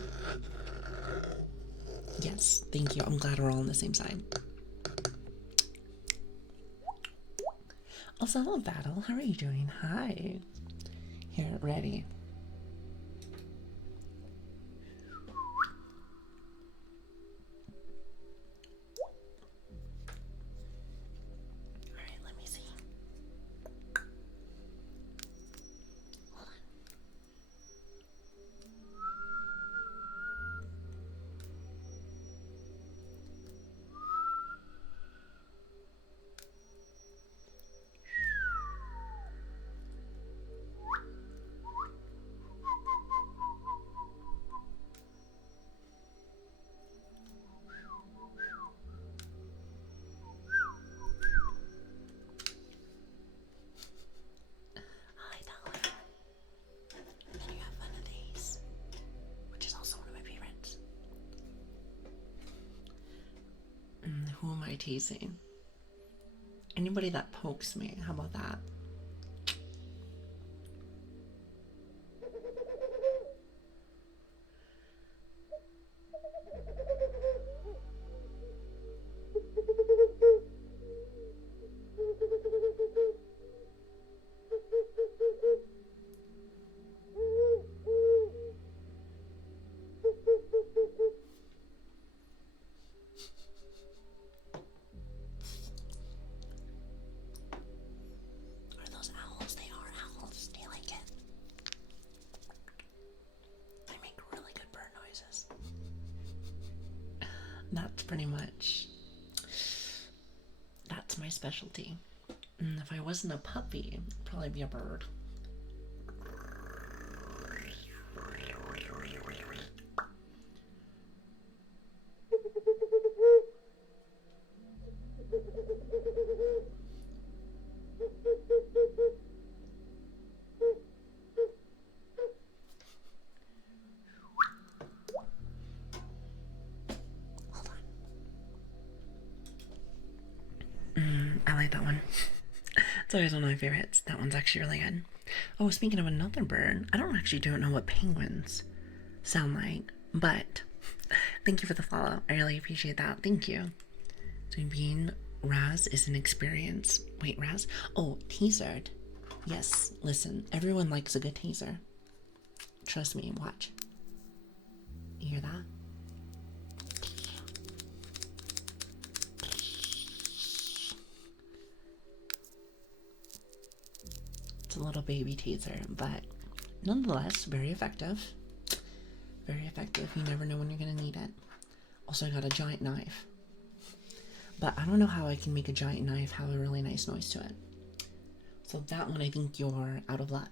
Yes, thank you. I'm glad we're all on the same side. Also, hello, Battle. How are you doing? Hi. Here, ready. Alright, let me see. Hold on. by teasing. Anybody that pokes me, how about that? Are those owls? They are owls. Do you like it? They make really good bird noises. That's pretty much, that's my specialty. And if I wasn't a puppy, it'd probably be a bird. I like that one. It's always one of my favorites. That one's actually really good. Oh, speaking of another bird, I don't know what penguins sound like, but thank you for the follow. I really appreciate that. Thank you. So being Raz is an experience. Wait, Raz? Oh, teasered. Yes, listen, everyone likes a good teaser. Trust me, watch. You hear that? It's a little baby teaser, but nonetheless, very effective. Very effective. You never know when you're going to need it. Also, I got a giant knife. But I don't know how I can make a giant knife have a really nice noise to it. So that one, I think you're out of luck.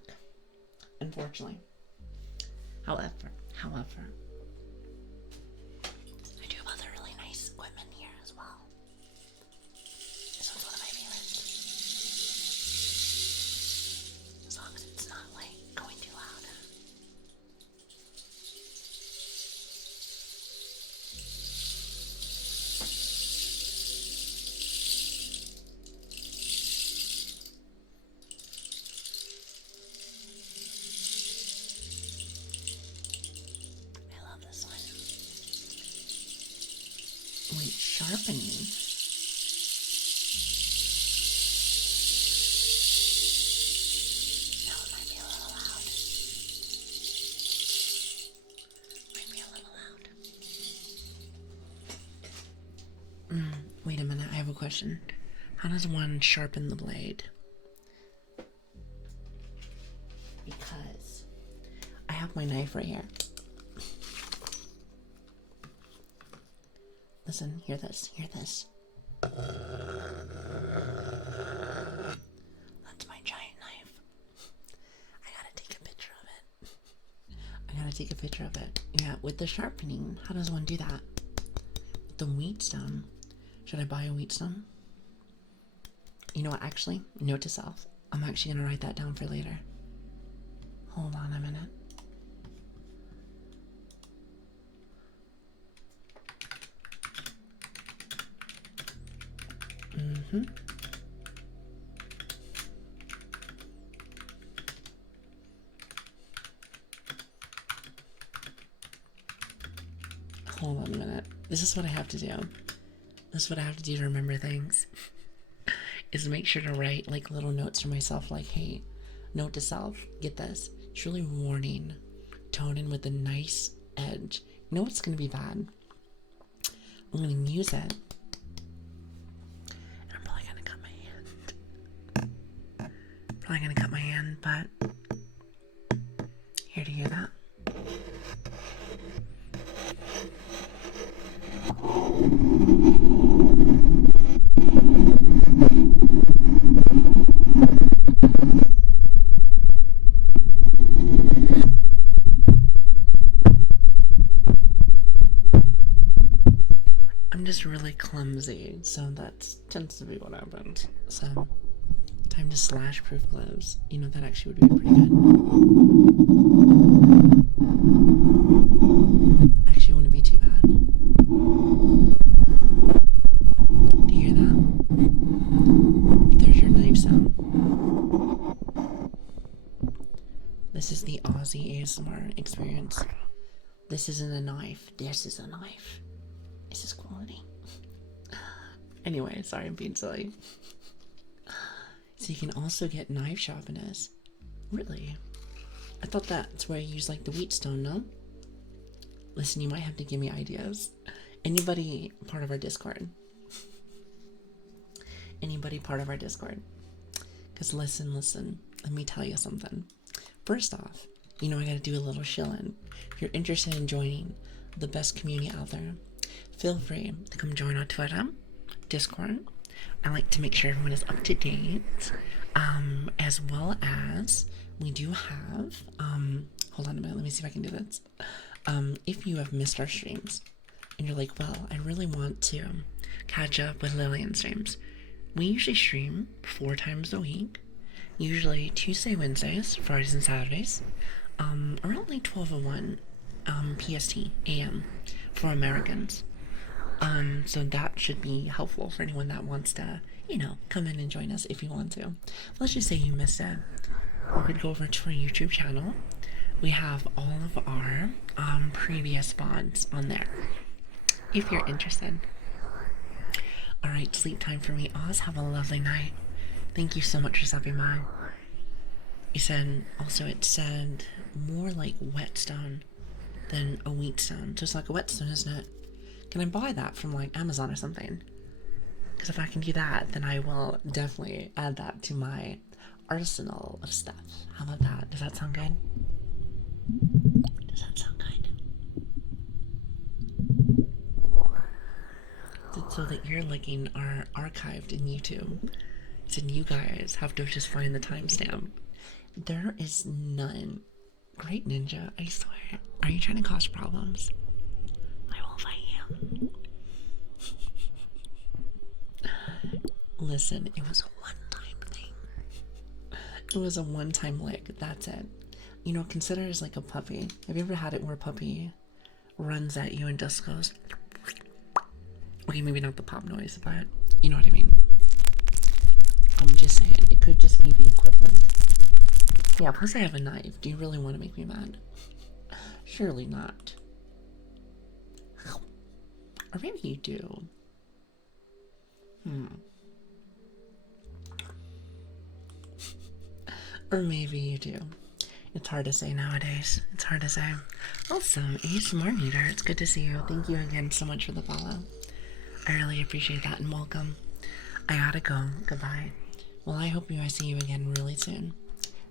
Unfortunately. However, I do have other really nice equipment here as well. This one's one of my favorites. As long as it's not like going too loud. I love this one. Wait, sharpening. That one might be a little loud. Might be a little loud. Wait a minute, I have a question. How does one sharpen the blade? Because I have my knife right here. Listen, hear this, hear this. That's my giant knife. I gotta take a picture of it. Yeah, with the sharpening, how does one do that? With the wheatstone. Should I buy a wheatstone? You know what, actually, note to self. I'm actually gonna write that down for later. Hold on a minute. Hold on a minute. This is what I have to do. This is what I have to do to remember things. Is make sure to write like little notes to myself like, hey, note to self, get this. It's really warning. Tone in with a nice edge. You know what's going to be bad? I'm going to use it. And I'm probably going to cut my hand. But here to hear that. I'm just really clumsy, so that tends to be what happens. So, time to slash proof gloves. You know, that actually would be pretty good. Actually, wouldn't be too bad. Do you ASMR experience. This isn't a knife. This is a knife. This is quality. Anyway, sorry I'm being silly. So you can also get knife sharpeners. Really? I thought that's where you use like the wheatstone, no? Listen, you might have to give me ideas. Anybody part of our Discord? Anybody part of our Discord? Because listen, let me tell you something. First off, you know I gotta do a little shilling. If you're interested in joining the best community out there, feel free to come join our Twitter, Discord. I like to make sure everyone is up to date. As well as we do have, hold on a minute, let me see if I can do this. If you have missed our streams and you're like, well, I really want to catch up with Lilian streams, we usually stream 4 times a week, usually Tuesday, Wednesdays, Fridays, and Saturdays, around like 12:01 PST AM for Americans. So that should be helpful for anyone that wants to, you know, come in and join us if you want to. Let's just say you missed it. We could go over to our YouTube channel. We have all of our previous VODs on there, if you're interested. Alright, sleep time for me. Oz, have a lovely night. Thank you so much for stopping by. You said, also it said more like whetstone than a wheatstone. So it's like a whetstone, isn't it? Can I buy that from like Amazon or something? Because if I can do that, then I will definitely add that to my arsenal of stuff. How about that? Does that sound good? Does that sound good? So the ear licking are archived in YouTube. So you guys have to just find the timestamp. There is none. Great Ninja, I swear. Are you trying to cause problems? I will fight you. Listen, it was a one-time thing. It was a one-time lick, that's it. You know, consider it as like a puppy. Have you ever had it where a puppy runs at you and just goes... Okay, maybe not the pop noise, but you know what I mean. I'm just saying, it could just be the equivalent. Yeah, plus I have a knife. Do you really want to make me mad? Surely not. Or maybe you do. Or maybe you do. It's hard to say nowadays. It's hard to say. Awesome, ASMR meter. It's good to see you. Thank you again so much for the follow. I really appreciate that and welcome. I gotta go. Goodbye. Well, I hope I see you again really soon.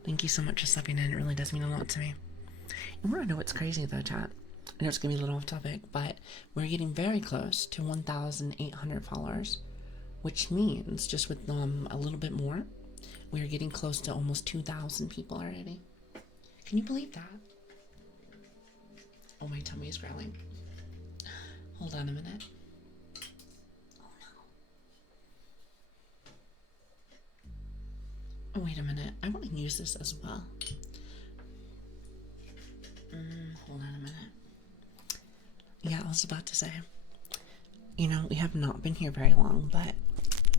Thank you so much for stepping in. It really does mean a lot to me. You want to know what's crazy though, chat? I know it's gonna be a little off topic, but we're getting very close to 1,800 followers, which means just with a little bit more, we're getting close to almost 2,000 people already. Can you believe that? Oh, my tummy is growling. Hold on a minute. Oh, wait a minute. I want to use this as well. Hold on a minute. Yeah, I was about to say, you know, we have not been here very long, but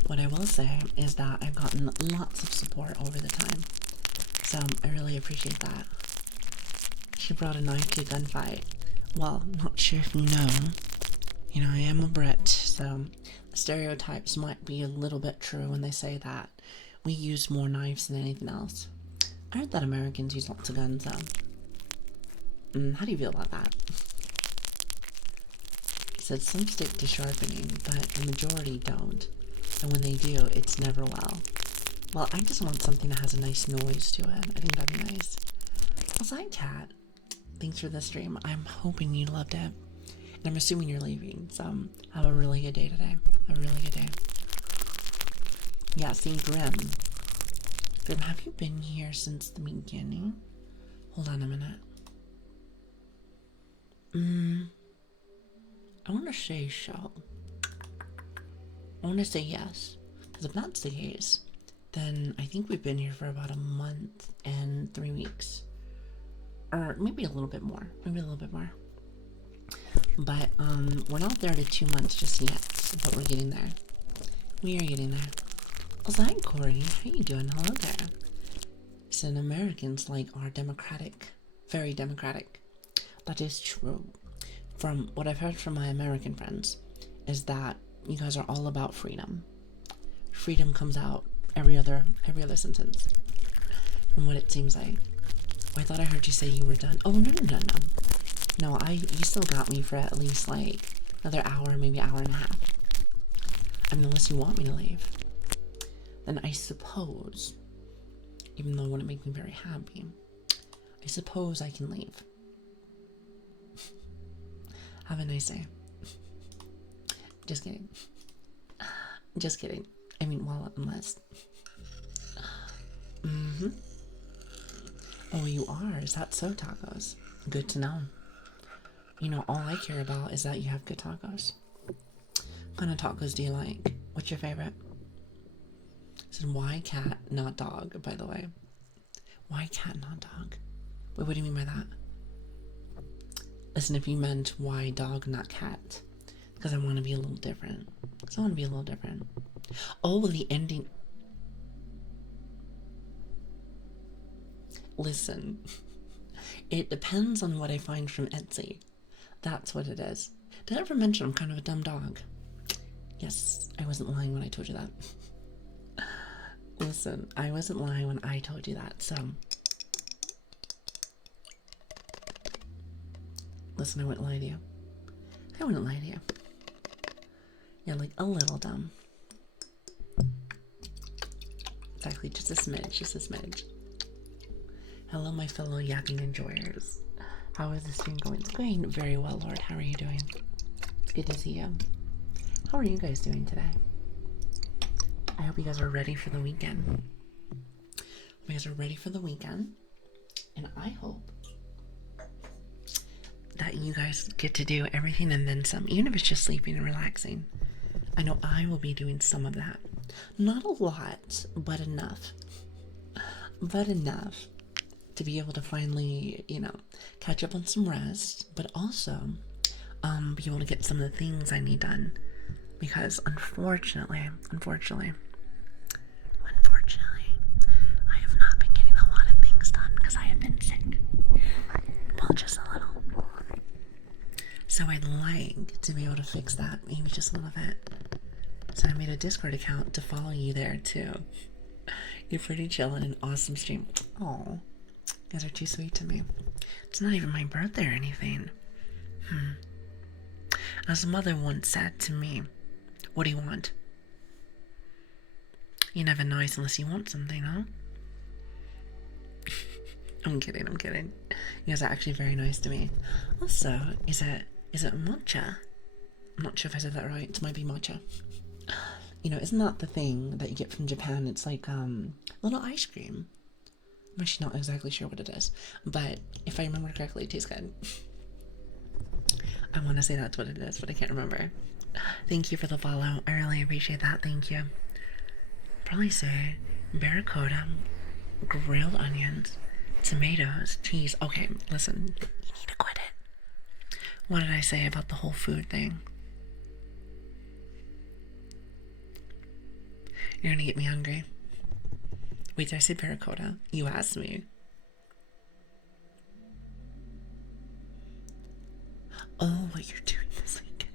what I will say is that I've gotten lots of support over the time. So I really appreciate that. She brought a knife to a gunfight. Well, not sure if you know. You know, I am a Brit, so the stereotypes might be a little bit true when they say that we use more knives than anything else. I heard that Americans use lots of guns, though. How do you feel about that? He said some stick to sharpening, but the majority don't. And when they do, it's never well. Well, I just want something that has a nice noise to it. I think that'd be nice. Hi, Cat. Thanks for the stream. I'm hoping you loved it. And I'm assuming you're leaving, so have a really good day today. Have a really good day. Yeah, see, Grim. Grim, have you been here since the beginning? Hold on a minute. I want to say so. I want to say yes. Because if that's the case, then I think we've been here for about a month and 3 weeks. Or maybe a little bit more. Maybe a little bit more. But, we're not there to 2 months just yet. But we're getting there. We are getting there. Oh, hi, Corey. How you doing? Hello there. So Americans like our democratic very democratic. That is true. From what I've heard from my American friends, is that you guys are all about freedom. Freedom comes out every other sentence. From what it seems like. Oh, I thought I heard you say you were done. Oh, no. No, you still got me for at least like another hour, maybe hour and a half. I mean, unless you want me to leave. Then I suppose, even though it wouldn't make me very happy, I suppose I can leave. Have a nice day. Just kidding. Just kidding. I mean, well, unless... Oh, you are? Is that so, tacos? Good to know. You know, all I care about is that you have good tacos. What kind of tacos do you like? What's your favorite? This is why cat, not dog, by the way. Why cat, not dog? Wait, what do you mean by that? Listen, if you meant why dog, not cat. Because I want to be a little different. Oh, the ending... Listen, it depends on what I find from Etsy. That's what it is. Did I ever mention I'm kind of a dumb dog? Yes, I wasn't lying when I told you that. Listen, I wasn't lying when I told you that, so... Listen, I wouldn't lie to you. You're like a little dumb. Exactly, just a smidge. Hello, my fellow yapping enjoyers. How is this stream going? It's going very well, Lord. How are you doing? It's good to see you. How are you guys doing today? I hope you guys are ready for the weekend. And I hope that you guys get to do everything and then some, even if it's just sleeping and relaxing. I know I will be doing some of that. Not a lot, but enough. To be able to finally, catch up on some rest, but also be able to get some of the things I need done. Because unfortunately, I have not been getting a lot of things done because I have been sick. Well, just a little. So I'd like to be able to fix that, maybe just a little bit. So I made a Discord account to follow you there too. You're pretty chill and an awesome stream. Aw. You guys are too sweet to me. It's not even my birthday or anything. As a mother once said to me, what do you want? You're never nice unless you want something, huh? I'm kidding. You guys are actually very nice to me. Also, is it matcha? I'm not sure if I said that right. It might be matcha. Isn't that the thing that you get from Japan? It's like little ice cream. I'm actually not exactly sure what it is, but if I remember correctly, it tastes good. I want to say that's what it is, but I can't remember. Thank you for the follow. I really appreciate that. Thank you. Probably say barracuda, grilled onions, tomatoes, cheese. Okay, listen, you need to quit it. What did I say about the whole food thing? You're gonna get me hungry. Wait, did I say barracuda? You asked me. Oh, what you're doing this weekend.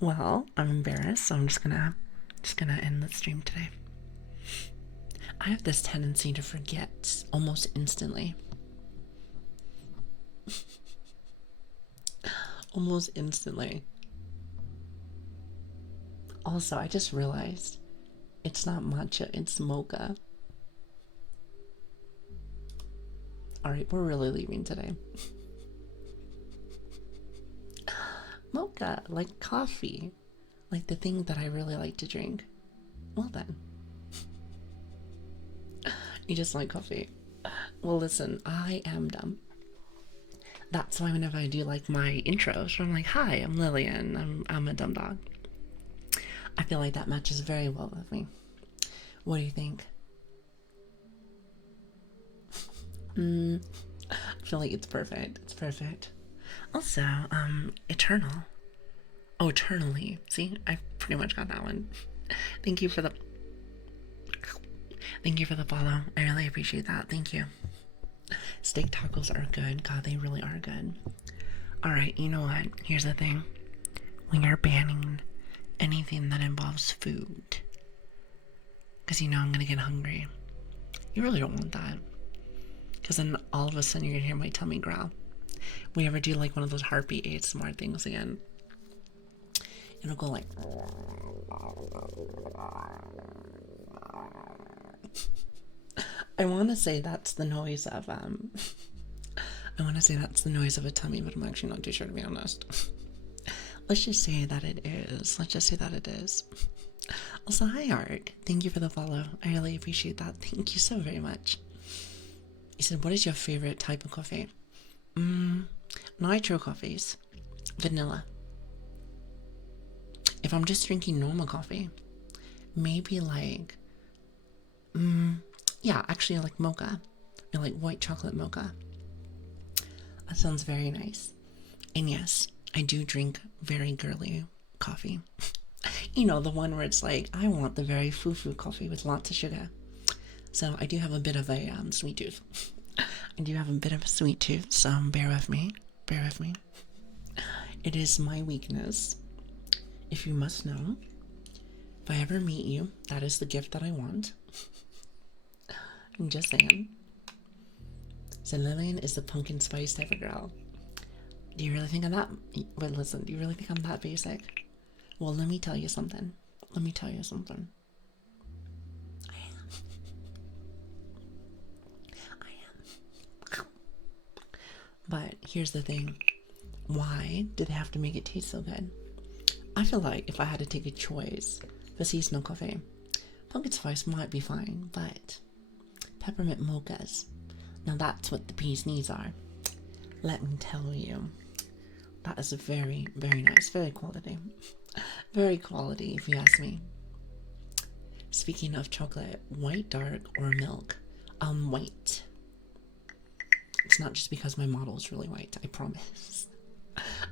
Well, I'm embarrassed, so I'm just gonna end the stream today. I have this tendency to forget almost instantly. Almost instantly. Also, I just realized it's not matcha, it's mocha. Alright, we're really leaving today. Mocha, like coffee. Like the thing that I really like to drink. Well then. You just like coffee. Well listen, I am dumb. That's why whenever I do like my intros, I'm like, hi, I'm Lilian, I'm a dumb dog. I feel like that matches very well with me. What do you think? I feel like it's perfect. It's perfect. Also, eternal. Oh, eternally. See, I pretty much got that one. Thank you for the follow. I really appreciate that. Thank you. Steak tacos are good. God, they really are good. Alright, you know what? Here's the thing. When you're banning anything that involves food, because you know I'm gonna get hungry, you really don't want that. Because then all of a sudden you're gonna hear my tummy growl. We ever do like one of those heartbeat ASMR things again, it'll go like. I want to say that's the noise of I want to say that's the noise of a tummy, but I'm actually not too sure, to be honest. Let's just say that it is. Let's just say that it is. Also, hi Art. Thank you for the follow. I really appreciate that. Thank you so very much. He said, what is your favorite type of coffee? Nitro coffees. Vanilla. If I'm just drinking normal coffee, maybe like, yeah, actually I like mocha. I like white chocolate mocha. That sounds very nice. And yes, I do drink very girly coffee. You know, the one where it's like, I want the very foo-foo coffee with lots of sugar. So I do have a bit of a sweet tooth. I do have a bit of a sweet tooth, so bear with me. Bear with me. It is my weakness. If you must know, if I ever meet you, that is the gift that I want. I'm just saying. So Lilian is the pumpkin spice type of girl. Do you really think I'm that? But listen, do you really think I'm that basic? Well, let me tell you something. Let me tell you something. I am. But here's the thing. Why did they have to make it taste so good? I feel like if I had to take a choice for seasonal coffee, pumpkin spice might be fine, but peppermint mochas, now that's what the bee's knees are. Let me tell you, that is very, very nice, very quality. Very quality, if you ask me. Speaking of chocolate, white, dark, or milk? White. It's not just because my model is really white, I promise.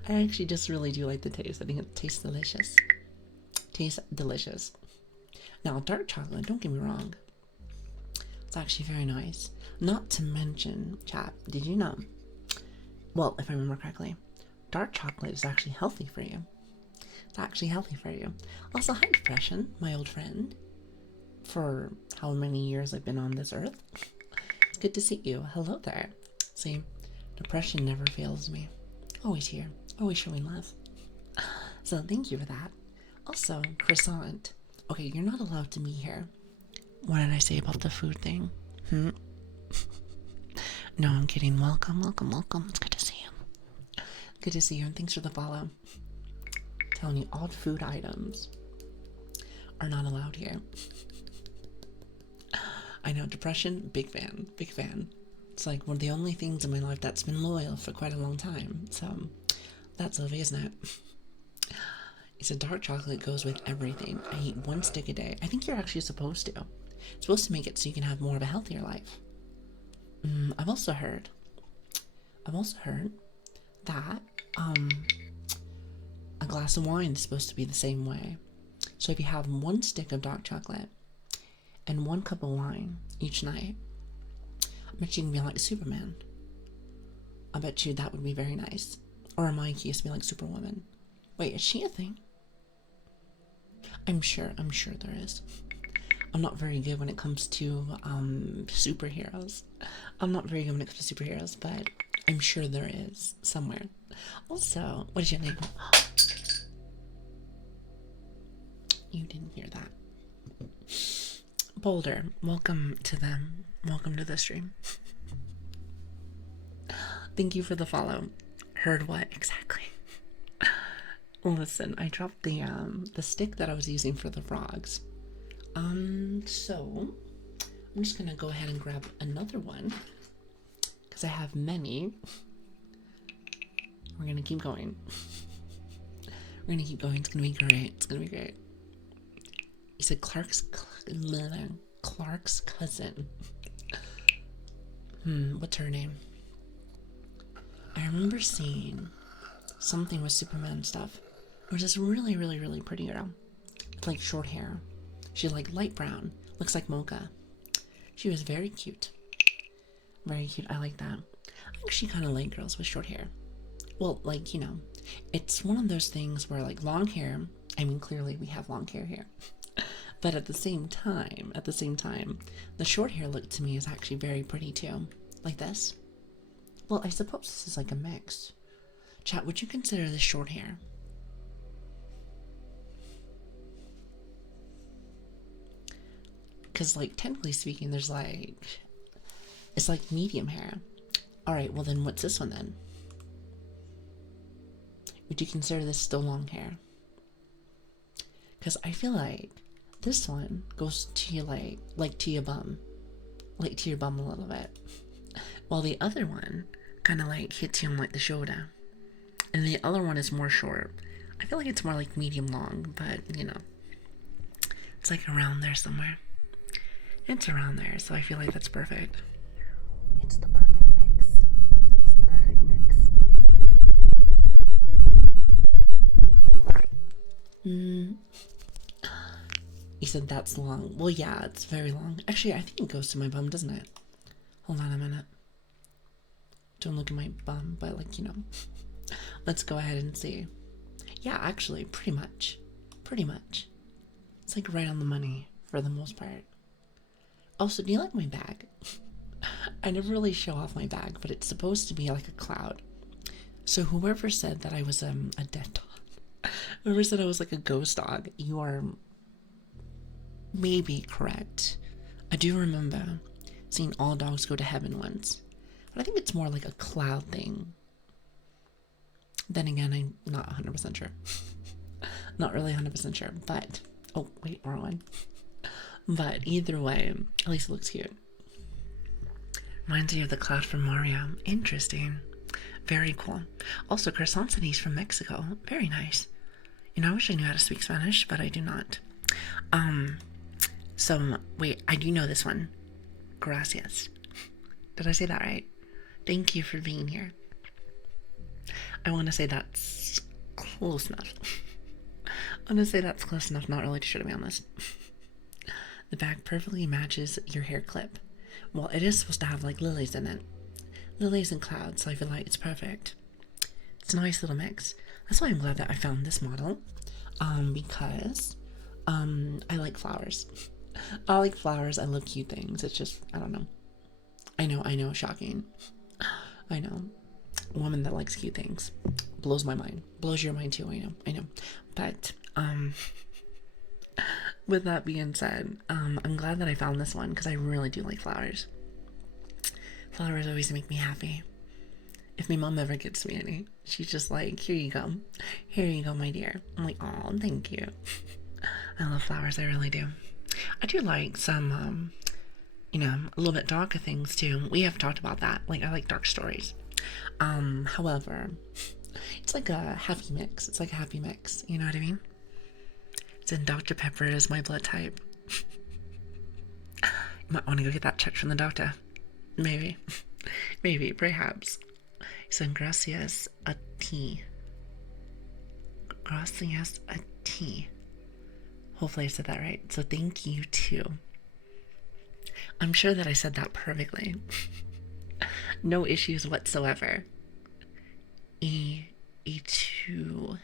I actually just really do like the taste. I think it tastes delicious. Tastes delicious. Now, dark chocolate, don't get me wrong. It's actually very nice. Not to mention, chat, did you know? Well, if I remember correctly, dark chocolate is actually healthy for you. It's actually healthy for you. Also, hi Depression, my old friend. For how many years I've been on this earth. It's good to see you. Hello there. See, Depression never fails me. Always here. Always showing love. So thank you for that. Also, croissant. Okay, you're not allowed to be here. What did I say about the food thing? No, I'm kidding. Welcome, welcome, welcome. It's good to see you. Good to see you, and thanks for the follow. I'm telling you, odd food items are not allowed here. I know, Depression, big fan, big fan. It's like one of the only things in my life that's been loyal for quite a long time. So, that's lovely, isn't it? It's a dark chocolate goes with everything. I eat one stick a day. I think you're actually supposed to. It's supposed to make it so you can have more of a healthier life. I've also heard that a glass of wine is supposed to be the same way. So if you have one stick of dark chocolate and 1 cup of wine each night, I bet you can be like Superman. I bet you that would be very nice. Or in my case, be like Superwoman. Wait, is she a thing? I'm sure there is. I'm not very good when it comes to superheroes. I'm not very good when it comes to superheroes, but I'm sure there is somewhere. Also, what is your name? You didn't hear that. Boulder, welcome to them. Welcome to the stream. Thank you for the follow. Heard what exactly? Listen, I dropped the stick that I was using for the frogs. So I'm just gonna go ahead and grab another one because I have many. We're gonna keep going. We're gonna keep going. It's gonna be great. It's gonna be great. He said Clark's cousin. What's her name? I remember seeing something with Superman stuff. It was this really, really, really pretty girl with like short hair. She like light brown, looks like mocha. She was very cute. Very cute. I like that. I actually kind of like girls with short hair. Well, like, it's one of those things where, like, long hair, I mean, clearly we have long hair here. But at the same time, the short hair look to me is actually very pretty too. Like this. Well, I suppose this is like a mix. Chat, would you consider this short hair? Because, like, technically speaking, there's like, it's like medium hair. Alright, well then what's this one then? Would you consider this still long hair? Because I feel like this one goes to your, like to your bum. Like to your bum a little bit. While the other one kind of like hits you on like the shoulder. And the other one is more short. I feel like it's more like medium long, but it's like around there somewhere. It's around there, so I feel like that's perfect. It's the perfect mix. It's the perfect mix. You said that's long. Well, yeah, it's very long. Actually, I think it goes to my bum, doesn't it? Hold on a minute. Don't look at my bum, but like, let's go ahead and see. Yeah, actually, pretty much. Pretty much. It's like right on the money for the most part. Also, do you like my bag? I never really show off my bag, but it's supposed to be like a cloud. So whoever said that I was a dead dog, whoever said I was like a ghost dog, you are maybe correct. I do remember seeing all dogs go to heaven once, but I think it's more like a cloud thing. Then again, I'm not 100% sure. Not really 100% sure, but oh wait, wrong one. But either way, at least it looks cute. Reminds me of the cloud from Mario. Interesting. Very cool. Also, croissant said he's from Mexico. Very nice. I wish I knew how to speak Spanish, but I do not. So, wait, I do know this one. Gracias. Did I say that right? Thank you for being here. I want to say that's close enough. I'm going to say that's close enough, not really to be honest. The bag perfectly matches your hair clip. Well, it is supposed to have like lilies in it. Lilies and clouds, so I feel like it's perfect. It's a nice little mix. That's why I'm glad that I found this model. Because I like flowers. I like flowers. I love cute things. It's just, I don't know. I know, shocking. I know. A woman that likes cute things. Blows my mind. Blows your mind too, I know. But, with that being said, I'm glad that I found this one because I really do like flowers. Flowers always make me happy. If my mom ever gets me any, she's just like, here you go. Here you go, my dear. I'm like, oh, thank you. I love flowers, I really do. I do like some, a little bit darker things too. We have talked about that. Like, I like dark stories. However, it's like a happy mix. It's like a happy mix. You know what I mean? It's in Dr. Pepper is my blood type. You might want to go get that checked from the doctor. Maybe. Maybe, perhaps. So, gracias a ti. Gracias a ti. Hopefully I said that right. So, thank you too. I'm sure that I said that perfectly. No issues whatsoever. E2.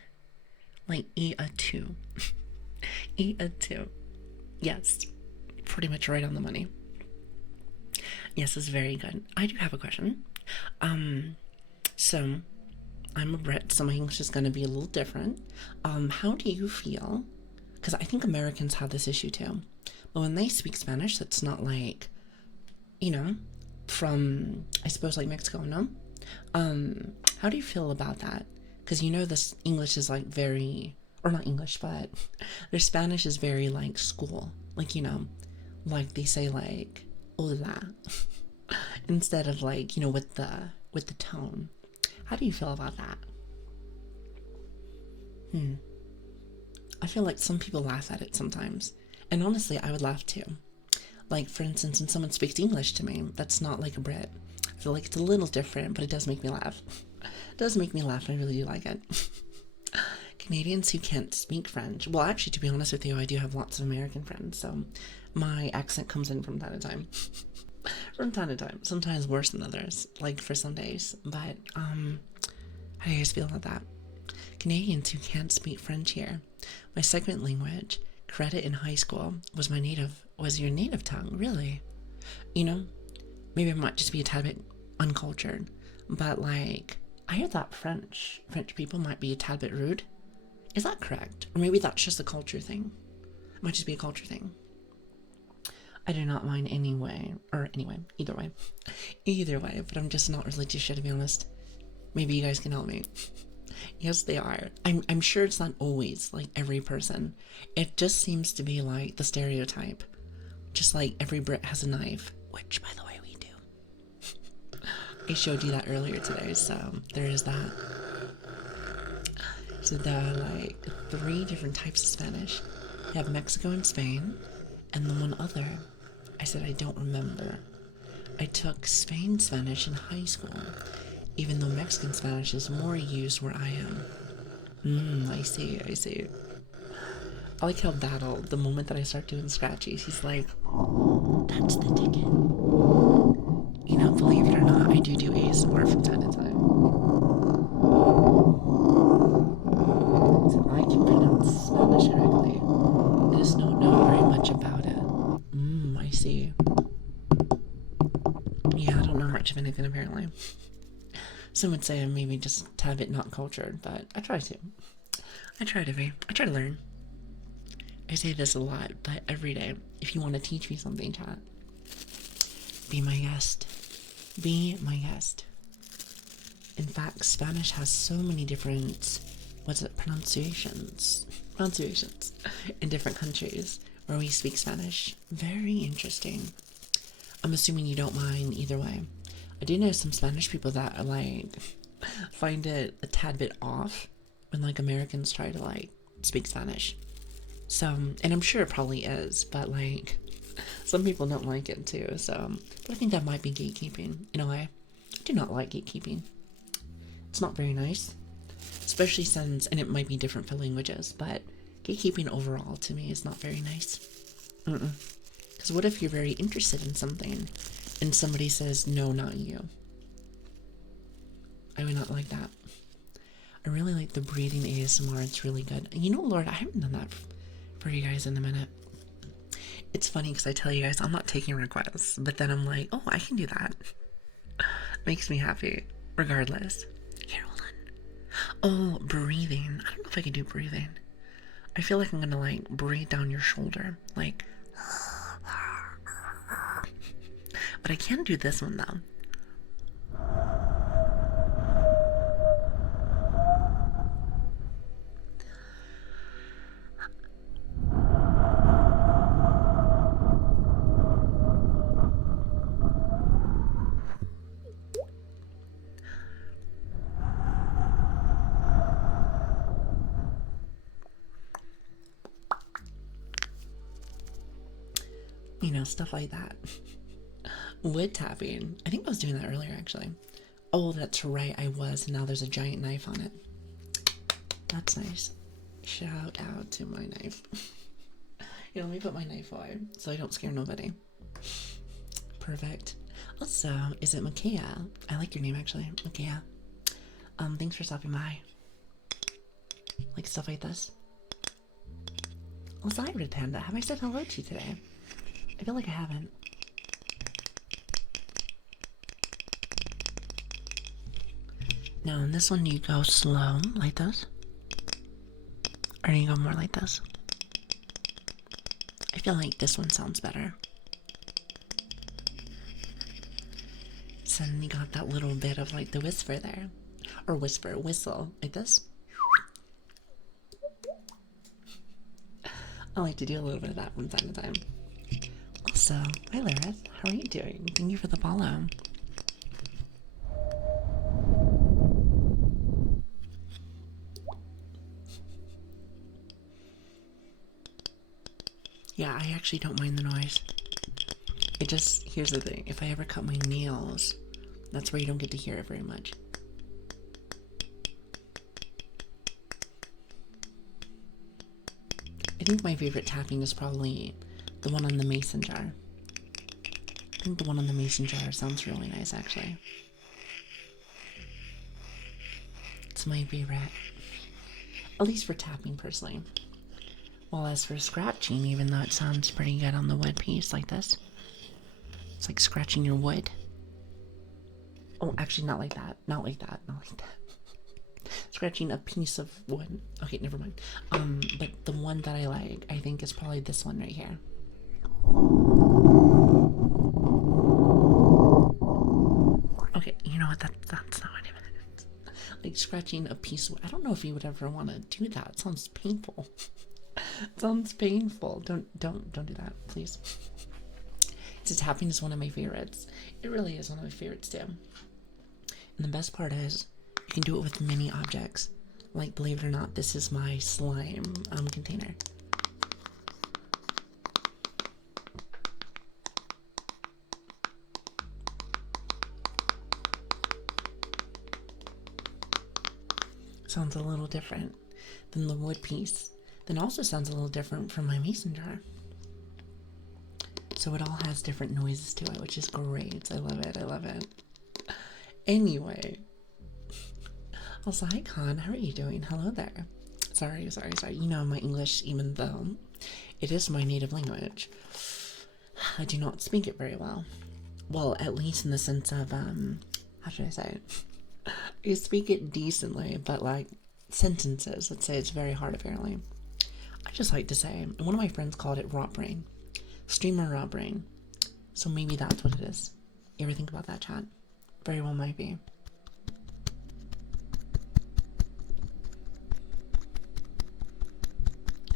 Like E2. E2. Yes. Pretty much right on the money. Yes, it's very good. I do have a question. So I'm a Brit, so my English is going to be a little different. How do you feel? Because I think Americans have this issue too. But when they speak Spanish, that's not like, from, I suppose, like Mexico, no? How do you feel about that? Because this English is like very, or not English, but their Spanish is very like school. Like, like they say like, hola, instead of like, with the tone. How do you feel about that? I feel like some people laugh at it sometimes. And honestly, I would laugh too. Like, for instance, when someone speaks English to me, that's not like a Brit. I feel like it's a little different, but it does make me laugh. It does make me laugh, and I really do like it. Canadians who can't speak French. Well, actually, to be honest with you, I do have lots of American friends, so my accent comes in from time to time. From time to time. Sometimes worse than others, like for some days. But, how do you guys feel about that? Canadians who can't speak French here. My second language, credit in high school, was your native tongue, really? You know, maybe I might just be a tad bit uncultured, but like, I heard that French people might be a tad bit rude. Is that correct? Or maybe that's just a culture thing. It might just be a culture thing. I do not mind either way. Either way, but I'm just not really too sure, to be honest. Maybe you guys can help me. Yes, they are. I'm sure it's not always like every person. It just seems to be like the stereotype. Just like every Brit has a knife, which, by the way, we do. I showed you that earlier today, so there is that. So there are like 3 different types of Spanish. You have Mexico and Spain, and then one other. I said I don't remember. I took Spain Spanish in high school, even though Mexican Spanish is more used where I am. I see. I like how Battle, the moment that I start doing scratchies, he's like, that's the ticket. You know, believe it or not, I do ASMR from time to time. So I can pronounce Spanish correctly. I just don't know very much about it. I see. Yeah, I don't know much of anything apparently. Some would say I'm maybe just a tad bit not cultured, but I try to. I try to be. I try to learn. I say this a lot, but every day, if you want to teach me something, chat, be my guest. Be my guest. In fact, Spanish has so many different, pronunciations in different countries where we speak Spanish. Very interesting. I'm assuming you don't mind either way. I do know some Spanish people that are like, find it a tad bit off when like Americans try to like speak Spanish. So, and I'm sure it probably is, but like, some people don't like it too, so, but I think that might be gatekeeping, in a way. I do not like gatekeeping. It's not very nice, especially since, and it might be different for languages, but gatekeeping overall to me is not very nice. Because what if you're very interested in something, and somebody says, no, not you? I would not like that. I really like the breathing ASMR, it's really good. You know, Lord, I haven't done that for you guys in a minute. It's funny because I tell you guys I'm not taking requests, but then I'm like, oh, I can do that. Makes me happy, regardless. Here, hold on. Oh, breathing. I don't know if I can do breathing. I feel like I'm gonna like breathe down your shoulder, like. But I can do this one though. You know, stuff like that. Wood tapping. I think I was doing that earlier, actually. Oh, that's right, I was, and now there's a giant knife on it. That's nice. Shout out to my knife. Here, let me put my knife away so I don't scare nobody. Perfect. Also, is it Micaiah? I like your name, actually. Micaiah. Thanks for stopping by. Like stuff like this. Also, hi, Red Panda. Have I said hello to you today? I feel like I haven't. Now, in this one, do you go slow like this? Or do you go more like this? I feel like this one sounds better. So then you got that little bit of like the whisper there. Or whistle, like this. I like to do a little bit of that from time to time. Also, hi Lareth, how are you doing? Thank you for the follow. Yeah, I actually don't mind the noise. It just, here's the thing, if I ever cut my nails, that's where you don't get to hear it very much. I think my favorite tapping is probably the one on the mason jar. think the one on the mason jar sounds really nice, actually. It's my favorite. At least for tapping, personally. Well, as for scratching, even though it sounds pretty good on the wood piece like this. It's like scratching your wood. Oh, actually, not like that. Not like that. Not like that. Scratching a piece of wood. Okay, never mind. But the one that I like, I think, is probably this one right here. Okay, you know what? That's not what I meant. Like scratching a piece of wood. I don't know if you would ever want to do that. It sounds painful. It sounds painful. Don't do that, please. Tapping is one of my favorites. It really is one of my favorites too. And the best part is, you can do it with many objects. Like, believe it or not, this is my slime container. Sounds a little different than the wood piece. Then also sounds a little different from my mason jar. So it all has different noises to it, which is great. I love it. I love it. Anyway. Also, hi Con, how are you doing? Hello there. Sorry. You know my English, even though it is my native language, I do not speak it very well. Well, at least in the sense of, how should I say it? I speak it decently, but like sentences, let's say it's very hard apparently. I just like to say, one of my friends called it raw brain. Streamer raw brain. So maybe that's what it is. You ever think about that, chat? Very well might be.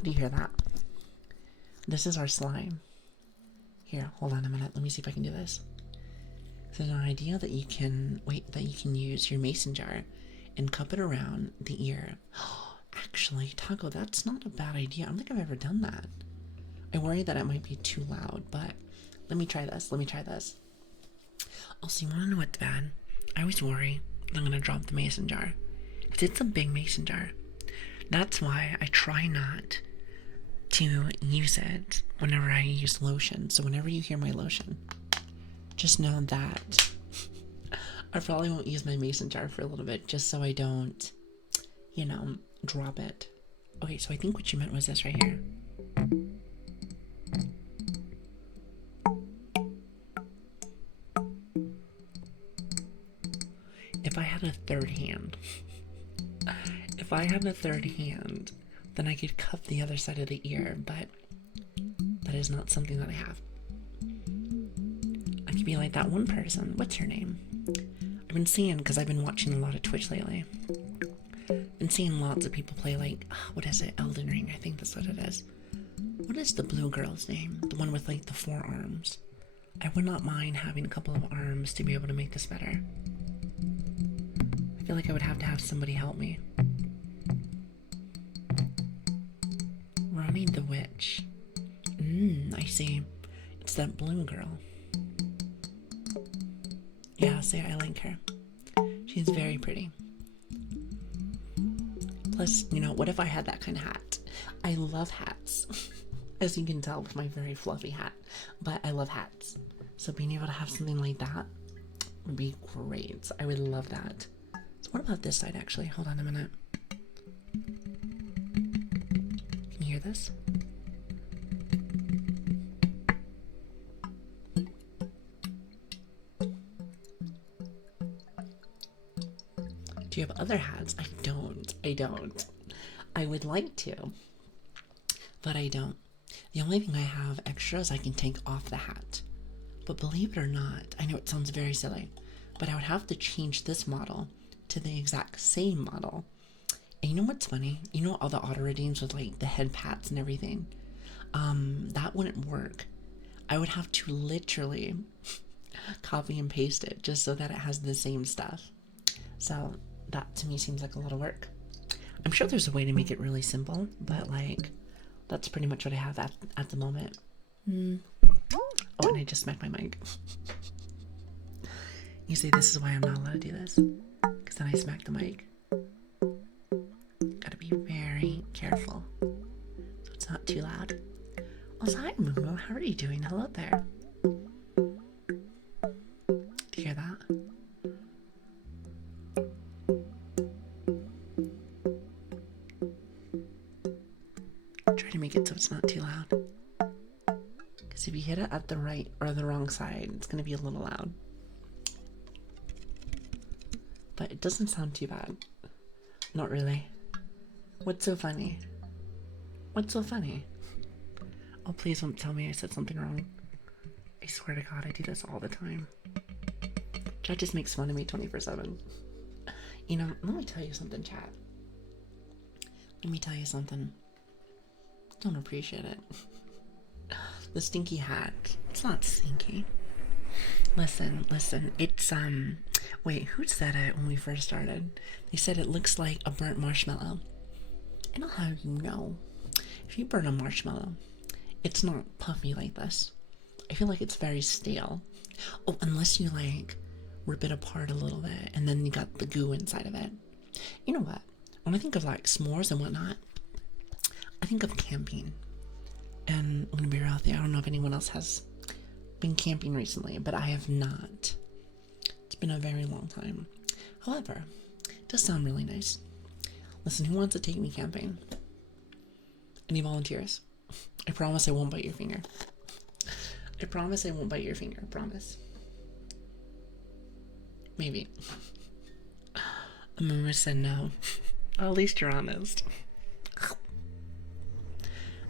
Do you hear that? This is our slime. Here, hold on a minute. Let me see if I can do this. There's an idea that you can use your mason jar and cup it around the ear. Actually, Taco, that's not a bad idea. I don't think I've ever done that. I worry that it might be too loud, but let me try this. Also, you want to know what's bad? I always worry that I'm going to drop the mason jar. It's a big mason jar. That's why I try not to use it whenever I use lotion. So whenever you hear my lotion, just know that I probably won't use my mason jar for a little bit, just so I don't, drop it. Okay, so I think what you meant was this right here. If I had a third hand, then I could cup the other side of the ear, but that is not something that I have. I could be like that one person. What's her name? I've been seeing, because I've been watching a lot of Twitch lately. Been seeing lots of people play like, what is it? Elden Ring, I think that's what it is. What is the blue girl's name? The one with like the 4 arms. I would not mind having a couple of arms to be able to make this better. I feel like I would have to have somebody help me. Ronnie the Witch. I see. It's that blue girl. Yeah, see, I like her. She's very pretty. Plus, what if I had that kind of hat? I love hats. As you can tell with my very fluffy hat. But I love hats. So being able to have something like that would be great. I would love that. So what about this side, actually? Hold on a minute. Can you hear this? Do you have other hats? I don't. I would like to, but I don't. The only thing I have extra is I can take off the hat. But believe it or not, I know it sounds very silly, but I would have to change this model to the exact same model. And you know what's funny? You know all the auto redeems with like the head pats and everything? That wouldn't work. I would have to literally copy and paste it just so that it has the same stuff. So that to me seems like a lot of work. I'm sure there's a way to make it really simple, but like that's pretty much what I have at the moment. Oh, and I just smacked my mic. You see, this is why I'm not allowed to do this, because then I smacked the mic. Gotta be very careful so it's not too loud. Also, hi Mumu, how are you doing? Hello there. try to make it so it's not too loud. Because if you hit it at the right or the wrong side, it's going to be a little loud. But it doesn't sound too bad. Not really. What's so funny? What's so funny? Oh, please don't tell me I said something wrong. I swear to God, I do this all the time. Chat just makes fun of me 24/7. You know, let me tell you something, chat. Let me tell you something. Don't appreciate it. The stinky hat. It's not stinky. Listen. It's, wait, who said it when we first started? They said it looks like a burnt marshmallow. And I'll have you know, if you burn a marshmallow, it's not puffy like this. I feel like it's very stale. Oh, unless you, like, rip it apart a little bit and then you got the goo inside of it. You know what? When I think of, like, s'mores and whatnot, I think of camping. And I'm gonna be real with you, I don't know if anyone else has been camping recently, but I have not. It's been a very long time. However, it does sound really nice. Listen, who wants to take me camping? Any volunteers? I promise I won't bite your finger. I promise I won't bite your finger. I promise. Maybe. Mama said no. At least you're honest.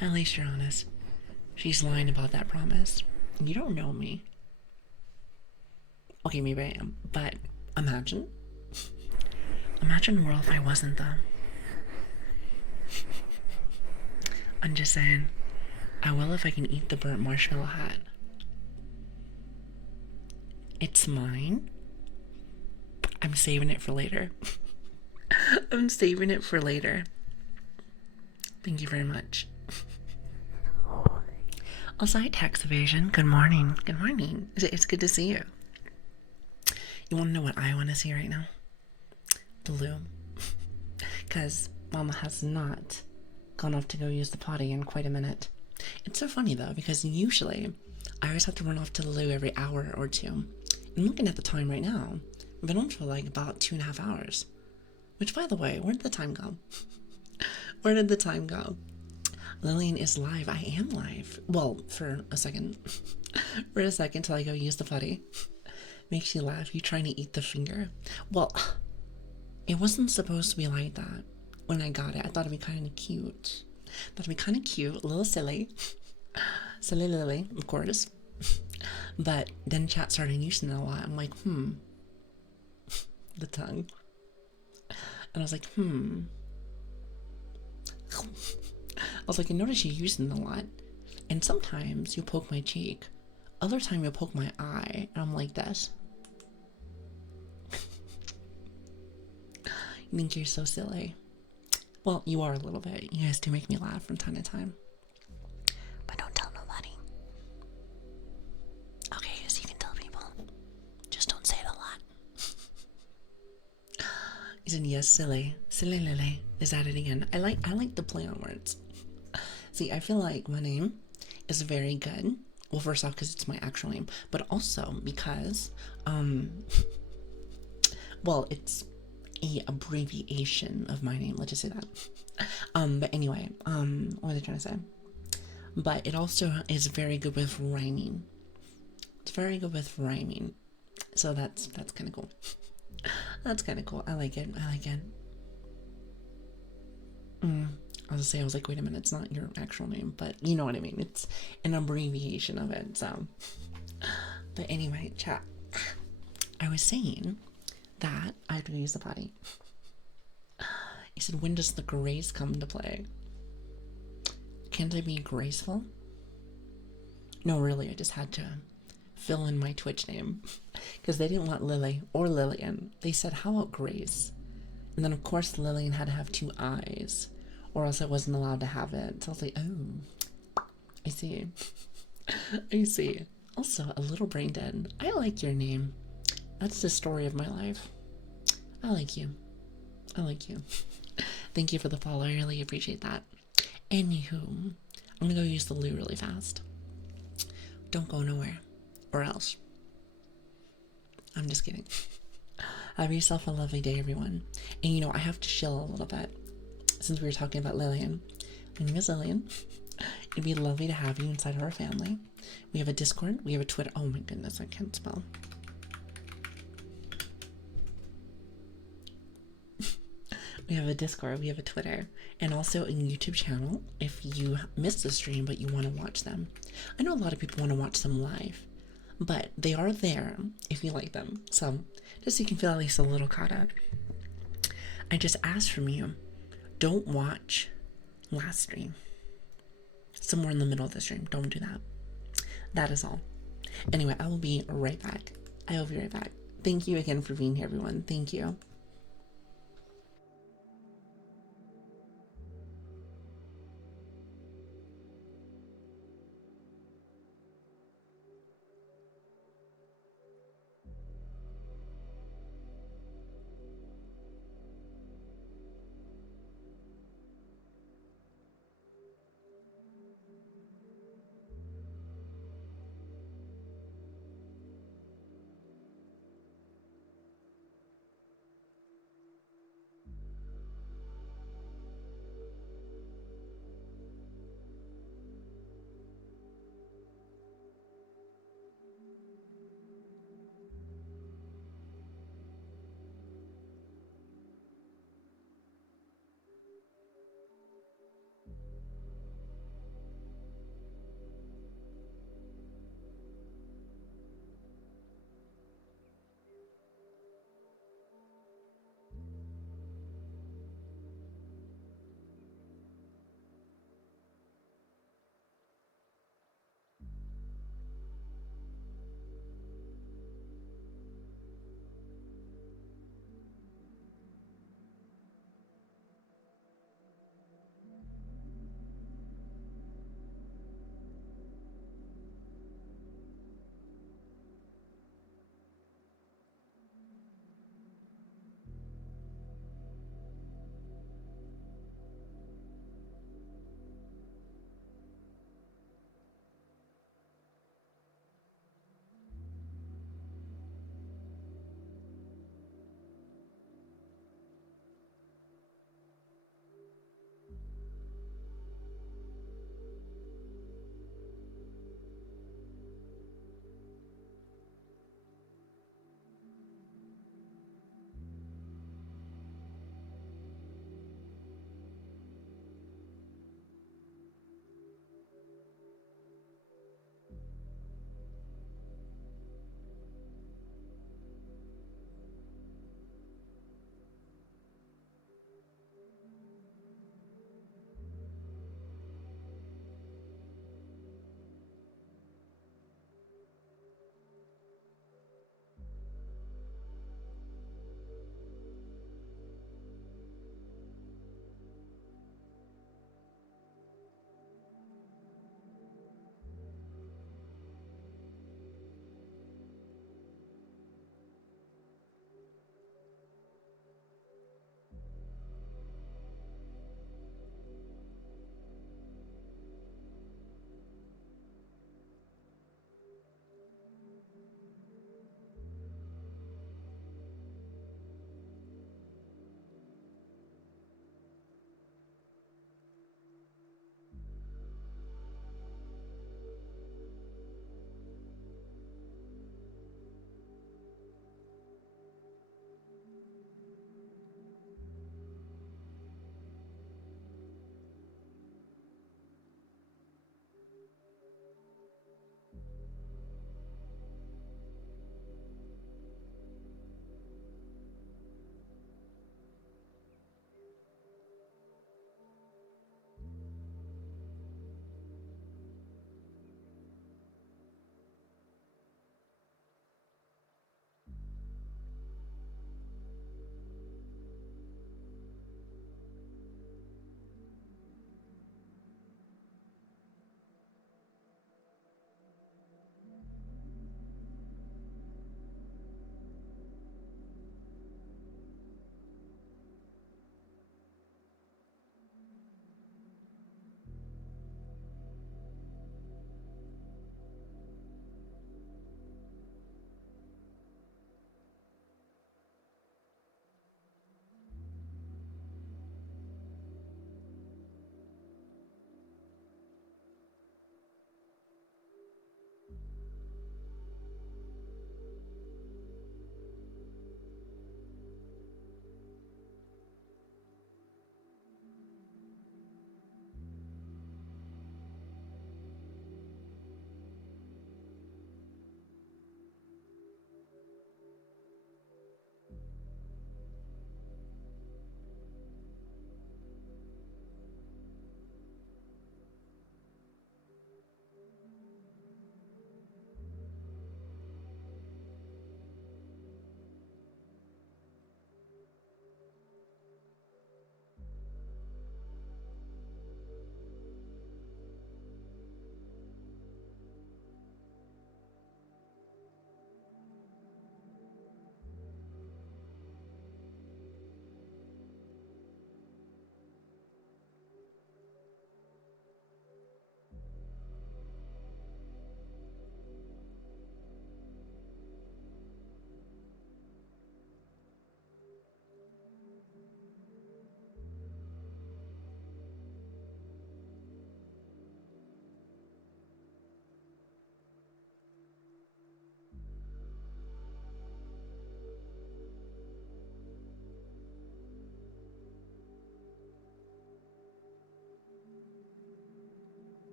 At least you're honest. She's lying about that promise. You don't know me. Okay, maybe I am. But imagine. Imagine a world if I wasn't, though. I'm just saying. I will if I can eat the burnt marshmallow hat. It's mine. I'm saving it for later. I'm saving it for later. Thank you very much. Also, hi, tax evasion. Good morning. Good morning. It's good to see you. You want to know what I want to see right now? Blue. Because Mama has not gone off to go use the potty in quite a minute. It's so funny, though, because usually I always have to run off to the loo every hour or two. I'm looking at the time right now. I've been on for like about 2.5 hours. Which, by the way, where did the time go? Where did the time go? Lilian is live. I am live. Well, for a second. For a second till I go use the potty. Makes you laugh. You trying to eat the finger? Well, it wasn't supposed to be like that when I got it. I thought it'd be kind of cute. Thought it'd be kind of cute. A little silly. Silly Lili, of course. But then chat started using it a lot. I'm like, the tongue. And I was like, I was like, I notice you using it a lot. And sometimes you poke my cheek. Other time you poke my eye. And I'm like this. You think you're so silly. Well, you are a little bit. You guys do make me laugh from time to time. But don't tell nobody. Okay, so you can tell people. Just don't say it a lot. He said, yes, silly. Silly Lili is at it again. I like the play on words. See, I feel like my name is very good. Well, first off, because it's my actual name. But also because, well, it's a abbreviation of my name. Let's just say that. But anyway, what was I trying to say? But it also is very good with rhyming. It's very good with rhyming. So that's kind of cool. That's kind of cool. I like it. I was like, wait a minute, it's not your actual name, but you know what I mean. It's an abbreviation of it, so. But anyway, chat. I was saying that I have to use the potty. He said, when does the grace come into play? Can't I be graceful? No, really, I just had to fill in my Twitch name. Because they didn't want Lili or Lilian. They said, how about Grace? And then, of course, Lilian had to have 2 eyes. Or else I wasn't allowed to have it. So I was like, oh, I see. I see. Also, a little brain dead. I like your name. That's the story of my life. I like you. Thank you for the follow. I really appreciate that. Anywho, I'm gonna go use the loo really fast. Don't go nowhere. Or else. I'm just kidding. Have yourself a lovely day, everyone. And you know, I have to chill a little bit. Since we were talking about Lilian. My name is Lilian. It'd be lovely to have you inside of our family. We have a Discord, we have a Twitter. Oh my goodness, I can't spell. We have a Discord, we have a Twitter, and also a YouTube channel if you missed the stream but you want to watch them. I know a lot of people want to watch them live, but they are there if you like them. So, just so you can feel at least a little caught up. I just asked from you, don't watch last stream. Somewhere in the middle of the stream. Don't do that. That is all. Anyway, I will be right back. I will be right back. Thank you again for being here, everyone. Thank you.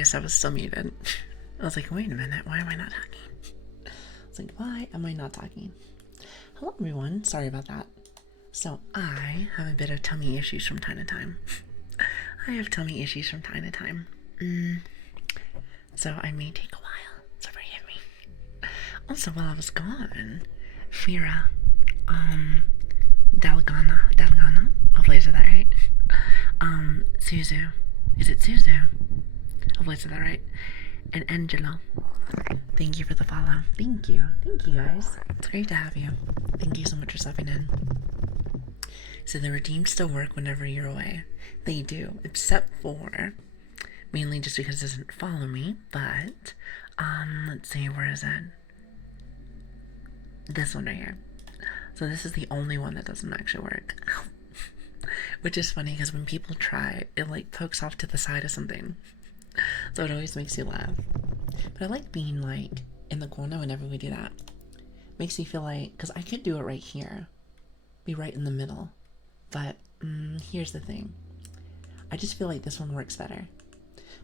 guess I was still muted. I was like, wait a minute, why am I not talking? I was like, why am I not talking? Hello, everyone. Sorry about that. So, I have a bit of tummy issues from time to time. I have tummy issues from time to time. So, I may take a while. So, forgive me. Also, while I was gone, Fira, Dalgana, hopefully I said that right. Suzu, is it Suzu? Hopefully I said that right. And Angelo, thank you for the follow. Thank you guys. It's great to have you. Thank you so much for stepping in. So the redeems still work whenever you're away. They do, except for, mainly just because it doesn't follow me, but, let's see, where is it? This one right here. So this is the only one that doesn't actually work. Which is funny because when people try, it like pokes off to the side of something. So it always makes you laugh. But I like being like in the corner whenever we do that. Makes me feel like, because I could do it right here. Be right in the middle. But here's the thing. I just feel like this one works better.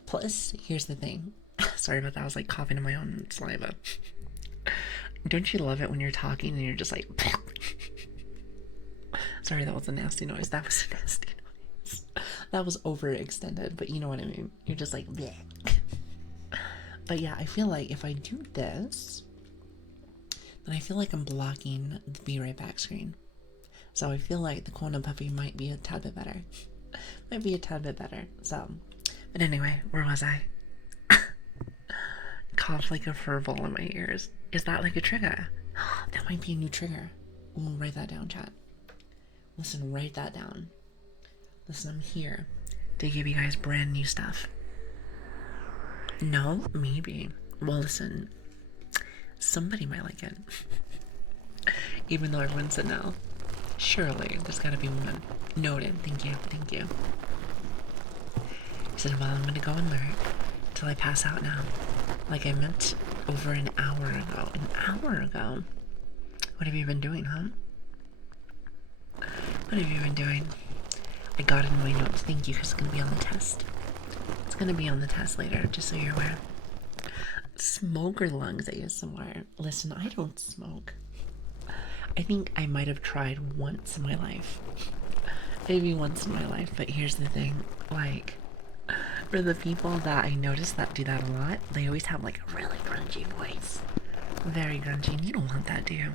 Plus, here's the thing. Sorry about that. I was like coughing in my own saliva. Don't you love it when you're talking and you're just like... Sorry, that was a nasty noise. That was a nasty noise. That was overextended, but you know what I mean. You're just like... Bleh. But yeah, I feel like if I do this, then I feel like I'm blocking the Be Right Back screen. So I feel like the corner puppy might be a tad bit better. Might be a tad bit better. So, but anyway, where was I? Cough like a fur ball in my ears. Is that like a trigger? That might be a new trigger. Ooh, write that down, chat. Listen, write that down. Listen, I'm here to give you guys brand new stuff. No? Maybe. Well, listen. Somebody might like it. Even though everyone said no. Surely, there's gotta be one. Noted. Thank you. Thank you. He said, well, I'm gonna go and learn till I pass out now. Like I meant over an hour ago. An hour ago? What have you been doing, huh? What have you been doing? I got it in my notes. Thank you, because it's gonna be on the test. It's gonna be on the test later, just so you're aware. Smoker lungs ASMR. Listen, I don't smoke. I think I might have tried once in my life. Maybe once in my life, but here's the thing. Like, for the people that I notice that do that a lot, they always have like a really grungy voice. Very grungy, and you don't want that, do you?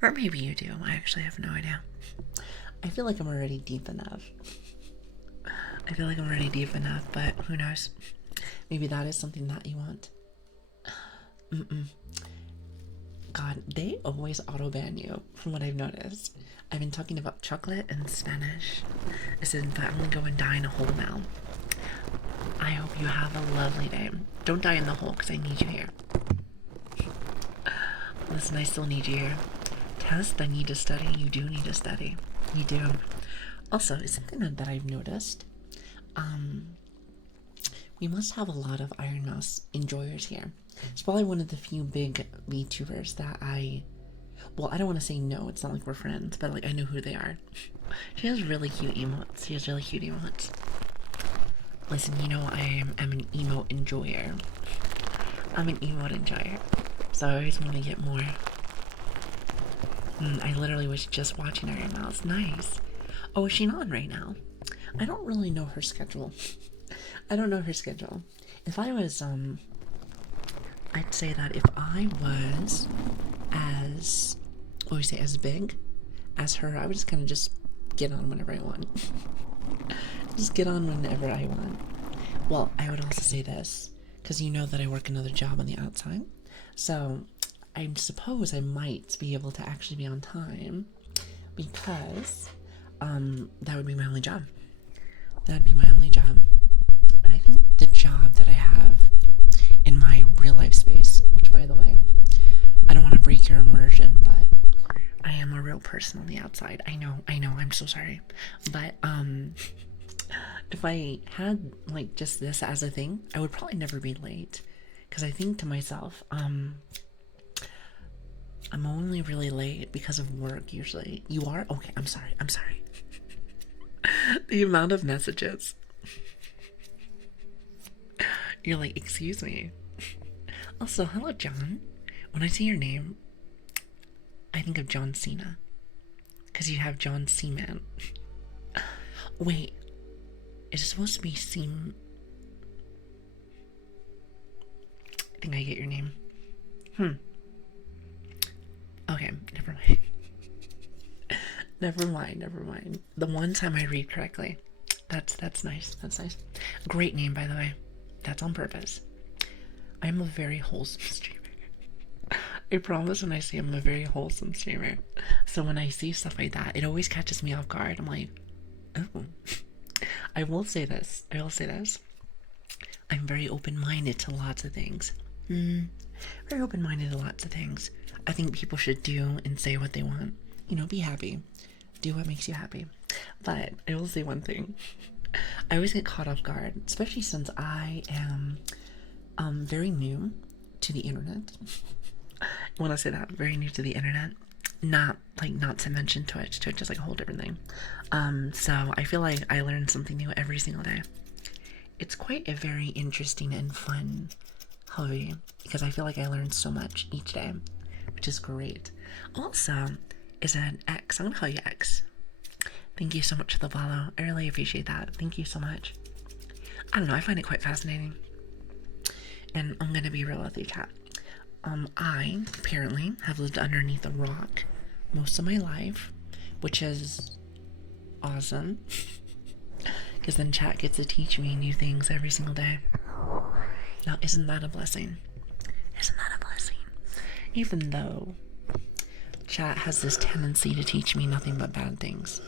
Or maybe you do. I actually have no idea. I feel like I'm already deep enough. But who knows? Maybe that is something that you want. God, they always auto-ban you, from what I've noticed. I've been talking about chocolate and Spanish. I said, but I'm gonna go and die in a hole now. I hope you have a lovely day. Don't die in the hole, because I need you here. Listen, I still need you here. Test, I need to study. You do need to study. You do. Also, it's something that I've noticed. We must have a lot of Iron Mouse enjoyers here. It's probably one of the few big VTubers that I don't want to say no, it's not like we're friends, but like I know who they are. She has really cute emotes. Listen, you know I'm an emote enjoyer. So I always want to get more. I literally was just watching Iron Mouse. Nice. Oh, is she on right now? I don't really know her schedule. If I was, I'd say that if I was as big as her, I would just kind of just get on whenever I want. Well, I would also say this, because you know that I work another job on the outside, so I suppose I might be able to actually be on time, because that would be my only job. And I think the job that I have in my real life space, which by the way, I don't want to break your immersion, but I am a real person on the outside. I know, I'm so sorry. But if I had like just this as a thing, I would probably never be late. Because I think to myself, I'm only really late because of work usually. You are? Okay, I'm sorry. The amount of messages. You're like, excuse me. Also, hello, John. When I see your name, I think of John Cena. Because you have John Seaman. Wait, is it supposed to be Seam? I think I get your name. Okay, never mind. Never mind. The one time I read correctly. That's nice. That's nice. Great name, by the way. That's on purpose. I'm a very wholesome streamer. I promise when I say I'm a very wholesome streamer. So when I see stuff like that, it always catches me off guard. I'm like, oh. I will say this. I'm very open-minded to lots of things. Very open-minded to lots of things. I think people should do and say what they want. You know, be happy. Do what makes you happy. But I will say one thing. I always get caught off guard, especially since I am very new to the internet. When I say that, very new to the internet. Not to mention Twitch. Twitch is like a whole different thing. So I feel like I learn something new every single day. It's quite a very interesting and fun hobby because I feel like I learn so much each day, which is great. Also, is an X. I'm gonna call you X. Thank you so much for the follow. I really appreciate that. Thank you so much. I don't know, I find it quite fascinating. And I'm gonna be real with you, chat. I apparently have lived underneath a rock most of my life, which is awesome. Because then chat gets to teach me new things every single day. Now, isn't that a blessing? Isn't that a blessing? Even though chat has this tendency to teach me nothing but bad things.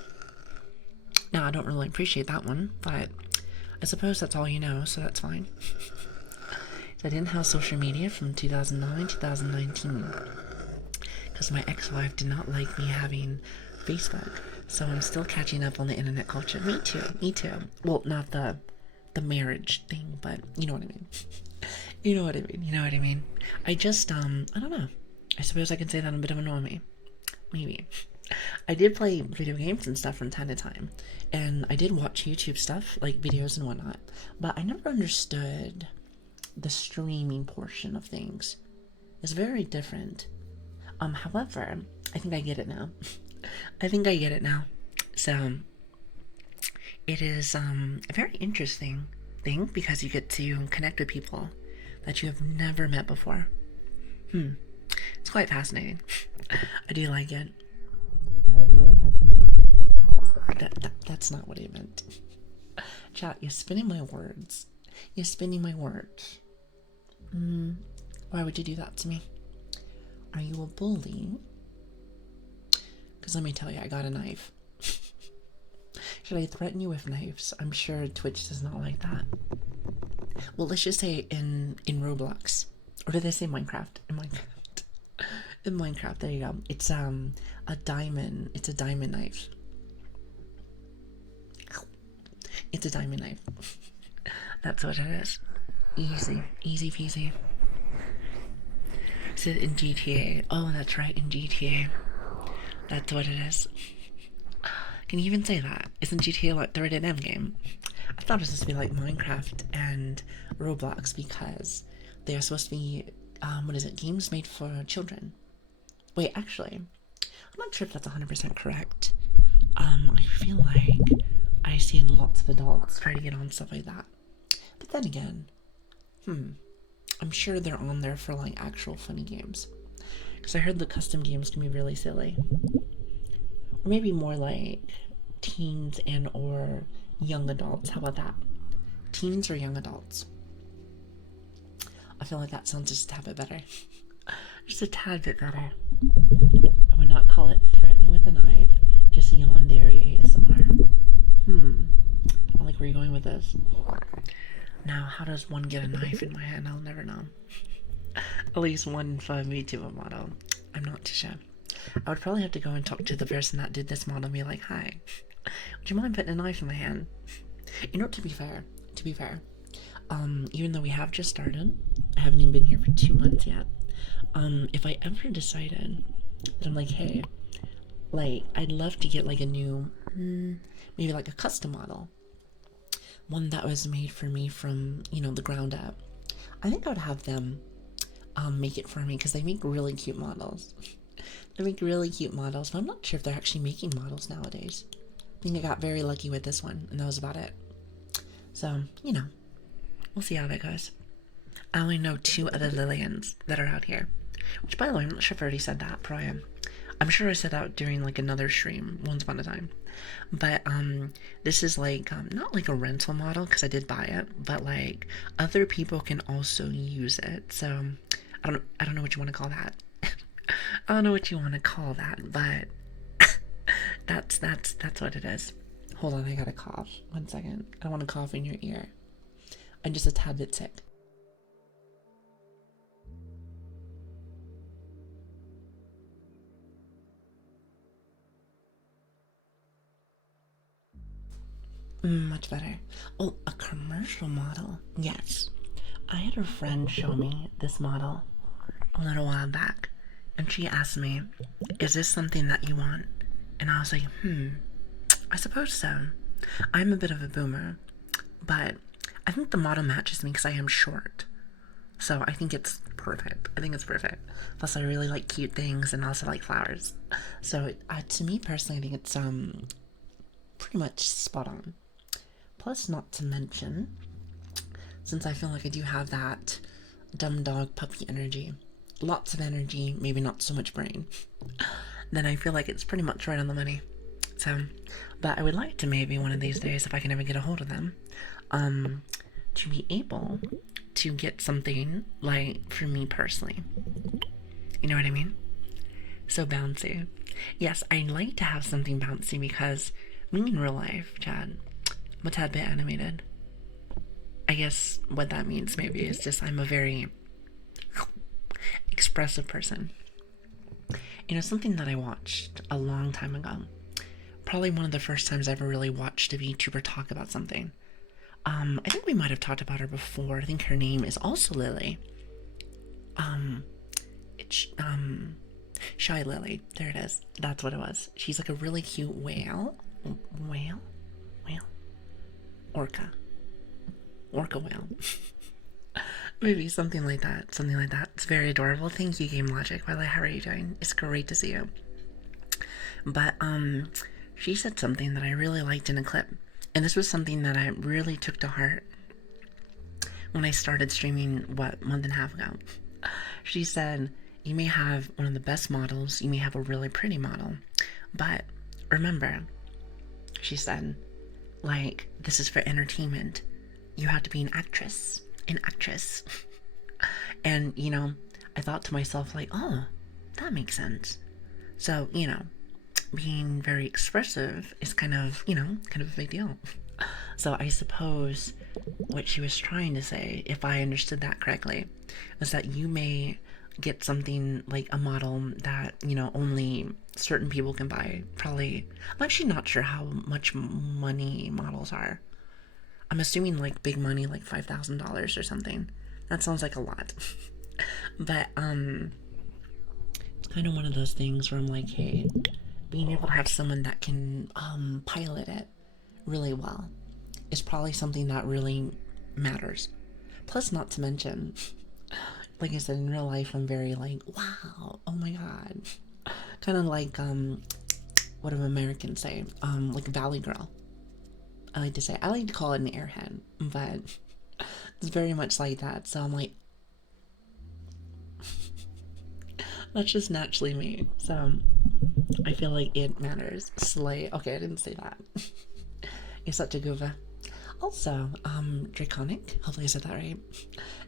Now, I don't really appreciate that one, but I suppose that's all you know, so that's fine. I didn't have social media from 2009, 2019. Because my ex-wife did not like me having Facebook. So I'm still catching up on the internet culture. Me too. Well, not the marriage thing, but you know what I mean. You know what I mean. I just, I don't know. I suppose I can say that I'm a bit of a normie. Maybe. I did play video games and stuff from time to time. And I did watch YouTube stuff, like videos and whatnot. But I never understood the streaming portion of things. It's very different. However, I think I get it now. So, it is a very interesting thing because you get to connect with people that you have never met before. It's quite fascinating. I do like it. Lily has been married in the past. That's not what I meant. Chat, you're spinning my words. Why would you do that to me? Are you a bully? Because let me tell you, I got a knife. Should I threaten you with knives? I'm sure Twitch does not like that. Well, let's just say in Roblox. Or did they say Minecraft? In Minecraft, there you go. It's a diamond. It's a diamond knife. It's a diamond knife. That's what it is. Easy peasy. Is it in GTA? Oh, that's right, in GTA. That's what it is. Can you even say that? Isn't GTA like the rated M game? I thought it was supposed to be like Minecraft and Roblox because they are supposed to be, games made for children. Wait, actually, I'm not sure if that's 100% correct. I feel like I see lots of adults try to get on stuff like that. But then again, I'm sure they're on there for like actual funny games. Because I heard the custom games can be really silly. Or maybe more like teens and or young adults. How about that? Teens or young adults? I feel like that sounds just a tad bit better. Just a tad bit better. I would not call it threaten with a knife, just yandere ASMR. I like where you're going with this. Now, how does one get a knife in my hand? I'll never know. At least one for me to a model. I'm not too sure. I would probably have to go and talk to the person that did this model and be like, hi, would you mind putting a knife in my hand? You know, to be fair, even though we have just started, I haven't even been here for 2 months yet. If I ever decided that I'm like, hey, like, I'd love to get like a new, maybe like a custom model. One that was made for me from, the ground up. I think I would have them make it for me because they make really cute models. They make really cute models, but I'm not sure if they're actually making models nowadays. I think I got very lucky with this one, and that was about it. So, we'll see how that goes. I only know 2 other Lilians that are out here. Which, by the way, I'm not sure if I already said that, probably. I'm sure I said that during like another stream once upon a time. But this is like not like a rental model because I did buy it, but like other people can also use it. So I don't know what you want to call that. I don't know what you want to call that, but that's what it is. Hold on, I gotta cough. 1 second. I don't want to cough in your ear. I'm just a tad bit sick. Much better. Oh, a commercial model. Yes. I had a friend show me this model a little while back, and she asked me, is this something that you want? And I was like, I suppose so. I'm a bit of a boomer, but I think the model matches me because I am short. So I think it's perfect. I think it's perfect. Plus, I really like cute things and also like flowers. So to me personally, I think it's pretty much spot on. Plus, not to mention, since I feel like I do have that dumb dog puppy energy, lots of energy, maybe not so much brain, then I feel like it's pretty much right on the money. So, but I would like to maybe one of these days, if I can ever get a hold of them, to be able to get something like for me personally. You know what I mean? So bouncy. Yes, I'd like to have something bouncy because me in real life, Chad, I'm a tad bit animated. I guess what that means maybe is just I'm a very expressive person. Something that I watched a long time ago. Probably one of the first times I ever really watched a VTuber talk about something. I think we might have talked about her before. I think her name is also Lili. It's Shy Lili. There it is. That's what it was. She's like a really cute whale. Whale? Orca whale. Maybe something like that. It's very adorable. Thank you, Game Logic. By the way, how are you doing? It's great to see you. But she said something that I really liked in a clip, and this was something that I really took to heart when I started streaming a month and a half ago. She said, you may have one of the best models, you may have a really pretty model, but remember, she said, like, this is for entertainment. You have to be an actress. And, I thought to myself, like, oh, that makes sense. So, being very expressive is kind of a big deal. So I suppose what she was trying to say, if I understood that correctly, was that you may get something like a model that, only certain people can buy. Probably, I'm actually not sure how much money models are. I'm assuming like big money, like $5,000 or something. That sounds like a lot. But, it's kind of one of those things where I'm like, hey, being able to have someone that can pilot it really well is probably something that really matters. Plus, not to mention, like I said, in real life, I'm very like, wow, oh my god. Kind of like, what do Americans say? Like a valley girl. I like to call it an airhead, but it's very much like that. So I'm like, that's just naturally me. So I feel like it matters. Slay. Okay, I didn't say that. You're such a goober. Also, Draconic, hopefully I said that right,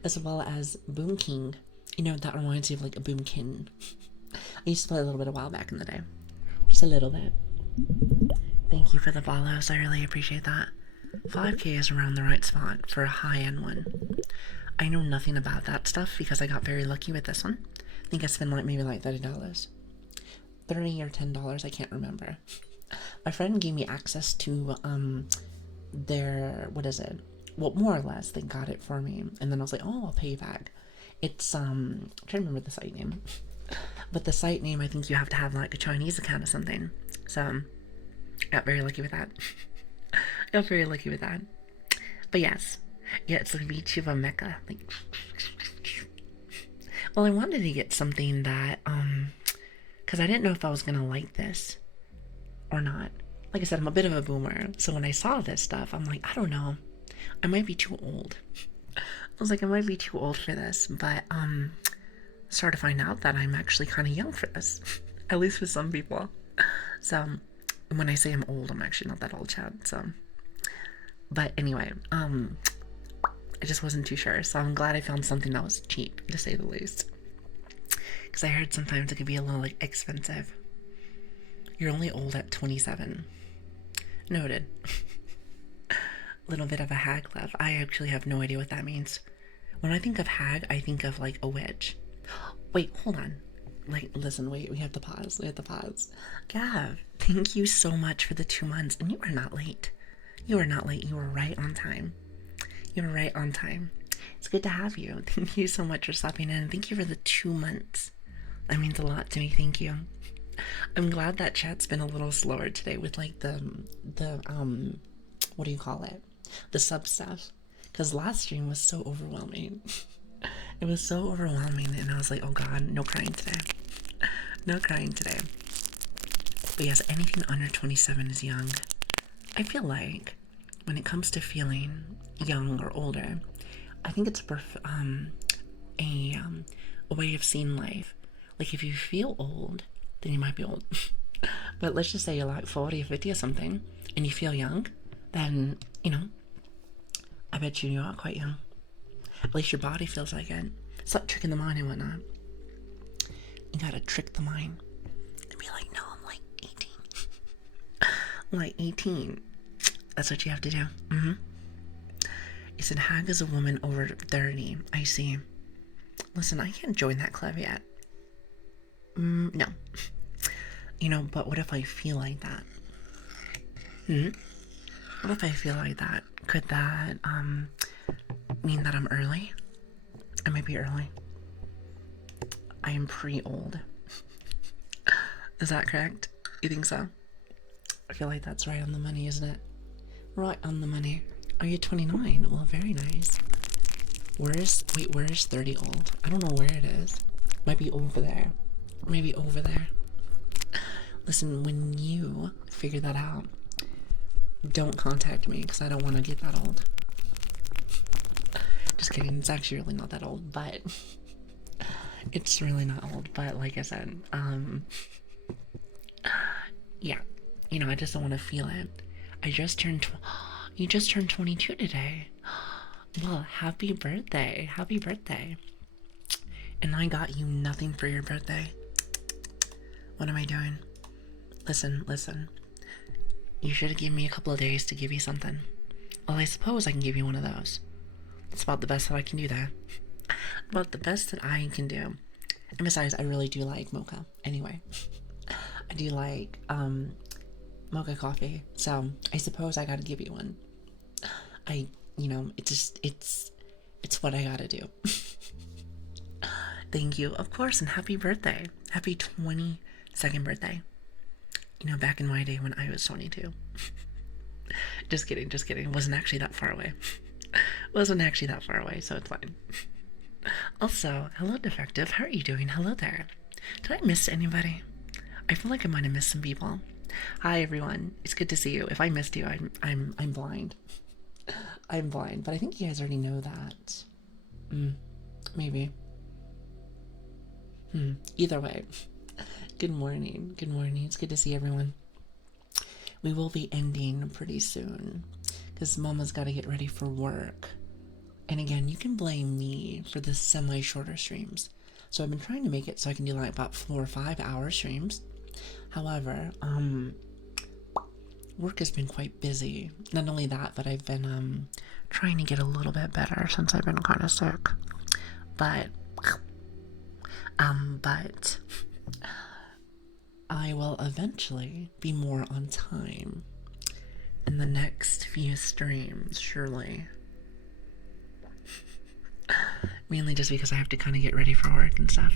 as well as Boom King. That reminds me of like a Boomkin. I used to play a little bit a while back in the day. Just a little bit. Thank you for the follows, I really appreciate that. 5K is around the right spot for a high-end one. I know nothing about that stuff because I got very lucky with this one. I think I spent maybe $30. $30 or $10, I can't remember. My friend gave me access to their, more or less they got it for me, and then I was like, oh, I'll pay you back. It's I'm trying to remember the site name, but the site name, I think you have to have like a Chinese account or something. So got very lucky with that. But yes, Yeah, it's the VTuber Mecca. Like, well, I wanted to get something that, because I didn't know if I was gonna like this or not. Like I said, I'm a bit of a boomer, so when I saw this stuff, I'm like, I don't know, I might be too old. I was like, I might be too old for this, but started to find out that I'm actually kind of young for this, at least for some people. So when I say I'm old, I'm actually not that old, Chad. So, but anyway, I just wasn't too sure, so I'm glad I found something that was cheap, to say the least. Because I heard sometimes it could be a little like expensive. You're only old at 27. Noted. Little bit of a hag left. I actually have no idea what that means. When I think of hag, I think of like a witch. Wait, hold on. Like, listen, wait, we have to pause. We have to pause. Gav, thank you so much for the 2 months. And you are not late. You are not late. You were right on time. You were right on time. It's good to have you. Thank you so much for stopping in. Thank you for the 2 months. That means a lot to me. Thank you. I'm glad that chat's been a little slower today with like the what do you call it? The sub stuff. Because last stream was so overwhelming. It was so overwhelming, and I was like, oh god, no crying today. No crying today. But yes, anything under 27 is young. I feel like when it comes to feeling young or older, I think it's a way of seeing life. Like if you feel old, then you might be old. But let's just say you're like 40 or 50 or something, and you feel young, then, you know, I bet you are quite young. At least your body feels like it. Stop tricking the mind and whatnot. You gotta trick the mind and be like, no, I'm like 18. I'm like 18. That's what you have to do. You said hag is a woman over 30. I see. Listen, I can't join that club yet. No. You know, but what if I feel like that? What if I feel like that? Could that mean that I'm early? I might be early. I am pre-old. Is that correct? You think so? I feel like that's right on the money, isn't it? Right on the money. Are you 29? Well, very nice. Where is 30 old? I don't know where it is. Might be over there. Maybe over there. Listen, when you figure that out, don't contact me because I don't want to get that old. Just kidding. It's actually really not that old, but it's really not old. But like I said, yeah, you know, I just don't want to feel it. I just turned. You just turned 22 today. Well, happy birthday! Happy birthday! And I got you nothing for your birthday. What am I doing? Listen. You should have given me a couple of days to give you something. Well, I suppose I can give you one of those. It's about the best that I can do there. About the best that I can do. And besides, I really do like mocha. Anyway, I do like mocha coffee. So I suppose I gotta give you one. You know, it's what I gotta do. Thank you, of course, and happy birthday. Happy 22nd birthday. You know, back in my day when I was 22. Just kidding. It wasn't actually that far away. So it's fine. Also, hello, Defective. How are you doing? Hello there. Did I miss anybody? I feel like I might have missed some people. Hi, everyone. It's good to see you. If I missed you, I'm blind. I'm blind, but I think you guys already know that. Maybe. Either way. Good morning. It's good to see everyone. We will be ending pretty soon because Mama's got to get ready for work. And again, you can blame me for the semi-shorter streams. So I've been trying to make it so I can do like about 4 or 5 hour streams. However, work has been quite busy. Not only that, but I've been trying to get a little bit better since I've been kind of sick. But I will eventually be more on time in the next few streams, surely. Mainly just because I have to kind of get ready for work and stuff.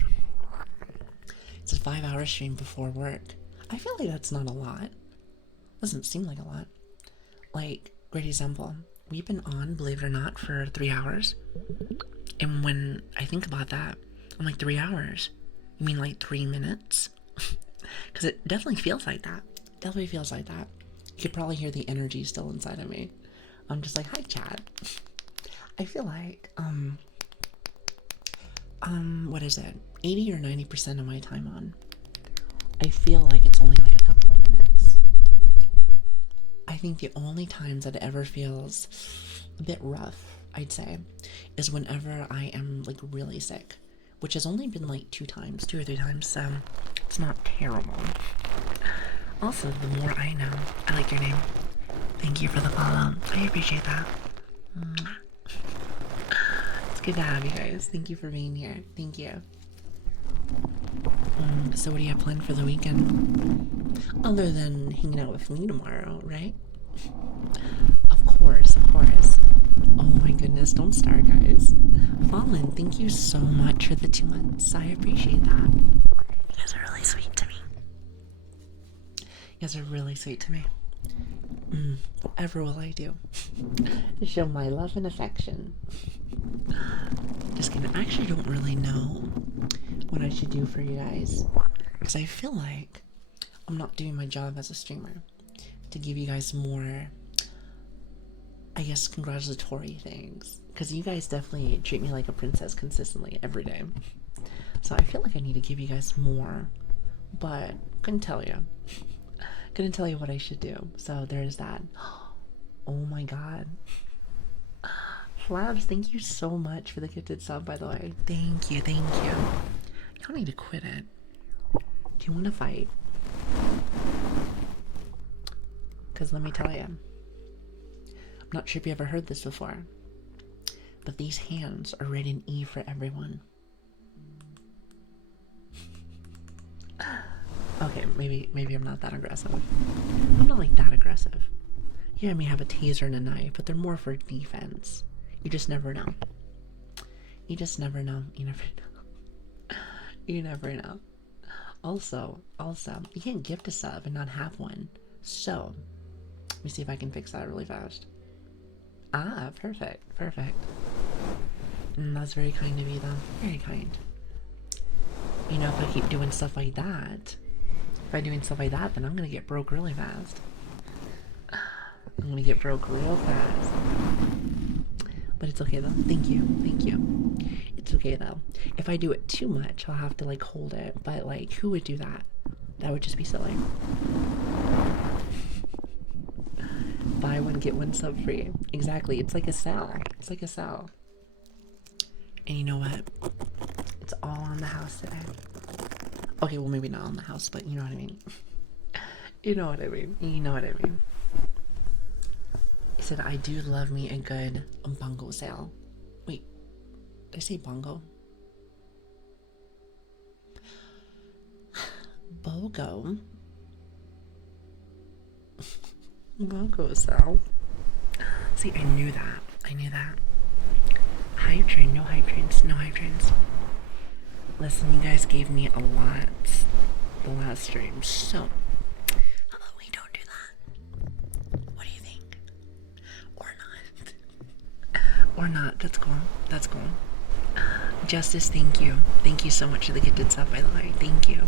It's a 5 hour stream before work. I feel like that's not a lot. Doesn't seem like a lot. Like, great example. we've been on, believe it or not, for 3 hours. And when I think about that, I'm like, 3 hours? You mean like 3 minutes? Because it definitely feels like that. Definitely feels like that. You could probably hear the energy still inside of me. I'm just like, hi, chat. I feel like, what is it? 80 or 90% of my time on. I feel like it's only like a couple of minutes. I think the only times that it ever feels a bit rough, I'd say, is whenever I am like really sick, which has only been like 2 or 3 times, so it's not terrible. Also, the more I know, I like your name. Thank you for the follow. I appreciate that. It's good to have you guys. Thank you for being here. Thank you. So what do you have planned for the weekend? Other than hanging out with me tomorrow, right? Of course, of course. Oh my goodness, don't start, guys. Fallen, thank you so much for the 2 months. I appreciate that. You guys are really sweet to me. You guys are really sweet to me. Whatever will I do to show my love and affection? Just kidding. I actually don't really know what I should do for you guys, because I feel like I'm not doing my job as a streamer to give you guys more, I guess, congratulatory things, because you guys definitely treat me like a princess consistently every day. So I feel like I need to give you guys more, but couldn't tell you what I should do. So there's that. Oh my god. Flabs, thank you so much for the gifted sub, by the way. Thank you, thank you. Y'all need to quit it. Do you want to fight? Because let me tell you, I'm not sure if you ever heard this before, but these hands are rated E for everyone. Okay, maybe I'm not that aggressive. I'm not like that aggressive. Yeah, I may have a taser and a knife, but they're more for defense. You just never know. You just never know. You never know. You never know. Also, you can't gift a sub and not have one. So, let me see if I can fix that really fast. Ah, perfect. That's very kind of you, though. Very kind. You know, if I keep doing stuff like that, then I'm gonna get broke really fast. I'm gonna get broke real fast. But it's okay though. Thank you. It's okay though. If I do it too much, I'll have to like hold it. But like, who would do that? That would just be silly. Buy one, get one sub free. Exactly. It's like a sale. And you know what? It's all on the house today. Okay, well maybe not on the house, but you know what I mean. You know what I mean. He said, I do love me a good bongo sale. Wait, did I say bongo? Bogo? Bongo sale? See, I knew that. Hype train, no hype trains. Listen, you guys gave me a lot the last stream, so how about we don't do that? What do you think? Or not, that's cool. Justice, thank you so much for the gifted stuff, by the way. Thank you.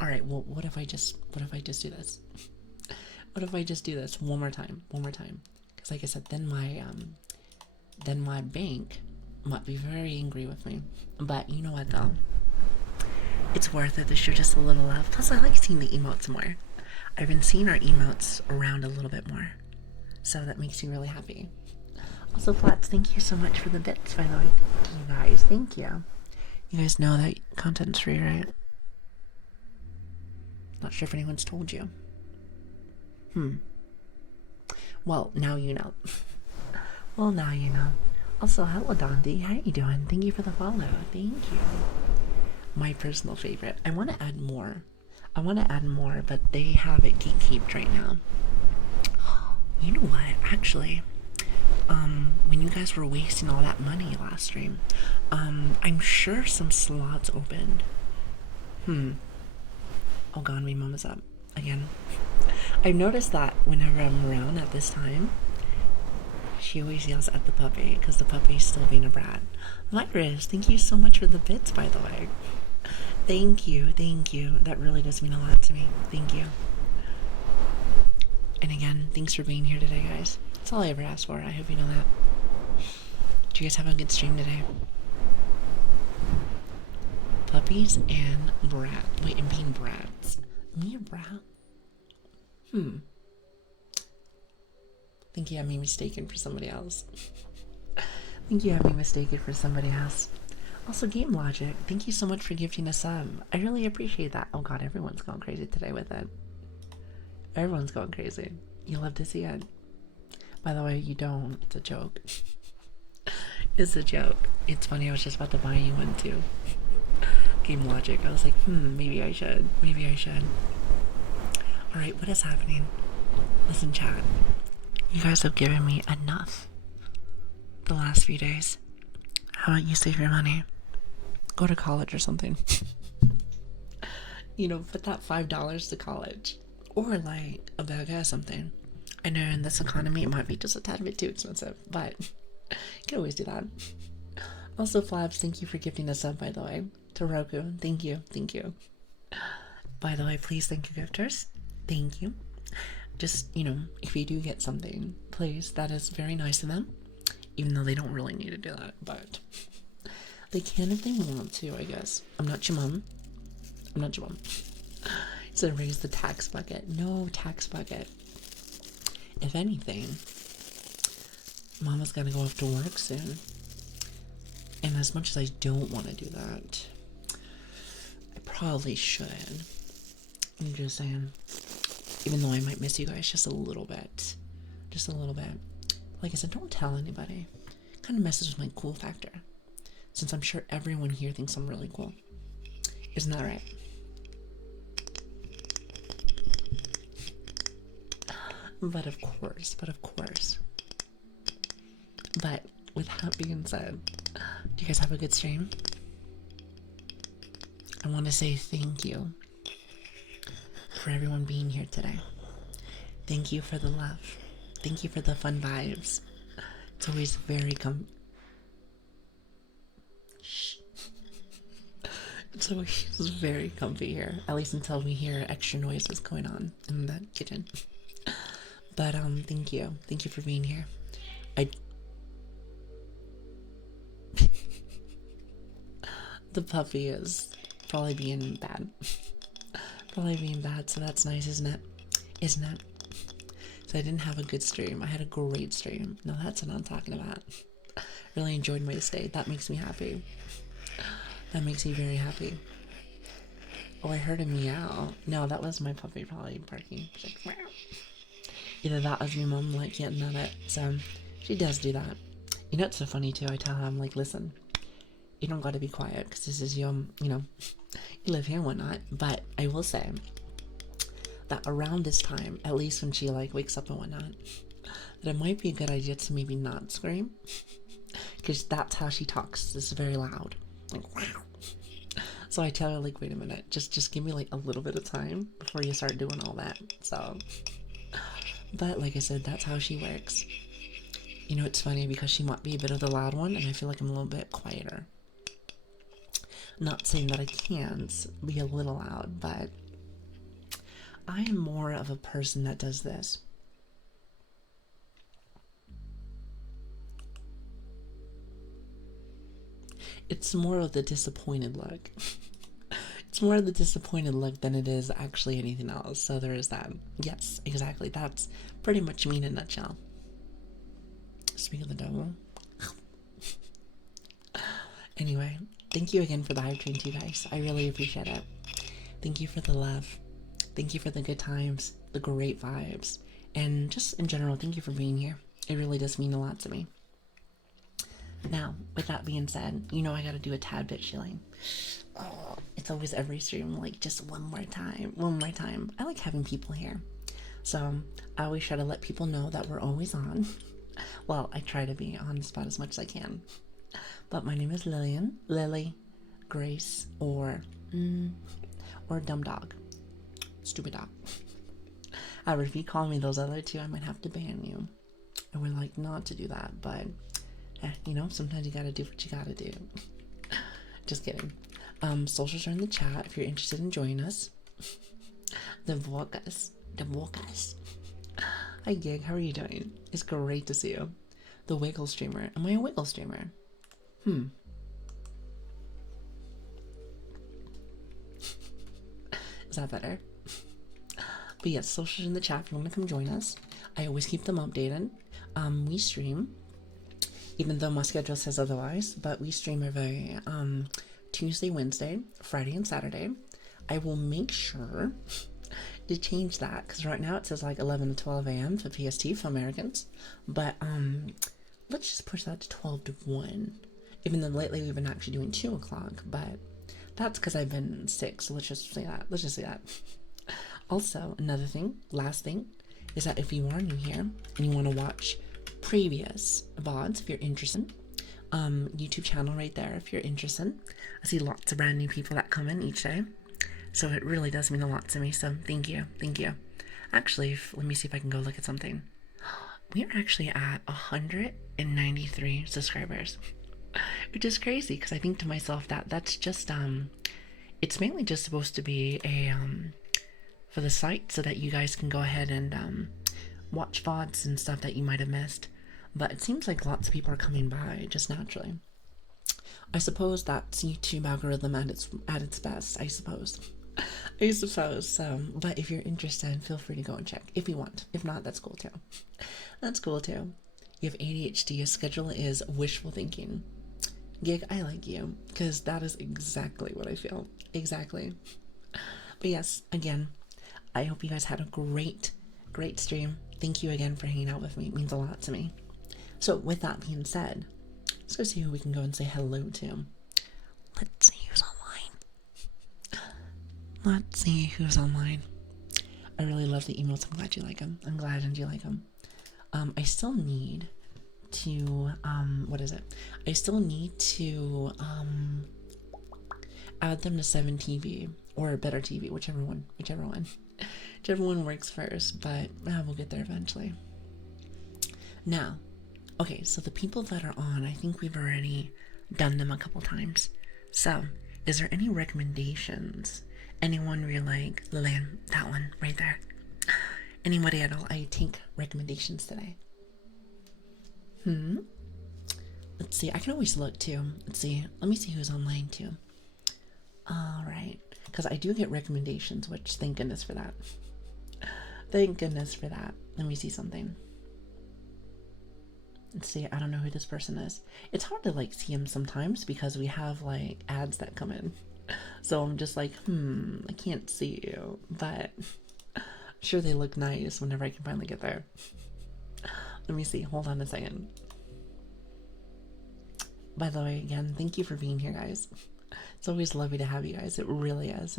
Alright, well, what if I just do this? What if I just do this one more time? Because like I said, then my bank might be very angry with me. But you know what though? It's worth it to show just a little love. Plus I like seeing the emotes more. I've been seeing our emotes around a little bit more. So that makes me really happy. Also, Flats, thank you so much for the bits, by the way. You guys, thank you. You guys know that content's free, right? Not sure if anyone's told you. Well, now you know. Also, hello, Dondi. How you doing? Thank you for the follow. Thank you. My personal favorite. I want to add more, but they have it gatekept right now. You know what? Actually, when you guys were wasting all that money last stream, I'm sure some slots opened. Oh god, my mom is up again. I've noticed that whenever I'm around at this time, She always yells at the puppy because the puppy's still being a brat. Virus, thank you so much for the bits, by the way. Thank you, thank you. That really does mean a lot to me. Thank you. And again, thanks for being here today, guys. That's all I ever asked for. I hope you know that. Did you guys have a good stream today? Puppies and brat. Wait, and being brats. Me a brat? Think you have me mistaken for somebody else. Think you have me mistaken for somebody else. Also, Game Logic, thank you so much for gifting a sub. I really appreciate that. Oh god, everyone's going crazy today with it. Everyone's going crazy. You love to see it. By the way, you don't. It's a joke. It's a joke. It's funny, I was just about to buy you one too. Game Logic. I was like, maybe I should. Maybe I should. Alright, what is happening? Listen, chat. You guys have given me enough the last few days. How about you save your money? Go to college or something. You know, put that $5 to college. Or like a bag or something. I know in this economy it might be just a tad bit too expensive, but you can always do that. Also, Flabs, thank you for gifting a sub, by the way. To Roku, thank you, thank you. By the way, please thank you, gifters. Thank you. Just, you know, if you do get something, please, that is very nice of them. Even though they don't really need to do that, but they can if they want to, I guess. I'm not your mom. I'm not your mom. So raise the tax bucket. No tax bucket. If anything, Mama's gotta go off to work soon. And as much as I don't want to do that, I probably should. I'm just saying. Even though I might miss you guys just a little bit. Just a little bit. Like I said, don't tell anybody. Kind of messes with my cool factor. Since I'm sure everyone here thinks I'm really cool. Isn't that right? But of course. But with that being said, do you guys have a good stream? I want to say thank you for everyone being here today. Thank you for the love. Thank you for the fun vibes. It's always very It's always very comfy here. At least until we hear extra noises going on in the kitchen. But thank you. Thank you for being here. The puppy is probably being bad. So that's nice, isn't it? Isn't it? So I didn't have a good stream. I had a great stream. No, that's what I'm talking about. Really enjoyed my stay. That makes me happy. That makes me very happy. Oh, I heard a meow. No, that was my puppy probably barking. She's like, meow. Either that was my mom like getting at it. So she does do that. You know, it's so funny too. I tell her, I'm like, listen, you don't got to be quiet because this is your, you know, you live here and whatnot. But I will say that around this time, at least when she like wakes up and whatnot, that it might be a good idea to maybe not scream because that's how she talks. It's very loud, like wow. So I tell her like, wait a minute, just give me like a little bit of time before you start doing all that. So, but like I said, that's how she works. You know, it's funny because she might be a bit of the loud one, and I feel like I'm a little bit quieter. Not saying that I can't be a little loud, but I am more of a person that does this. It's more of the disappointed look. It's more of the disappointed look than it is actually anything else. So there is that. Yes, exactly. That's pretty much me in a nutshell. Speak of the devil. Anyway, thank you again for the hype train too, guys. I really appreciate it. Thank you for the love. Thank you for the good times, the great vibes, and just in general, thank you for being here. It really does mean a lot to me. Now, with that being said, you know I gotta do a tad bit shilling. Oh, it's always every stream, like just one more time. I like having people here. So I always try to let people know that we're always on. Well, I try to be on the spot as much as I can. But my name is Lilian, Lili, Grace, or Dumb Dog. Stupid Dog. However, if you call me those other two, I might have to ban you. I would like not to do that, but you know, sometimes you gotta do what you gotta do. Just kidding. Socials are in the chat if you're interested in joining us. The Vocas. The Vocas. Hi Gig, how are you doing? It's great to see you. The Wiggle streamer. Am I a Wiggle streamer? Is that better? But yes, socials in the chat if you want to come join us. I always keep them updated. We stream, even though my schedule says otherwise, but we stream every Tuesday, Wednesday, Friday, and Saturday. I will make sure to change that because right now it says like 11 to 12 a.m. for PST for Americans, but let's just push that to 12 to 1. Even though lately we've been actually doing 2 o'clock, but that's because I've been sick, so let's just say that. Let's just say that. Also, another thing, last thing, is that if you are new here and you want to watch previous VODs, if you're interested, YouTube channel right there if you're interested. I see lots of brand new people that come in each day, so it really does mean a lot to me, so thank you. Actually, let me see if I can go look at something. We are actually at 193 subscribers, which is crazy because I think to myself that that's just it's mainly just supposed to be a for the site so that you guys can go ahead and watch VODs and stuff that you might have missed. But it seems like lots of people are coming by just naturally. I suppose that's YouTube algorithm at its best, I suppose. So, but if you're interested, feel free to go and check if you want. If not, that's cool too. That's cool too. You have ADHD, your schedule is wishful thinking. Gig, I like you, because that is exactly what I feel. Exactly. But yes, again, I hope you guys had a great stream. Thank you again for hanging out with me. It means a lot to me. So with that being said, let's go see who we can go and say hello to. Let's see who's online. I really love the emotes. I'm glad you like them. I'm glad you like them. I still need to, I still need to, add them to 7TV or Better TV, whichever one works first, but we'll get there eventually. Now, okay, so the people that are on, I think we've already done them a couple times. So, is there any recommendations? Anyone where you're like, Lilian, that one right there? Anybody at all? I take recommendations today. Let's see, I can always look too. Let's see, let me see who's online too. Alright, because I do get recommendations, which thank goodness for that. Thank goodness for that. Let me see something. Let's see, I don't know who this person is. It's hard to like see them sometimes because we have like ads that come in. So I'm just like, I can't see you, but I'm sure they look nice whenever I can finally get there. Let me see, hold on a second. By the way, again, thank you for being here, guys. It's always lovely to have you guys. It really is.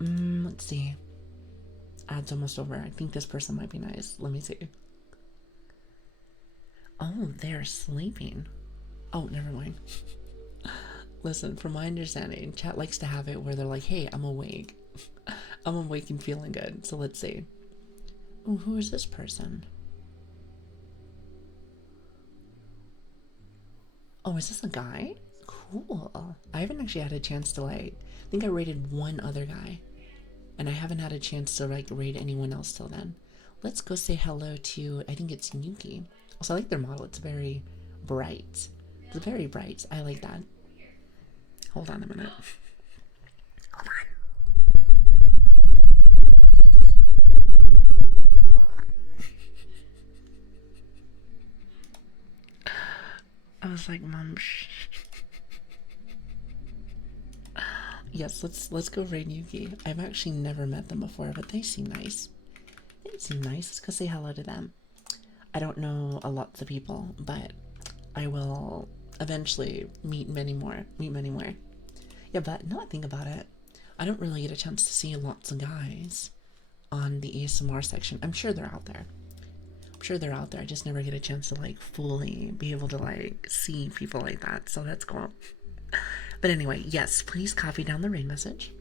Let's see. Ad's almost over. I think this person might be nice. Let me see. Oh, they're sleeping. Oh, never mind. Listen, from my understanding, chat likes to have it where they're like, hey, I'm awake. I'm awake and feeling good. So let's see. Oh, who is this person? Oh, is this a guy? Cool. I haven't actually had a chance to like, I think I rated one other guy. And I haven't had a chance to like rate anyone else till then. Let's go say hello to, I think it's Yuki. Also, I like their model. It's very bright. It's very bright. I like that. Hold on a minute. Hold on. I was like, Mom, shh. Yes, let's go raid Yuki. I've actually never met them before, but they seem nice. Let's go say hello to them. I don't know a lot of people, but I will eventually meet many more. Yeah, but now I think about it, I don't really get a chance to see lots of guys on the ASMR section. I'm sure they're out there. I just never get a chance to like fully be able to like see people like that. So that's cool. But anyway, yes, please copy down the raid message.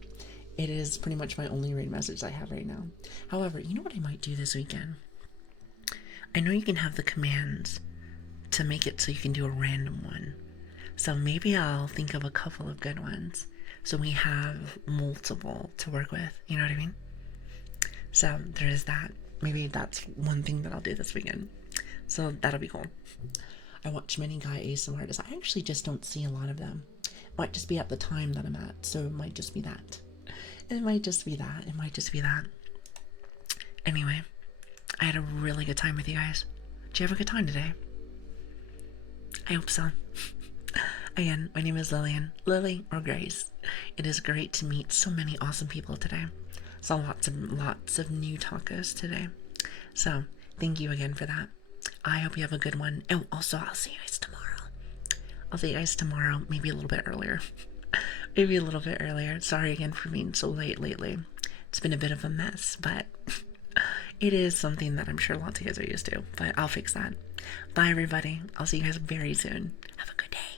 It is pretty much my only raid message I have right now. However, you know what I might do this weekend? I know you can have the commands to make it so you can do a random one. So maybe I'll think of a couple of good ones so we have multiple to work with. You know what I mean? So there is that. Maybe that's one thing that I'll do this weekend. So that'll be cool. I watch many guy ASMR artists. I actually just don't see a lot of them. It might just be at the time that I'm at. So it might just be that. It might just be that. It might just be that. Anyway, I had a really good time with you guys. Did you have a good time today? I hope so. Again, my name is Lilian, Lili or Grace. It is great to meet so many awesome people today. Saw lots of new tacos today. So thank you again for that. I hope you have a good one. Oh, also I'll see you guys tomorrow. I'll see you guys tomorrow, maybe a little bit earlier. Maybe a little bit earlier. Sorry again for being so late lately. It's been a bit of a mess, but it is something that I'm sure lots of you guys are used to. But I'll fix that. Bye everybody. I'll see you guys very soon. Have a good day.